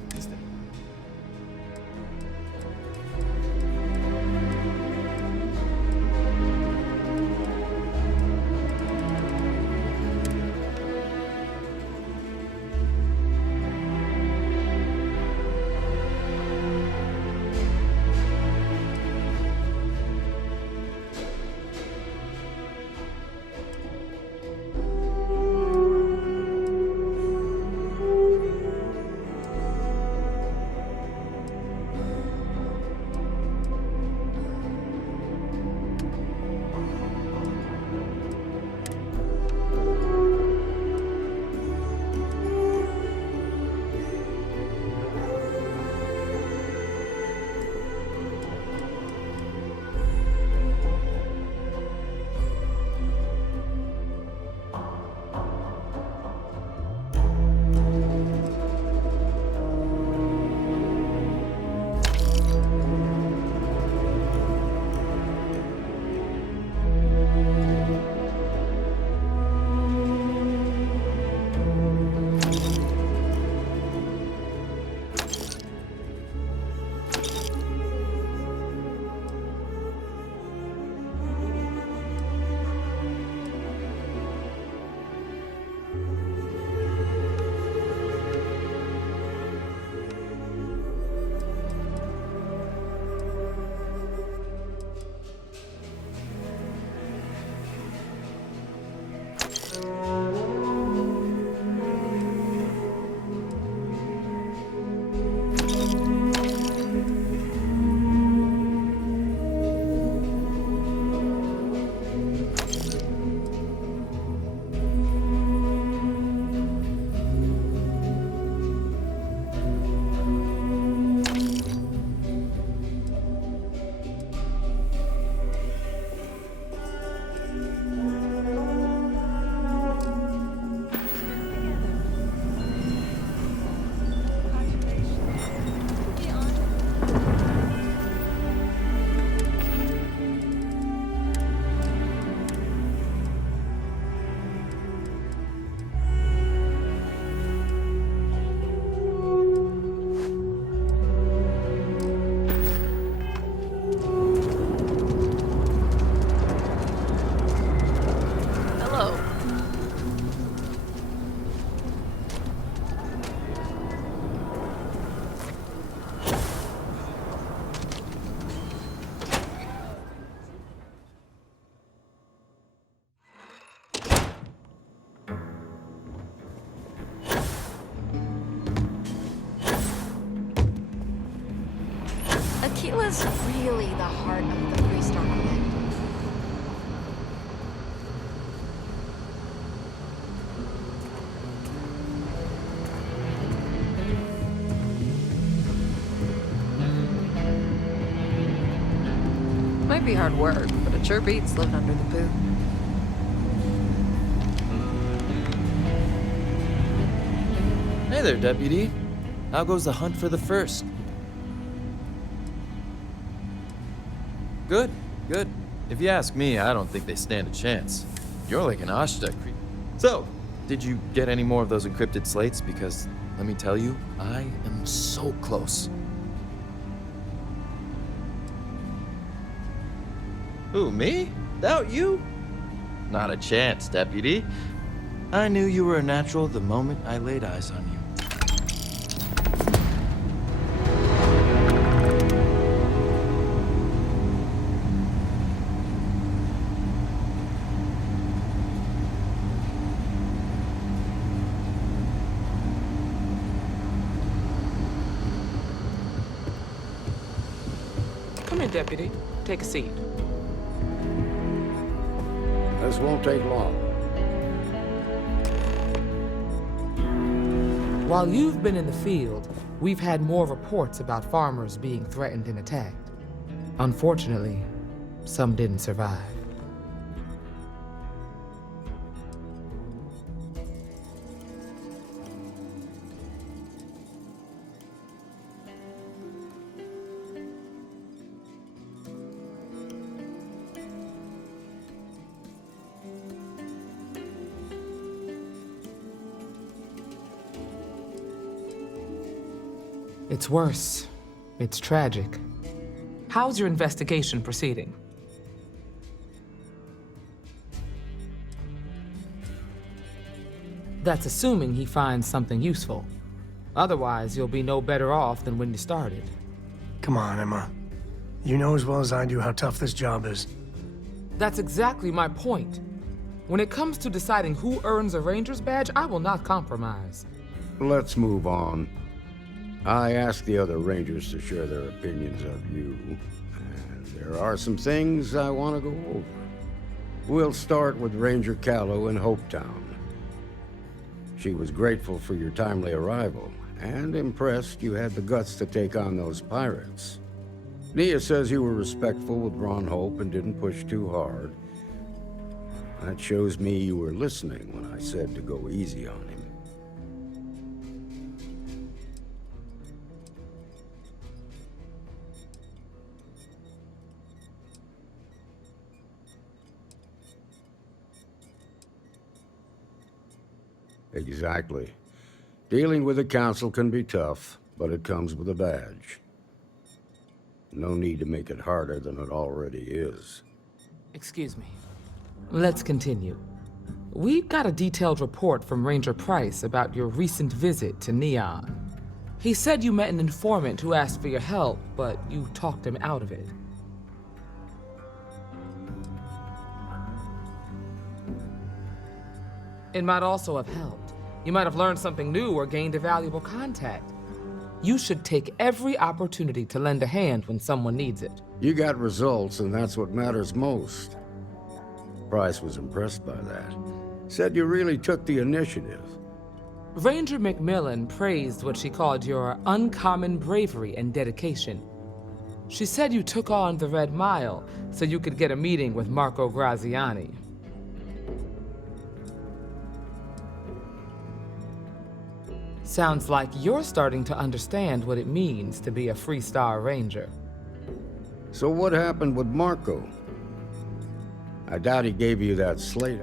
Tequila's really the heart of the Freestar Collective. Might be hard work, but it sure beats living under the boot. Hey there, Deputy. How goes the hunt for the first? Good, good. If you ask me, I don't think they stand a chance. You're like an Ashta creep. So, did you get any more of those encrypted slates? Because, let me tell you, I am so close. Who, me? Doubt you? Not a chance, Deputy. I knew you were a natural the moment I laid eyes on you. Come in, Deputy. Take a seat. This won't take long. While you've been in the field, we've had more reports about farmers being threatened and attacked. Unfortunately, some didn't survive. It's worse. It's tragic. How's your investigation proceeding? That's assuming he finds something useful. Otherwise, you'll be no better off than when you started. Come on, Emma. You know as well as I do how tough this job is. That's exactly my point. When it comes to deciding who earns a Ranger's badge, I will not compromise. Let's move on. I asked the other Rangers to share their opinions of you, and there are some things I want to go over. We'll start with Ranger Callow in Hopetown. She was grateful for your timely arrival, and impressed you had the guts to take on those pirates. Nia says you were respectful with Ron Hope and didn't push too hard. That shows me you were listening when I said to go easy on him. Exactly. Dealing with the Council can be tough, but it comes with a badge. No need to make it harder than it already is. Excuse me. Let's continue. We've got a detailed report from Ranger Price about your recent visit to Neon. He said you met an informant who asked for your help, but you talked him out of it. It might also have helped. You might have learned something new or gained a valuable contact. You should take every opportunity to lend a hand when someone needs it. You got results, and that's what matters most. Price was impressed by that. Said you really took the initiative. Ranger McMillan praised what she called your uncommon bravery and dedication. She said you took on the Red Mile so you could get a meeting with Marco Graziani. Sounds like you're starting to understand what it means to be a Freestar Ranger. So what happened with Marco? I doubt he gave you that slate.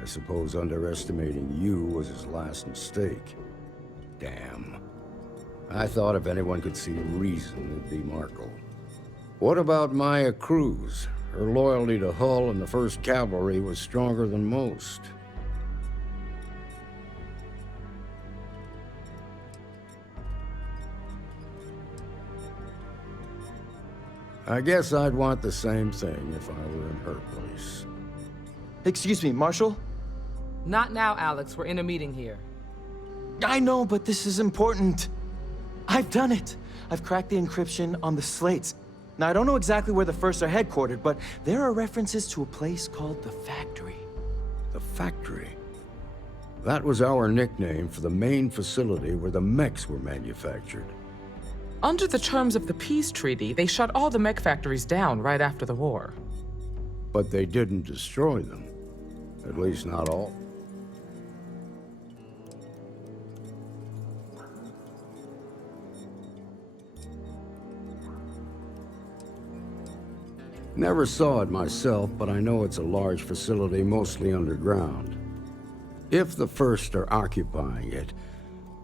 I suppose underestimating you was his last mistake. Damn. I thought if anyone could see reason, it'd be Marco. What about Maya Cruz? Her loyalty to Hull and the 1st Cavalry was stronger than most. I guess I'd want the same thing if I were in her place. Excuse me, Marshal? Not now, Alex. We're in a meeting here. I know, but this is important. I've done it. I've cracked the encryption on the slates. Now, I don't know exactly where the First are headquartered, but there are references to a place called the Factory. The Factory? That was our nickname for the main facility where the mechs were manufactured. Under the terms of the peace treaty, they shut all the mech factories down right after the war. But they didn't destroy them. At least not all. Never saw it myself, but I know it's a large facility mostly underground. If the First are occupying it,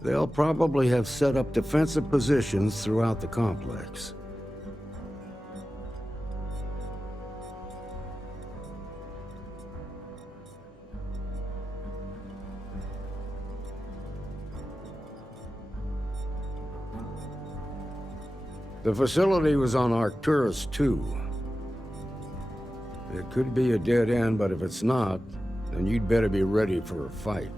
they'll probably have set up defensive positions throughout the complex. The facility was on Arcturus 2. It could be a dead end, but if it's not, then you'd better be ready for a fight.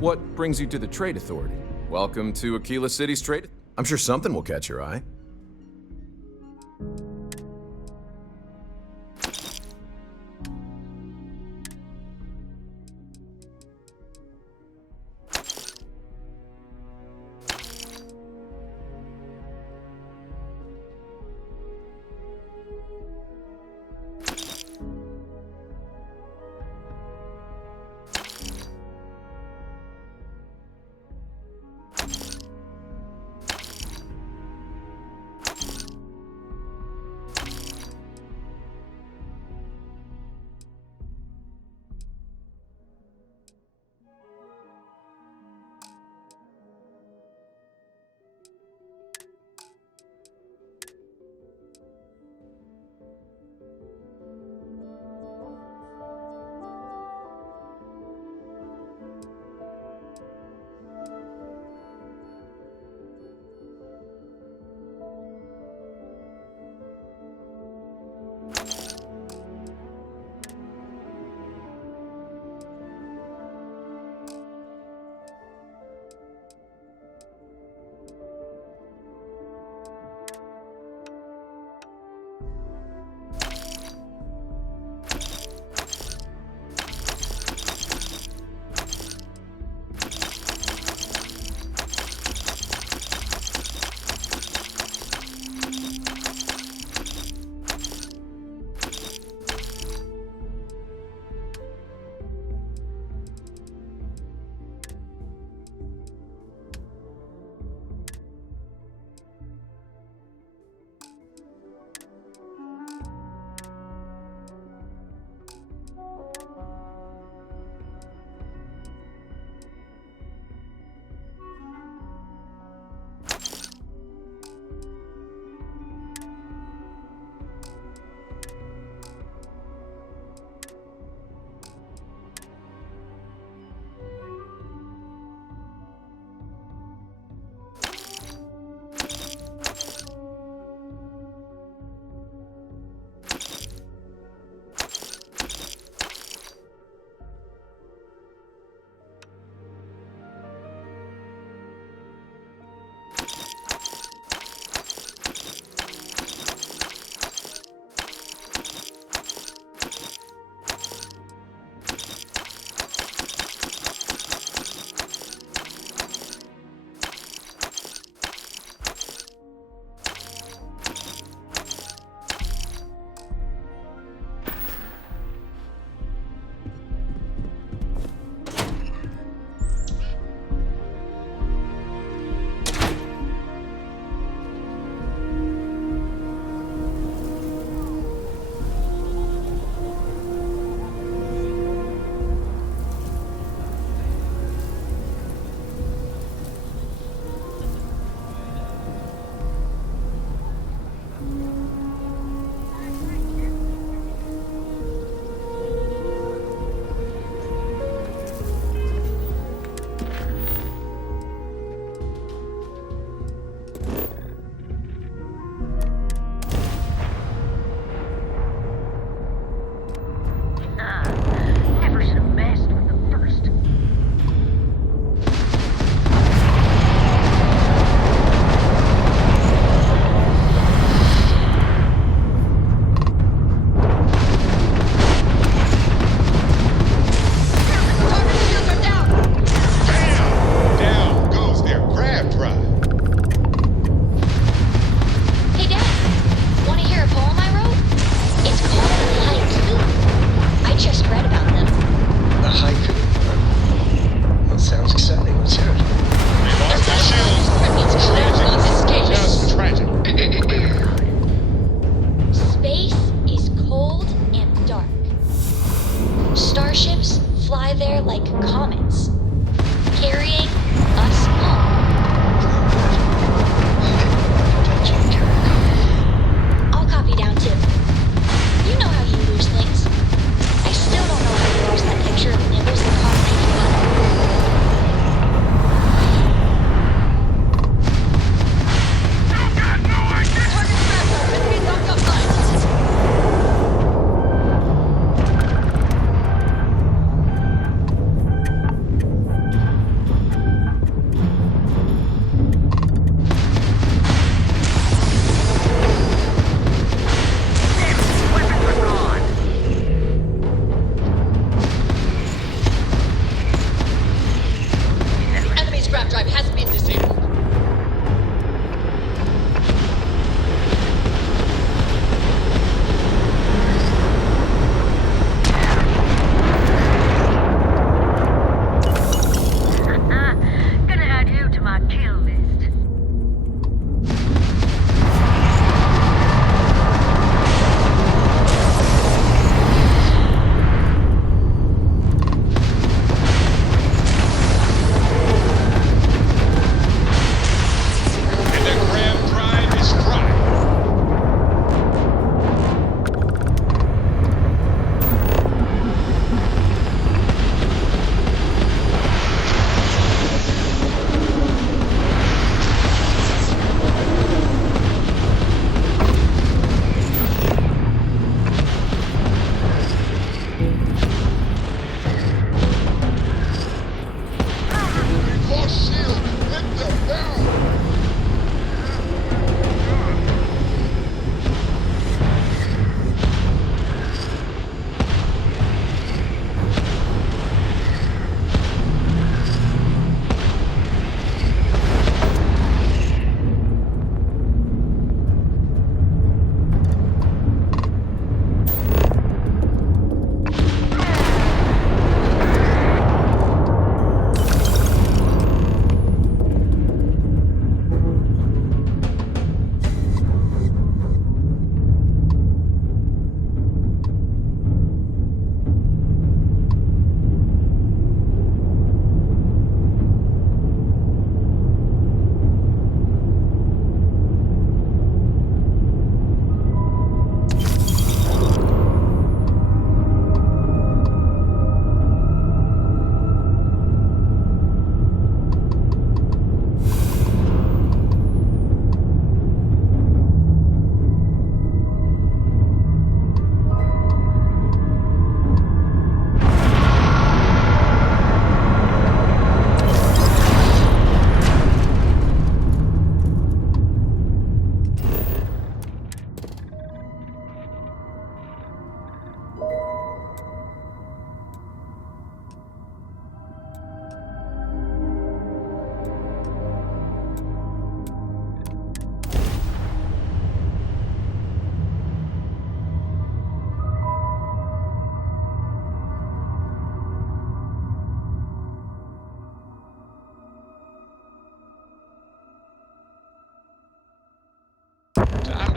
What brings you to the Trade Authority? Welcome to Aquila City's trade. I'm sure something will catch your eye.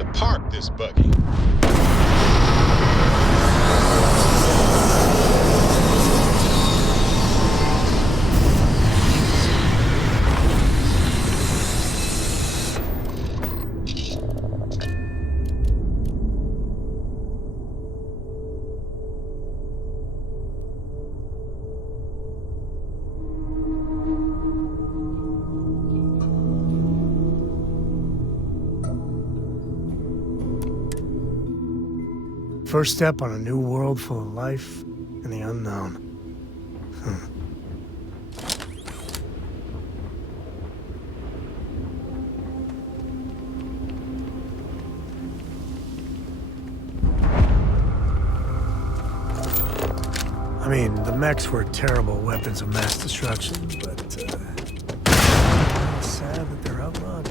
to park this buggy. First step on a new world full of life and the unknown. I mean, the mechs were terrible weapons of mass destruction, but it's sad that they're outlawed.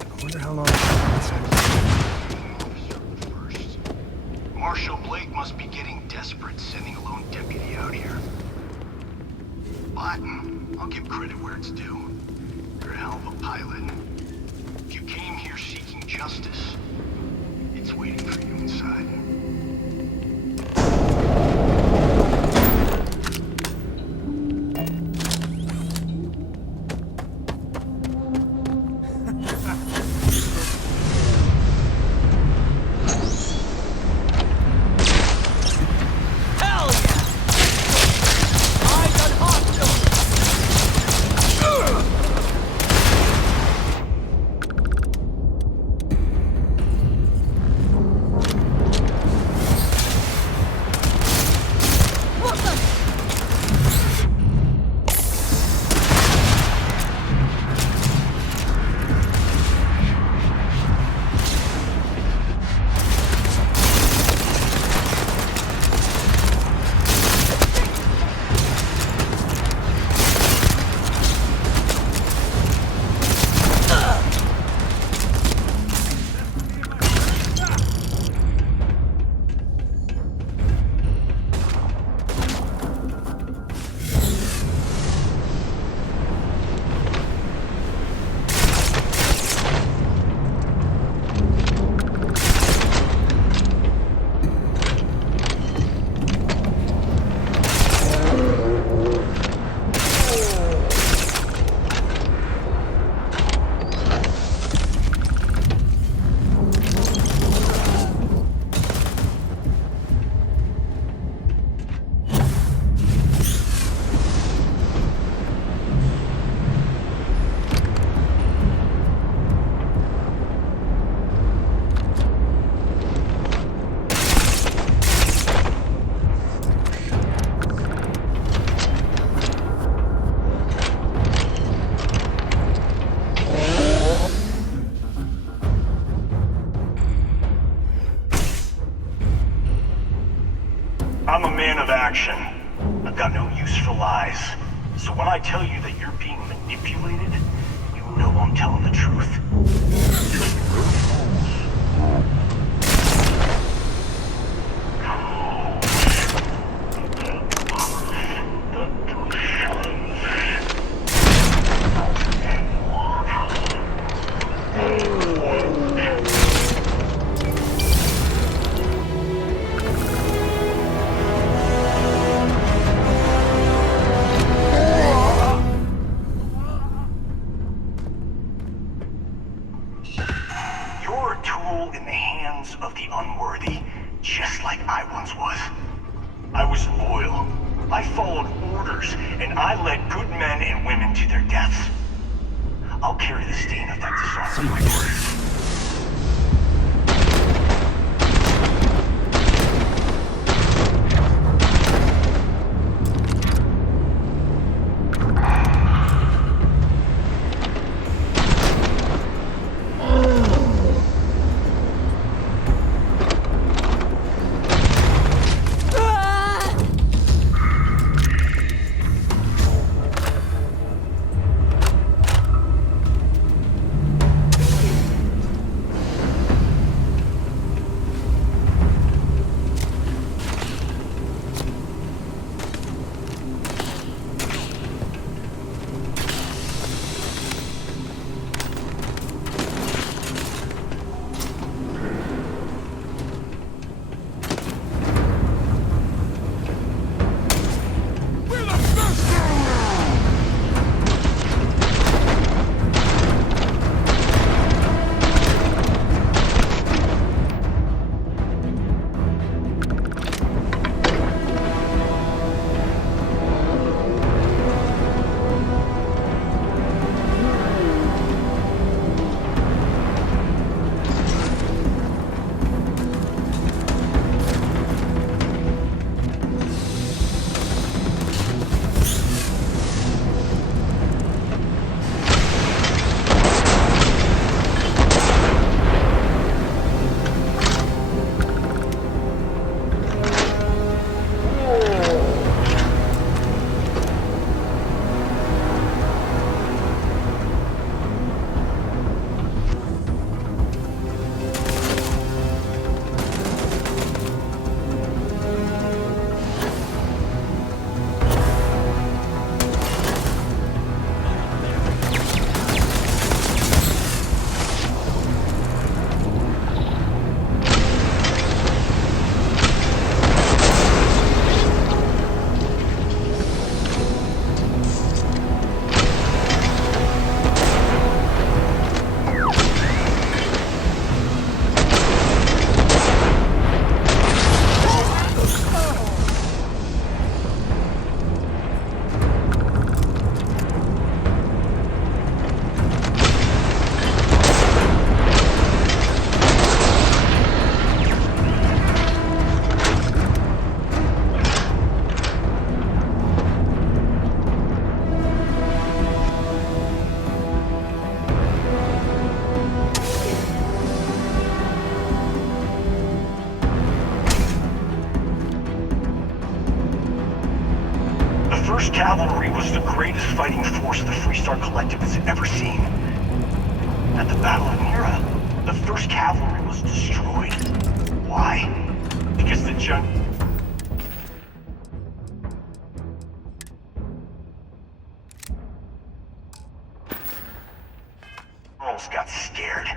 I wonder how long it's Marshal Blake must be getting desperate sending a lone deputy out here. But I'll give credit where it's due. You're a hell of a pilot. If you came here seeking justice, it's waiting for you inside. I'm a man of action. I've got no use for lies. So when I tell you that you're being manipulated, you know I'm telling the truth. In the hands of the unworthy, just like I once was. I was loyal. I followed orders, and I led good men and women to their deaths. I'll carry the stain of that dishonor in my heart. was the greatest fighting force the Freestar Collective has ever seen. At the Battle of Mira, the 1st Cavalry was destroyed. Why? Because the Generals got scared.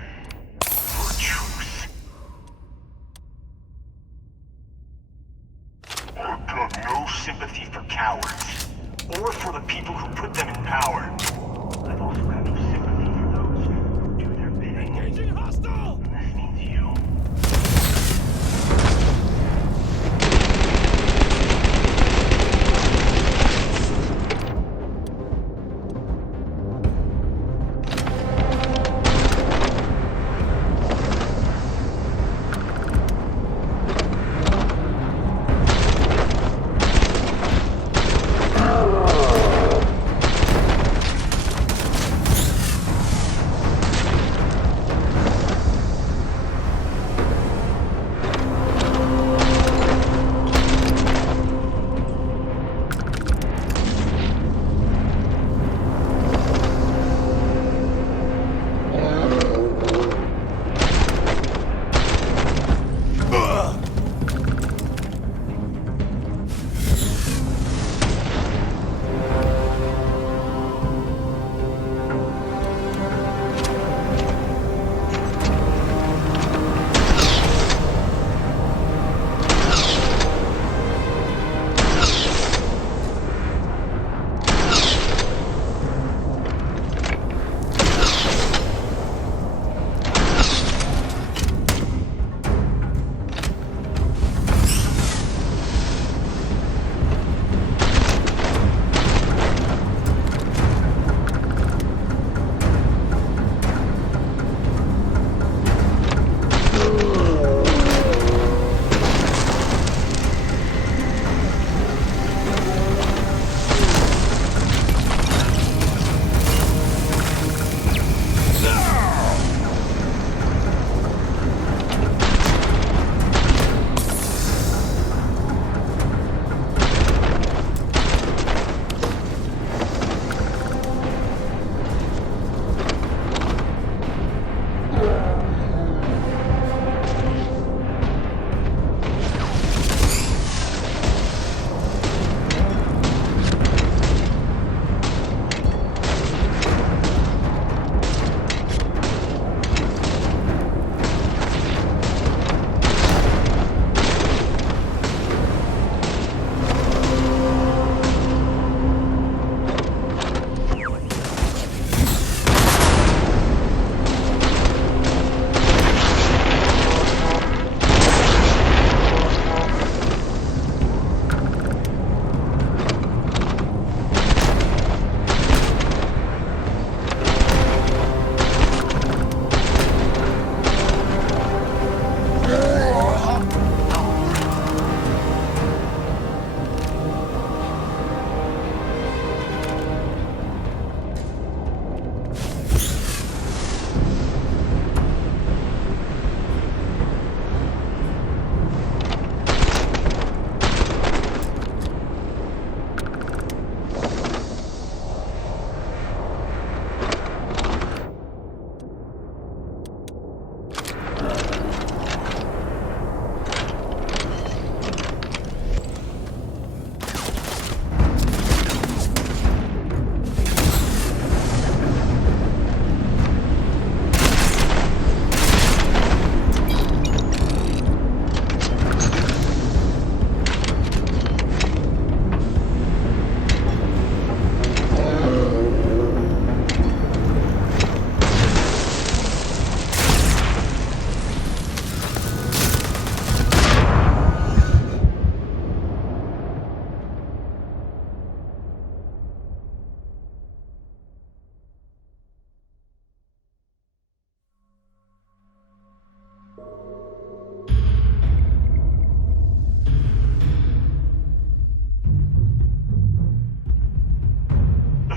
For truth. I've got no sympathy for cowards, or for the people who put them in power. I've also got no sympathy for those who do their bidding. Engaging hostile! And this means you.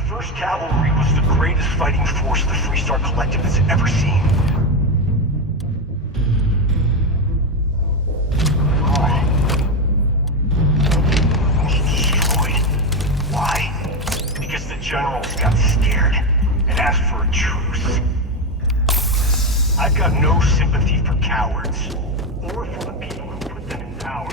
First Cavalry was the greatest fighting force the Freestar Collective has ever seen. Was destroyed. Why? truce. I've got no sympathy for cowards, or for the people who put them in power.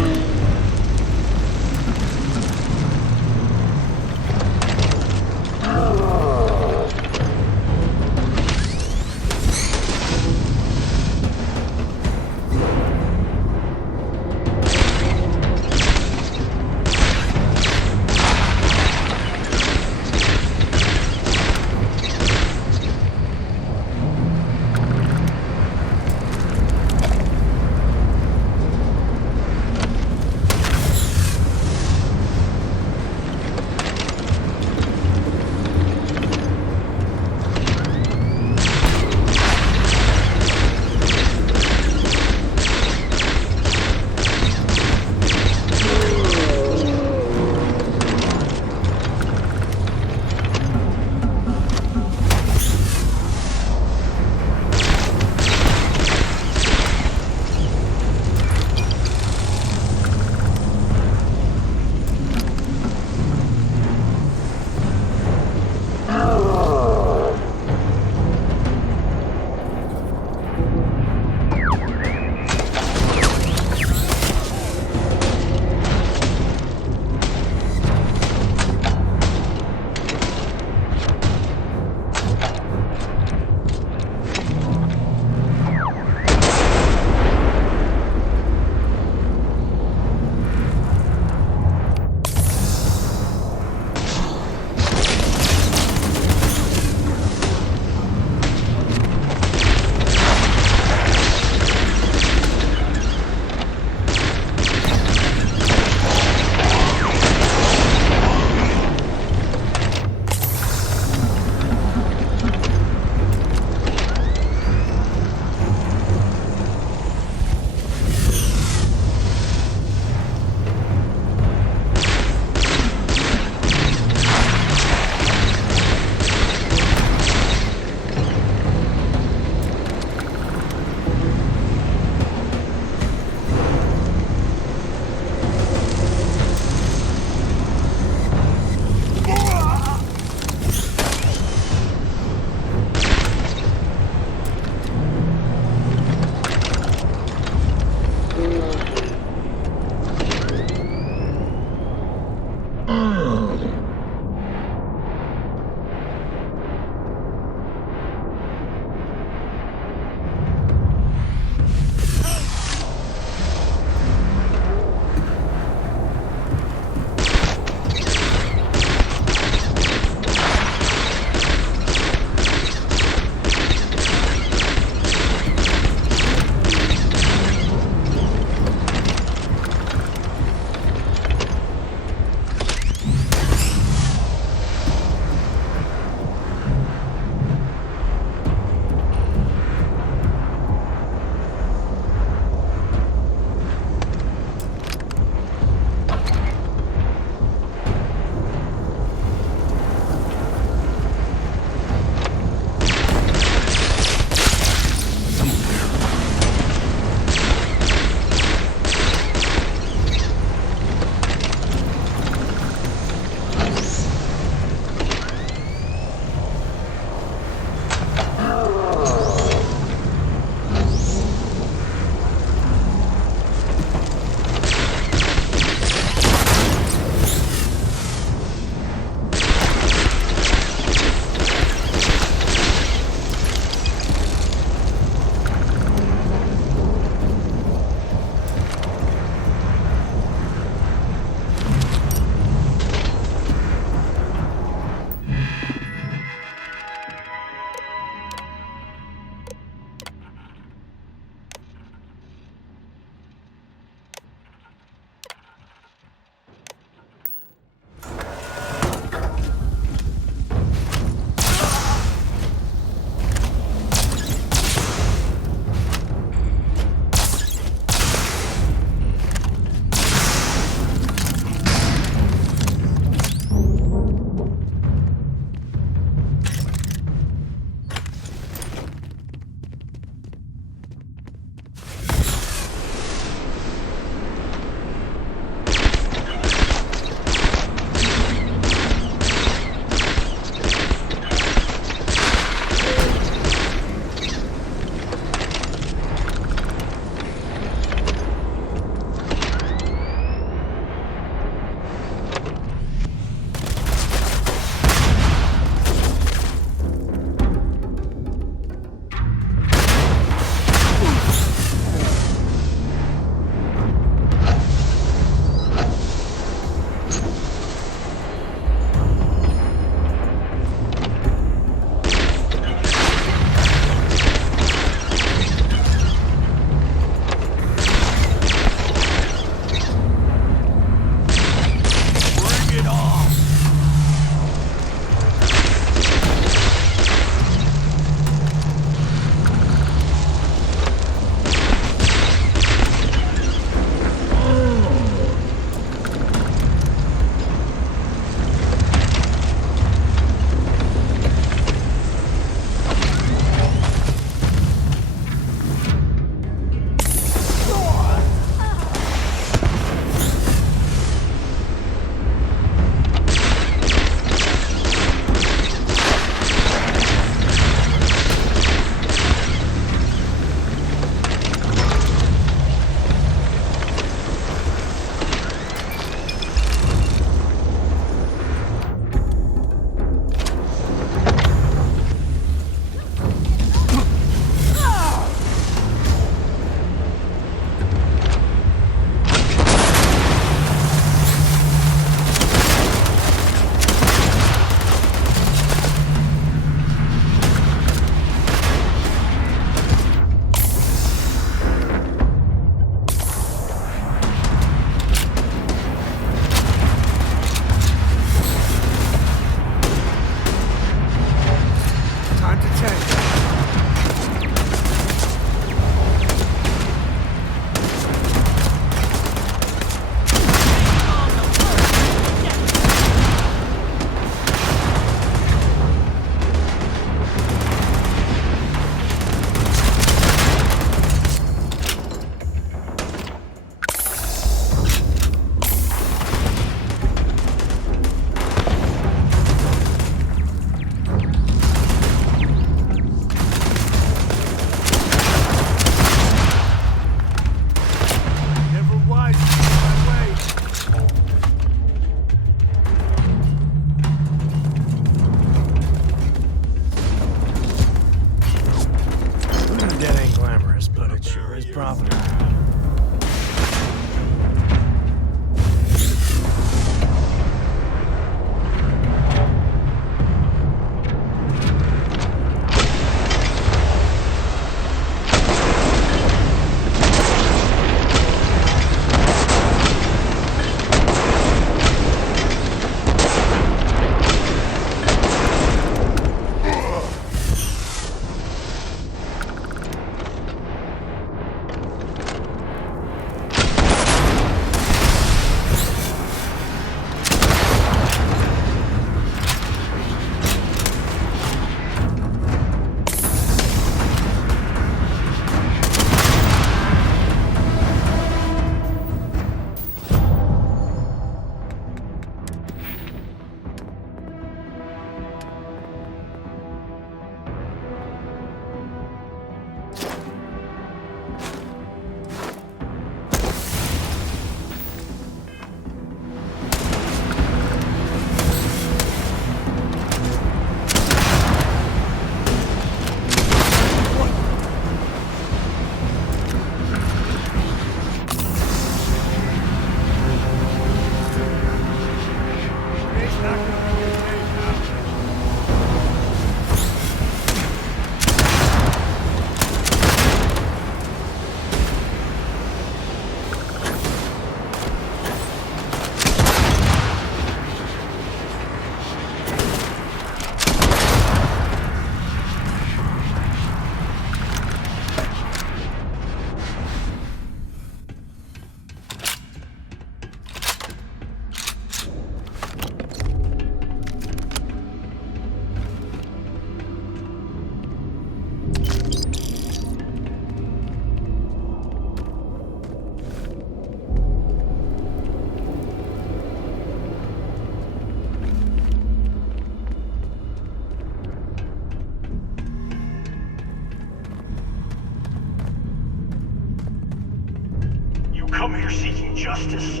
come here seeking justice.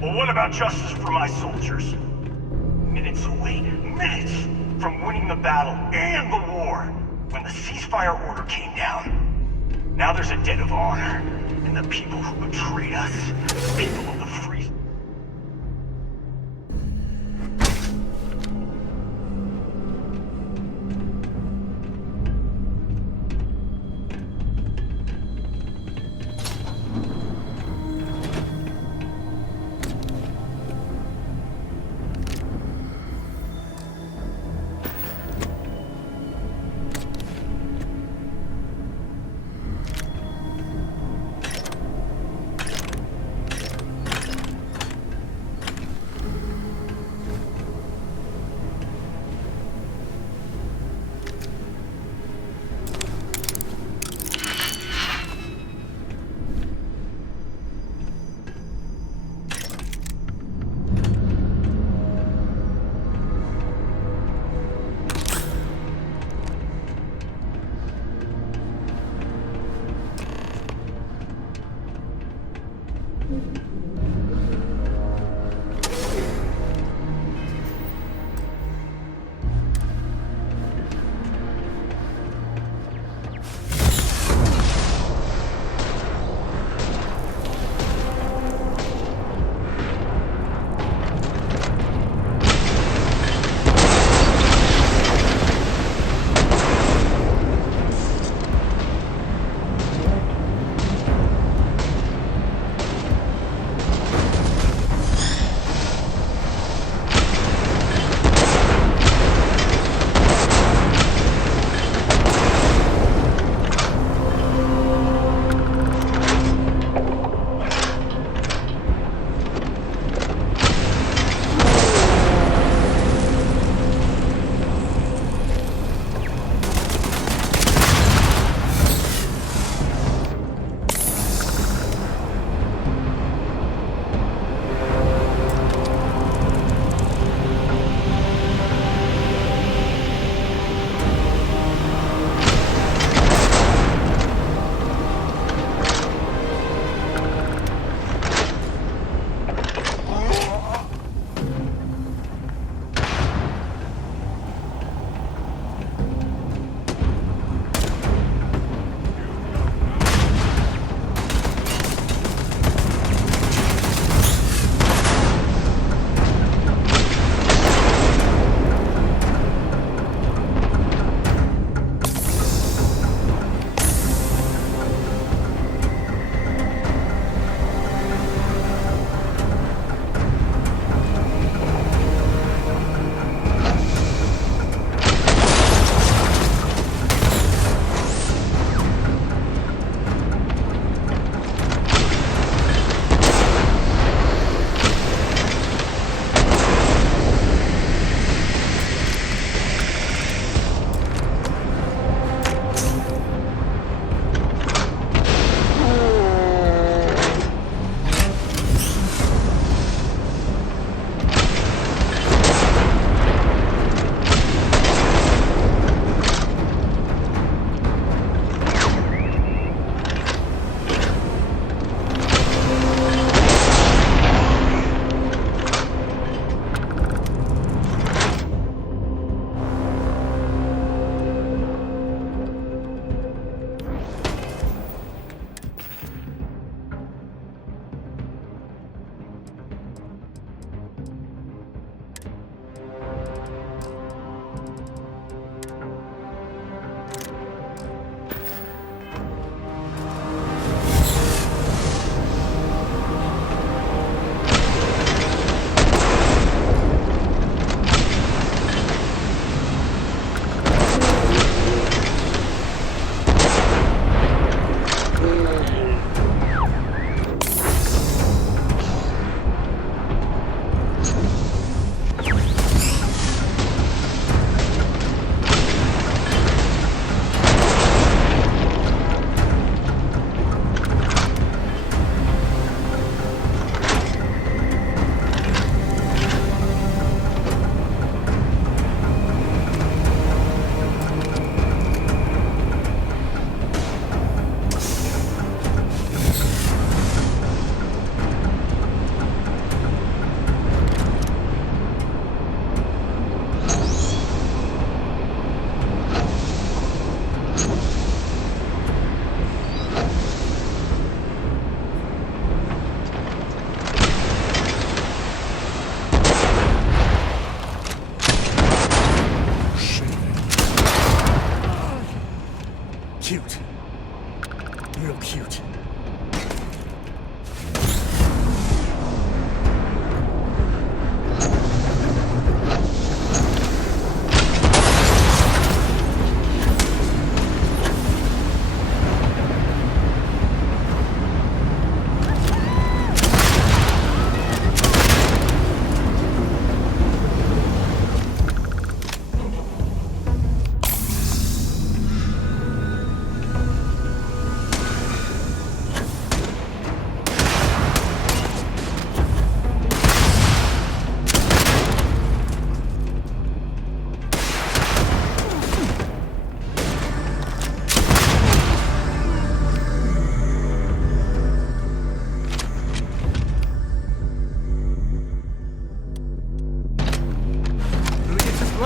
Well, what about justice for my soldiers? Minutes away, minutes from winning the battle and the war, when the ceasefire order came down. Now there's a debt of honor, and the people who betrayed us, the people of the free...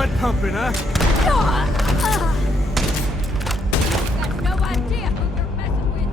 blood pumping, huh? Got no idea who you're messing with.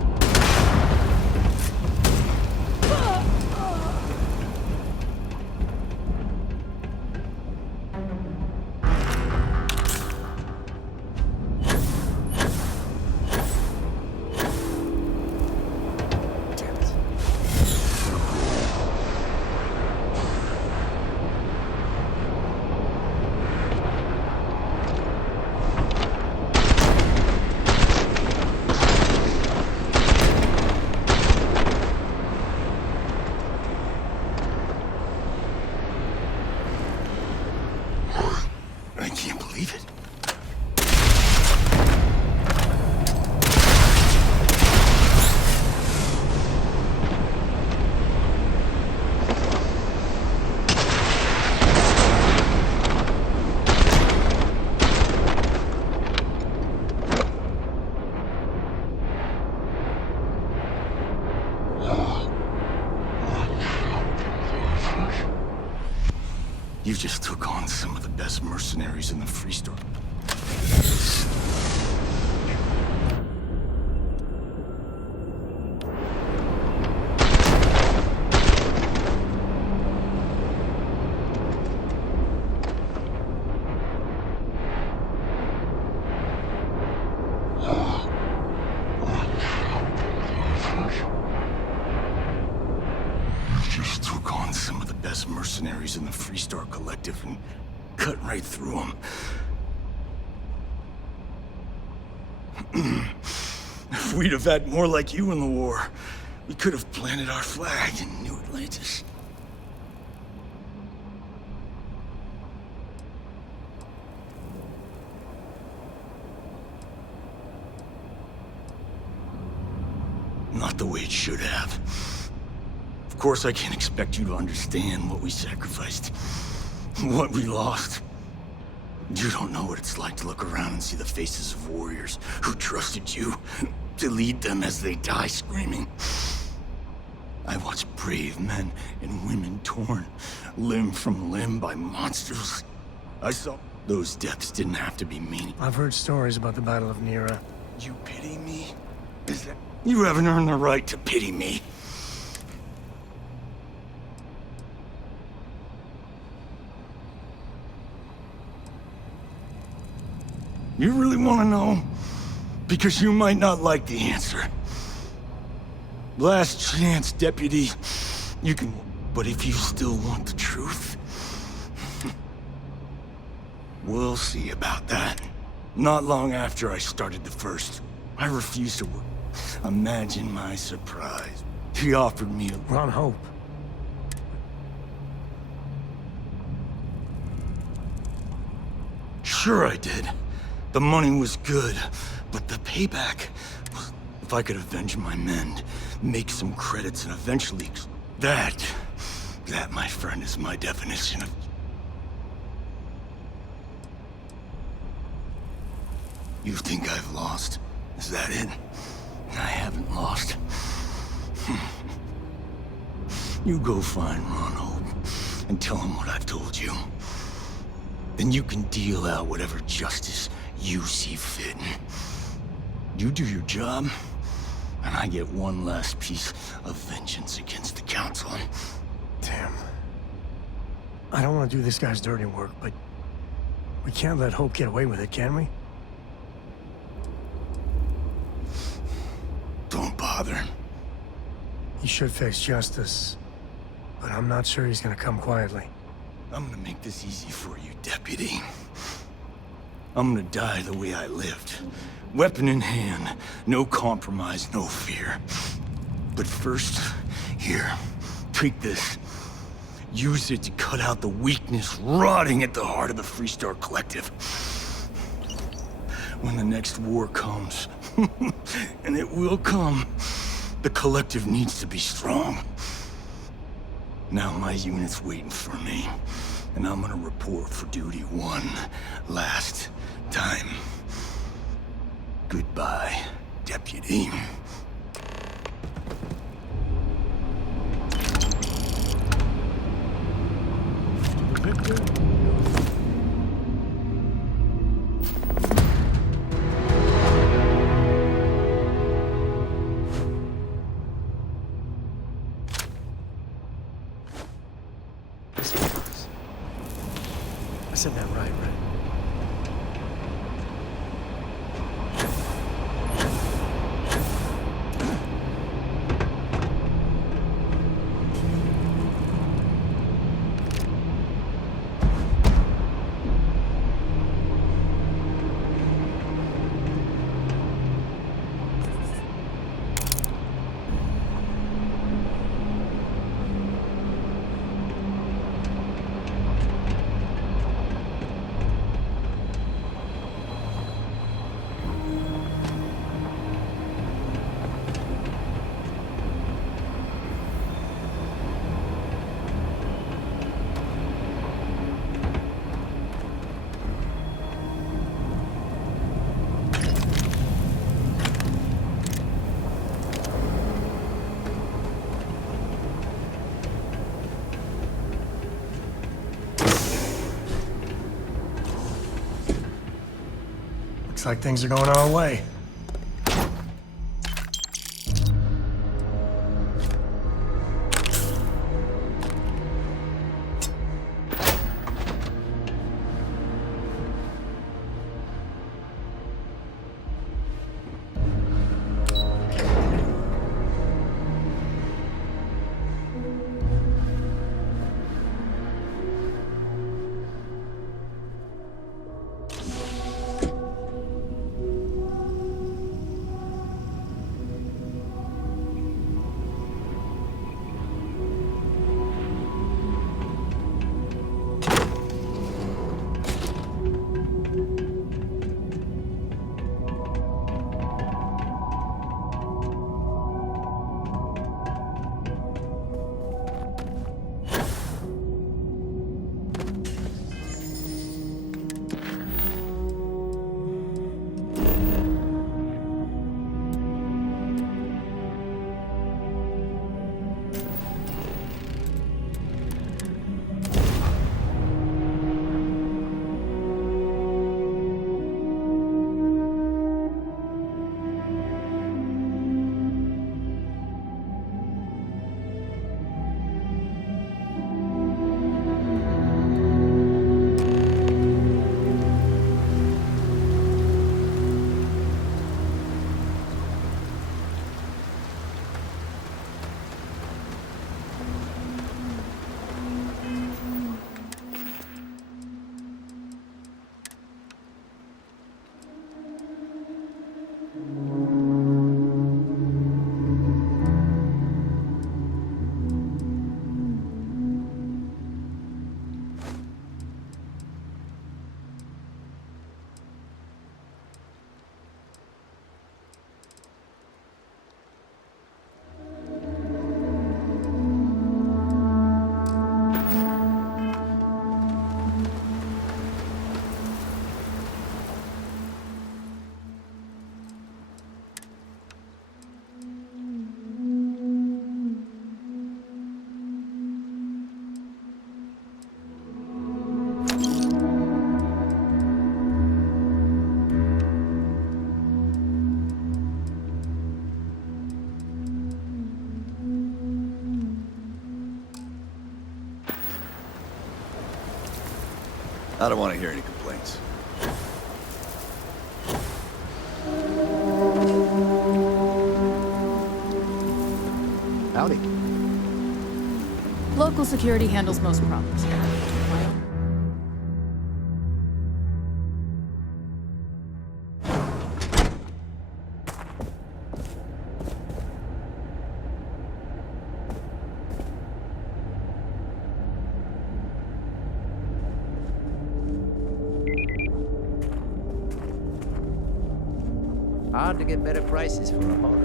I can't believe it. You just took on some of the best mercenaries in the Freestar. Mercenaries in the Freestar Collective and cut right through them. If we'd have had more like you in the war, we could have planted our flag in New Atlantis. Not the way it should have. Of course, I can't expect you to understand what we sacrificed, what we lost. You don't know what it's like to look around and see the faces of warriors who trusted you to lead them as they die screaming. I watched brave men and women torn limb from limb by monsters. I saw those deaths didn't have to be meaningless. I've heard stories about the Battle of Nera. You pity me? Is that... You haven't earned the right to pity me. You really want to know? Because you might not like the answer. Last chance, Deputy. You can... But if you still want the truth... we'll see about that. Not long after I started the first, I refused to work. Imagine my surprise. He offered me a... Ron Hope. Sure I did. The money was good, but the payback was if I could avenge my men, make some credits, and eventually... That, my friend, is my definition of... You think I've lost? Is that it? I haven't lost. You go find Ron Hope and tell him what I've told you. Then you can deal out whatever justice you see fit. You do your job, and I get one last piece of vengeance against the Council. Damn. I don't want to do this guy's dirty work, but we can't let Hope get away with it, can we? Don't bother. He should face justice, but I'm not sure he's gonna come quietly. I'm gonna make this easy for you, Deputy. I'm gonna die the way I lived. Weapon in hand, no compromise, no fear. But first, here, take this. Use it to cut out the weakness rotting at the heart of the Freestar Collective. When the next war comes, and it will come, the Collective needs to be strong. Now my unit's waiting for me, and I'm gonna report for duty one last time. Goodbye, Deputy. I said that right? Looks like things are going our way. I don't want to hear any complaints. Howdy. Local security handles most problems here. Hard to get better prices for a horror.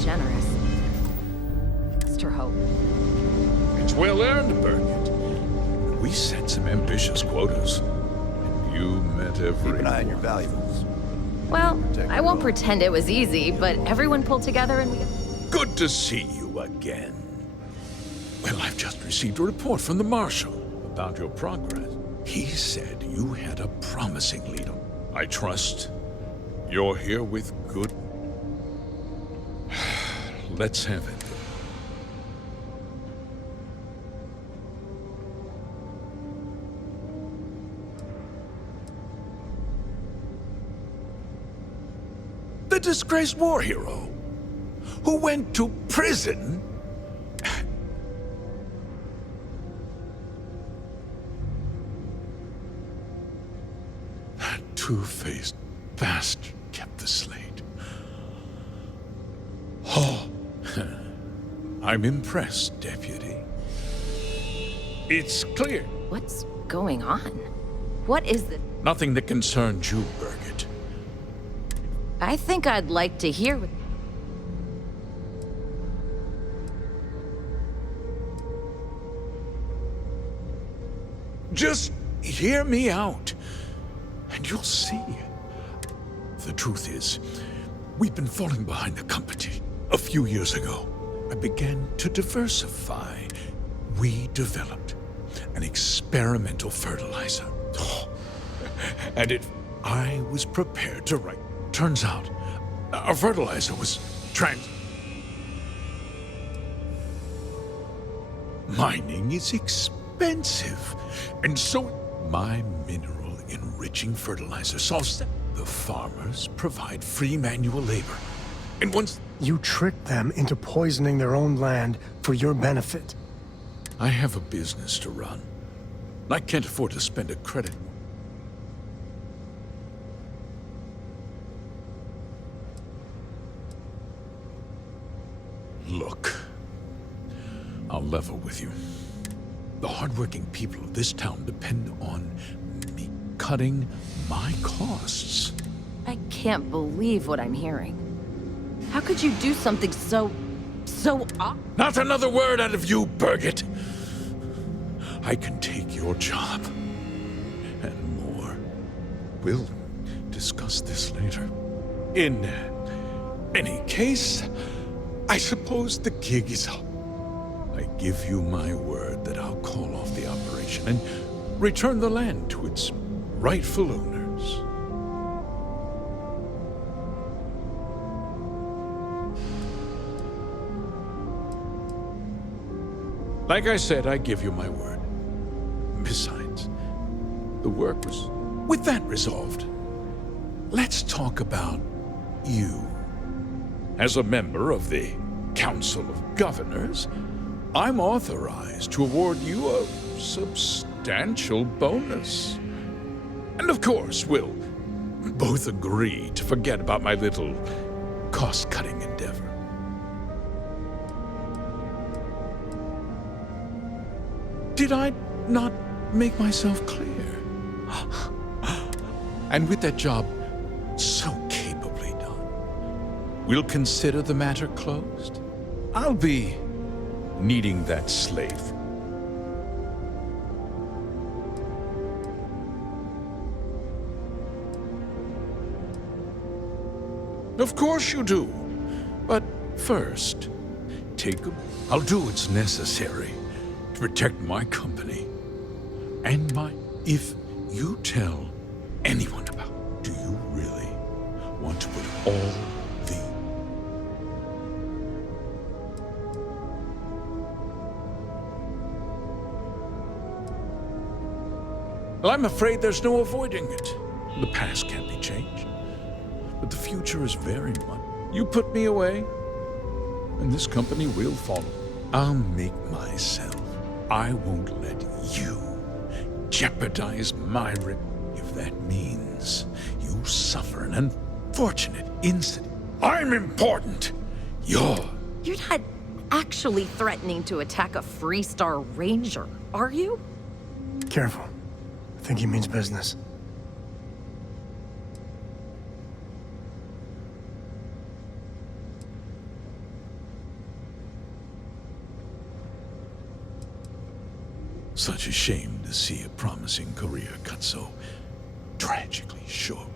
Generous. Mr. Hope. It's well earned, Birgit. We set some ambitious quotas. You met everyone. Keep an eye on your valuables. Well, I won't pretend it was easy, but everyone pulled together and we... Good to see you again. Well, I've just received a report from the Marshal about your progress. He said you had a promising leader. I trust you're here with good... Let's have it. The disgraced war hero who went to prison. That two-faced bastard kept the slate. Oh, I'm impressed, Deputy. It's clear. What's going on? What is the... Nothing that concerns you, Birgit. I think I'd like to hear what... Just hear me out, and you'll see. The truth is, we've been falling behind the competition. A few years ago, I began to diversify. We developed an experimental fertilizer. And I was prepared to write. Turns out, our fertilizer was Mining is expensive, and so my mineral-enriching fertilizer solves that. The farmers provide free manual labor, and once... You tricked them into poisoning their own land for your benefit. I have a business to run. I can't afford to spend a credit. Look, I'll level with you. The hardworking people of this town depend on me cutting my costs. I can't believe what I'm hearing. How could you do something so... Not another word out of you, Birgit! I can take your job. And more. We'll discuss this later. In any case, I suppose the gig is up. I give you my word that I'll call off the operation and return the land to its rightful owners. Like I said, I give you my word. Besides, the work was... With that resolved, let's talk about you. As a member of the Council of Governors, I'm authorized to award you a substantial bonus. And of course, we'll both agree to forget about my little cost-cutting endeavor. Did I not make myself clear? And with that job so capably done, we'll consider the matter closed. I'll be needing that slave. Of course you do. But first, I'll do what's necessary to protect my company and if you tell anyone about it, do you really want to put all the... Well, I'm afraid there's no avoiding it. The past can't be changed, but the future is very much... You put me away, and this company will follow. I'll make myself. I won't let you jeopardize my if that means you suffer an unfortunate incident. I'm important. You're not actually threatening to attack a Freestar Ranger, are you? Careful. I think he means business. Such a shame to see a promising career cut so tragically short.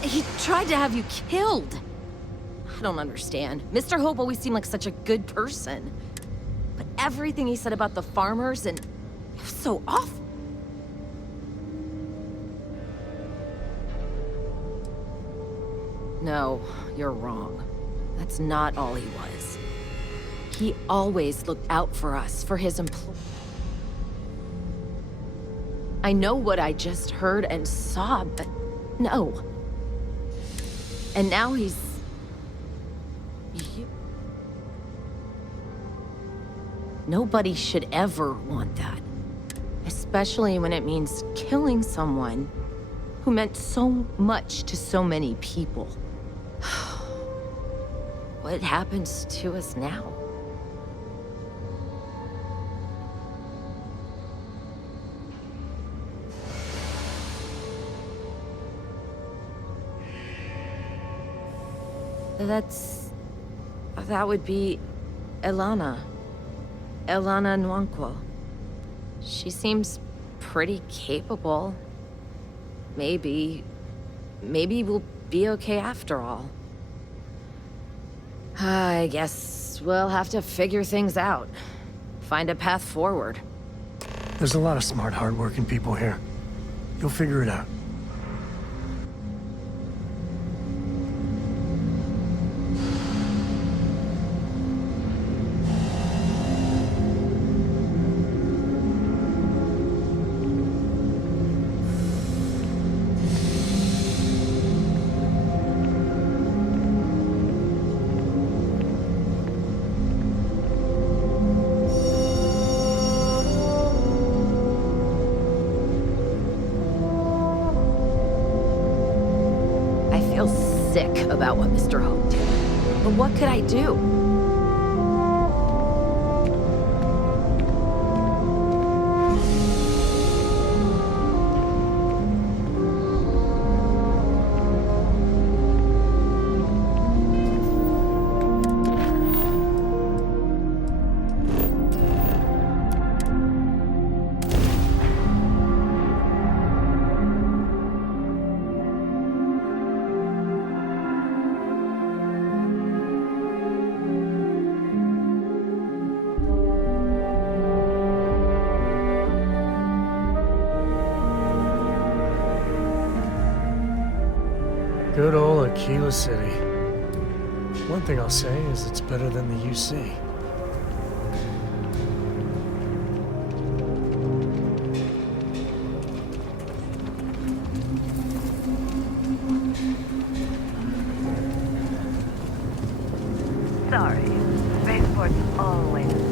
He tried to have you killed. I don't understand. Mr. Hope always seemed like such a good person. But everything he said about the farmers and... it was so awful. No, you're wrong. That's not all he was. He always looked out for us, for his employees. I know what I just heard and saw, but no. And now he's... Nobody should ever want that. Especially when it means killing someone who meant so much to so many people. What happens to us now? That would be Elana. Elana Nwankwo. She seems pretty capable. Maybe we'll be okay after all. I guess we'll have to figure things out. Find a path forward. There's a lot of smart, hardworking people here. You'll figure it out. About what Mr. Hope did. But what could I do? Good old Aquila City. One thing I'll say is it's better than the UC. Sorry, spaceport's always...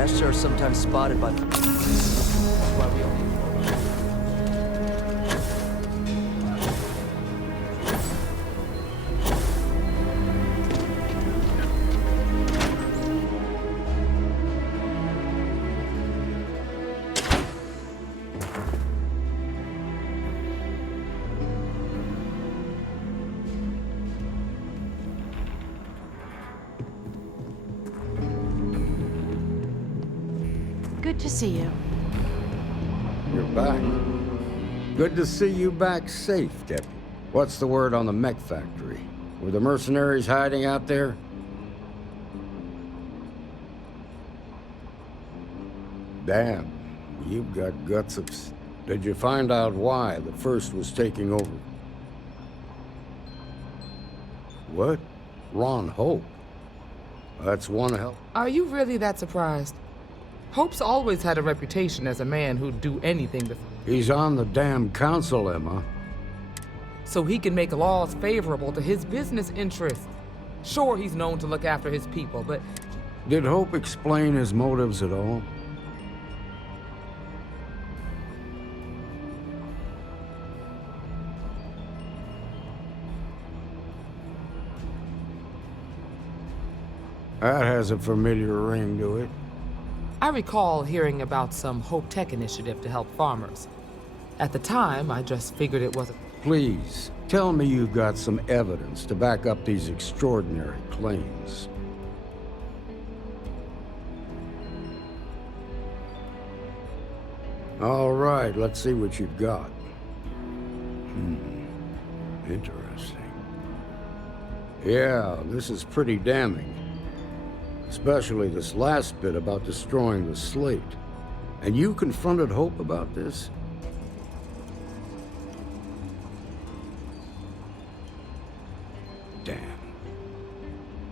Ashtar are sometimes spotted by... That's why we all need Good to see you. You're back. Good to see you back safe, Deputy. What's the word on the mech factory? Were the mercenaries hiding out there? Damn, you've got guts of... Did you find out why the first was taking over? What? Ron Hope? That's one hell... Are you really that surprised? Hope's always had a reputation as a man who'd do anything to... He's on the damn council, Emma. So he can make laws favorable to his business interests. Sure, he's known to look after his people, but... Did Hope explain his motives at all? That has a familiar ring to it. I recall hearing about some Hope Tech initiative to help farmers. At the time, I just figured it wasn't... Please, tell me you've got some evidence to back up these extraordinary claims. All right, let's see what you've got. Interesting. Yeah, this is pretty damning. Especially this last bit about destroying the slate. And you confronted Hope about this? Damn.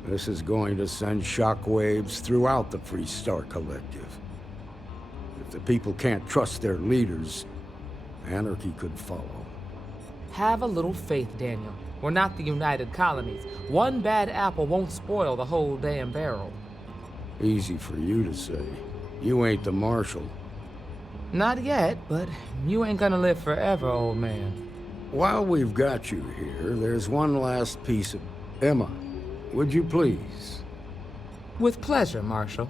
This is going to send shockwaves throughout the Freestar Collective. If the people can't trust their leaders, anarchy could follow. Have a little faith, Daniel. We're not the United Colonies. One bad apple won't spoil the whole damn barrel. Easy for you to say. You ain't the marshal. Not yet, but you ain't gonna live forever, old man. While we've got you here, there's one last piece of... Emma, would you please? With pleasure, Marshal.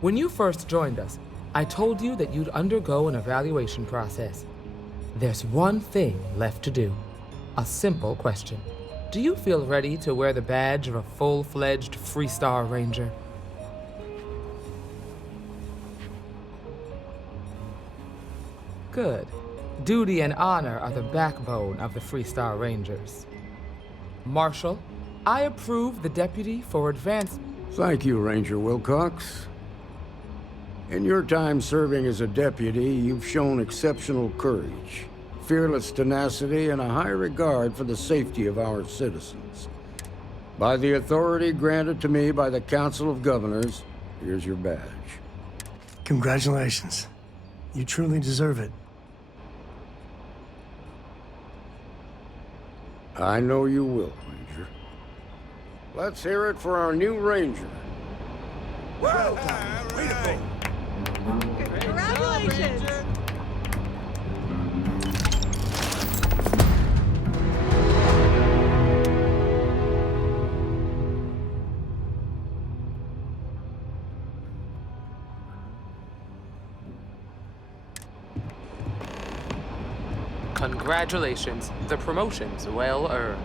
When you first joined us, I told you that you'd undergo an evaluation process. There's one thing left to do. A simple question. Do you feel ready to wear the badge of a full-fledged Freestar Ranger? Good. Duty and honor are the backbone of the Freestar Rangers. Marshal, I approve the deputy for advance... Thank you, Ranger Wilcox. In your time serving as a deputy, you've shown exceptional courage, fearless tenacity, and a high regard for the safety of our citizens. By the authority granted to me by the Council of Governors, here's your badge. Congratulations. You truly deserve it. I know you will, Ranger. Let's hear it for our new Ranger. Well done. Way to go. Congratulations. Congratulations. The promotion's well earned.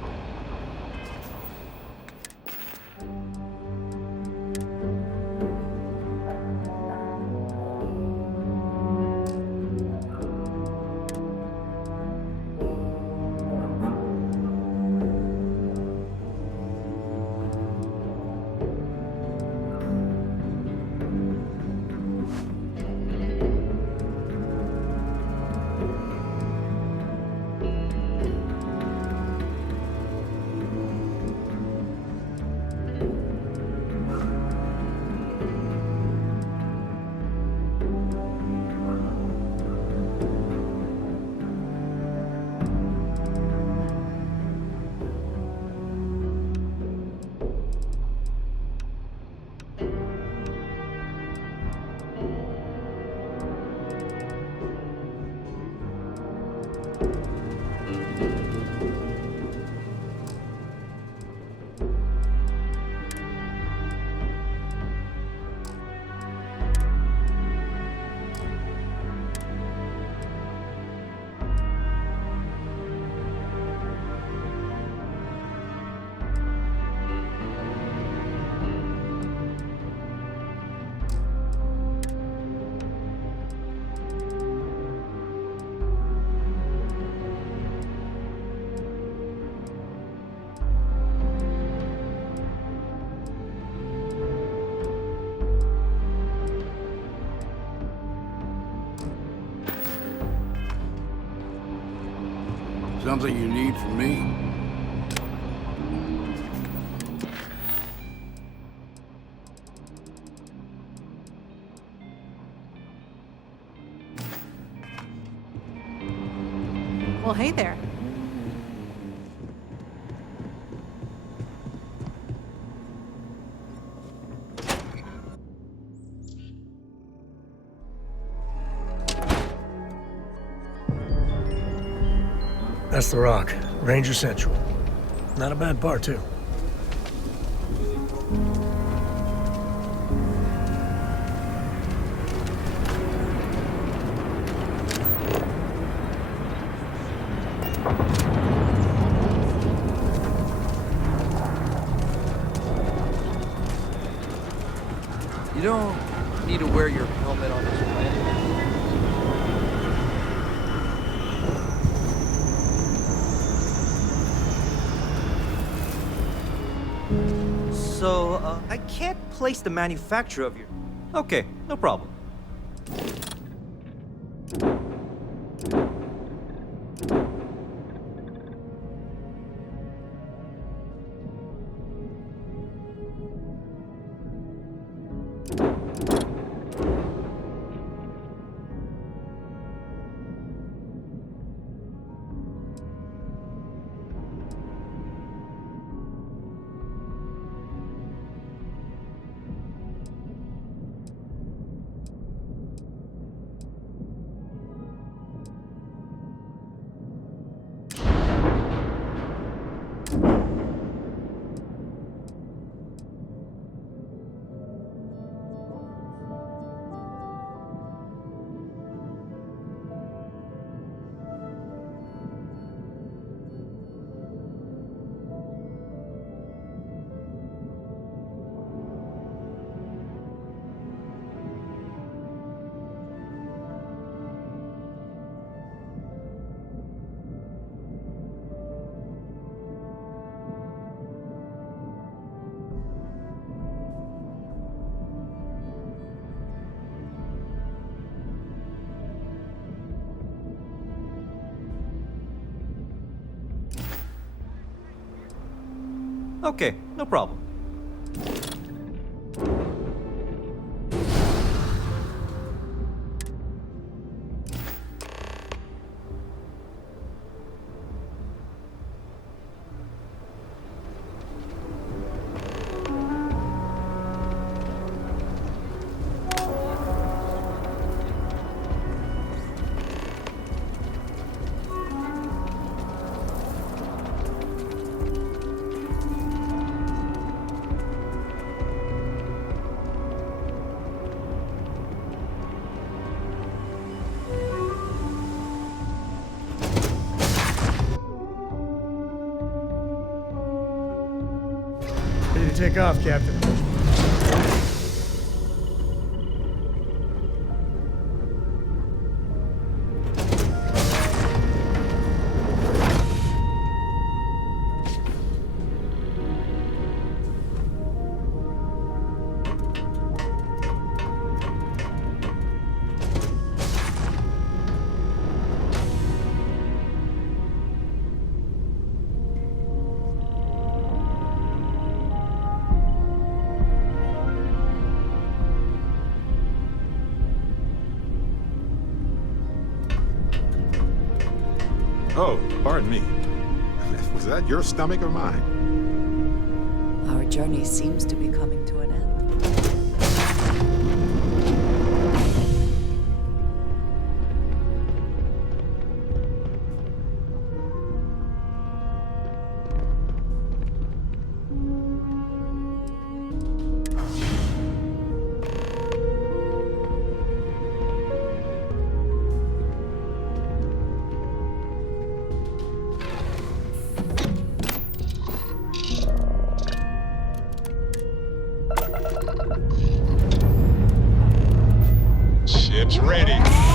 Something you need from me? Well, hey there. That's the Rock, Ranger Central. Not a bad bar, too. You don't need to wear your helmet on this planet. So, I can't place the manufacturer of your... Okay, no problem. Okay, no problem. Ready to take off, Captain. Oh, pardon me. Was that your stomach or mine? Our journey seems to be coming to an end. Ship's ready.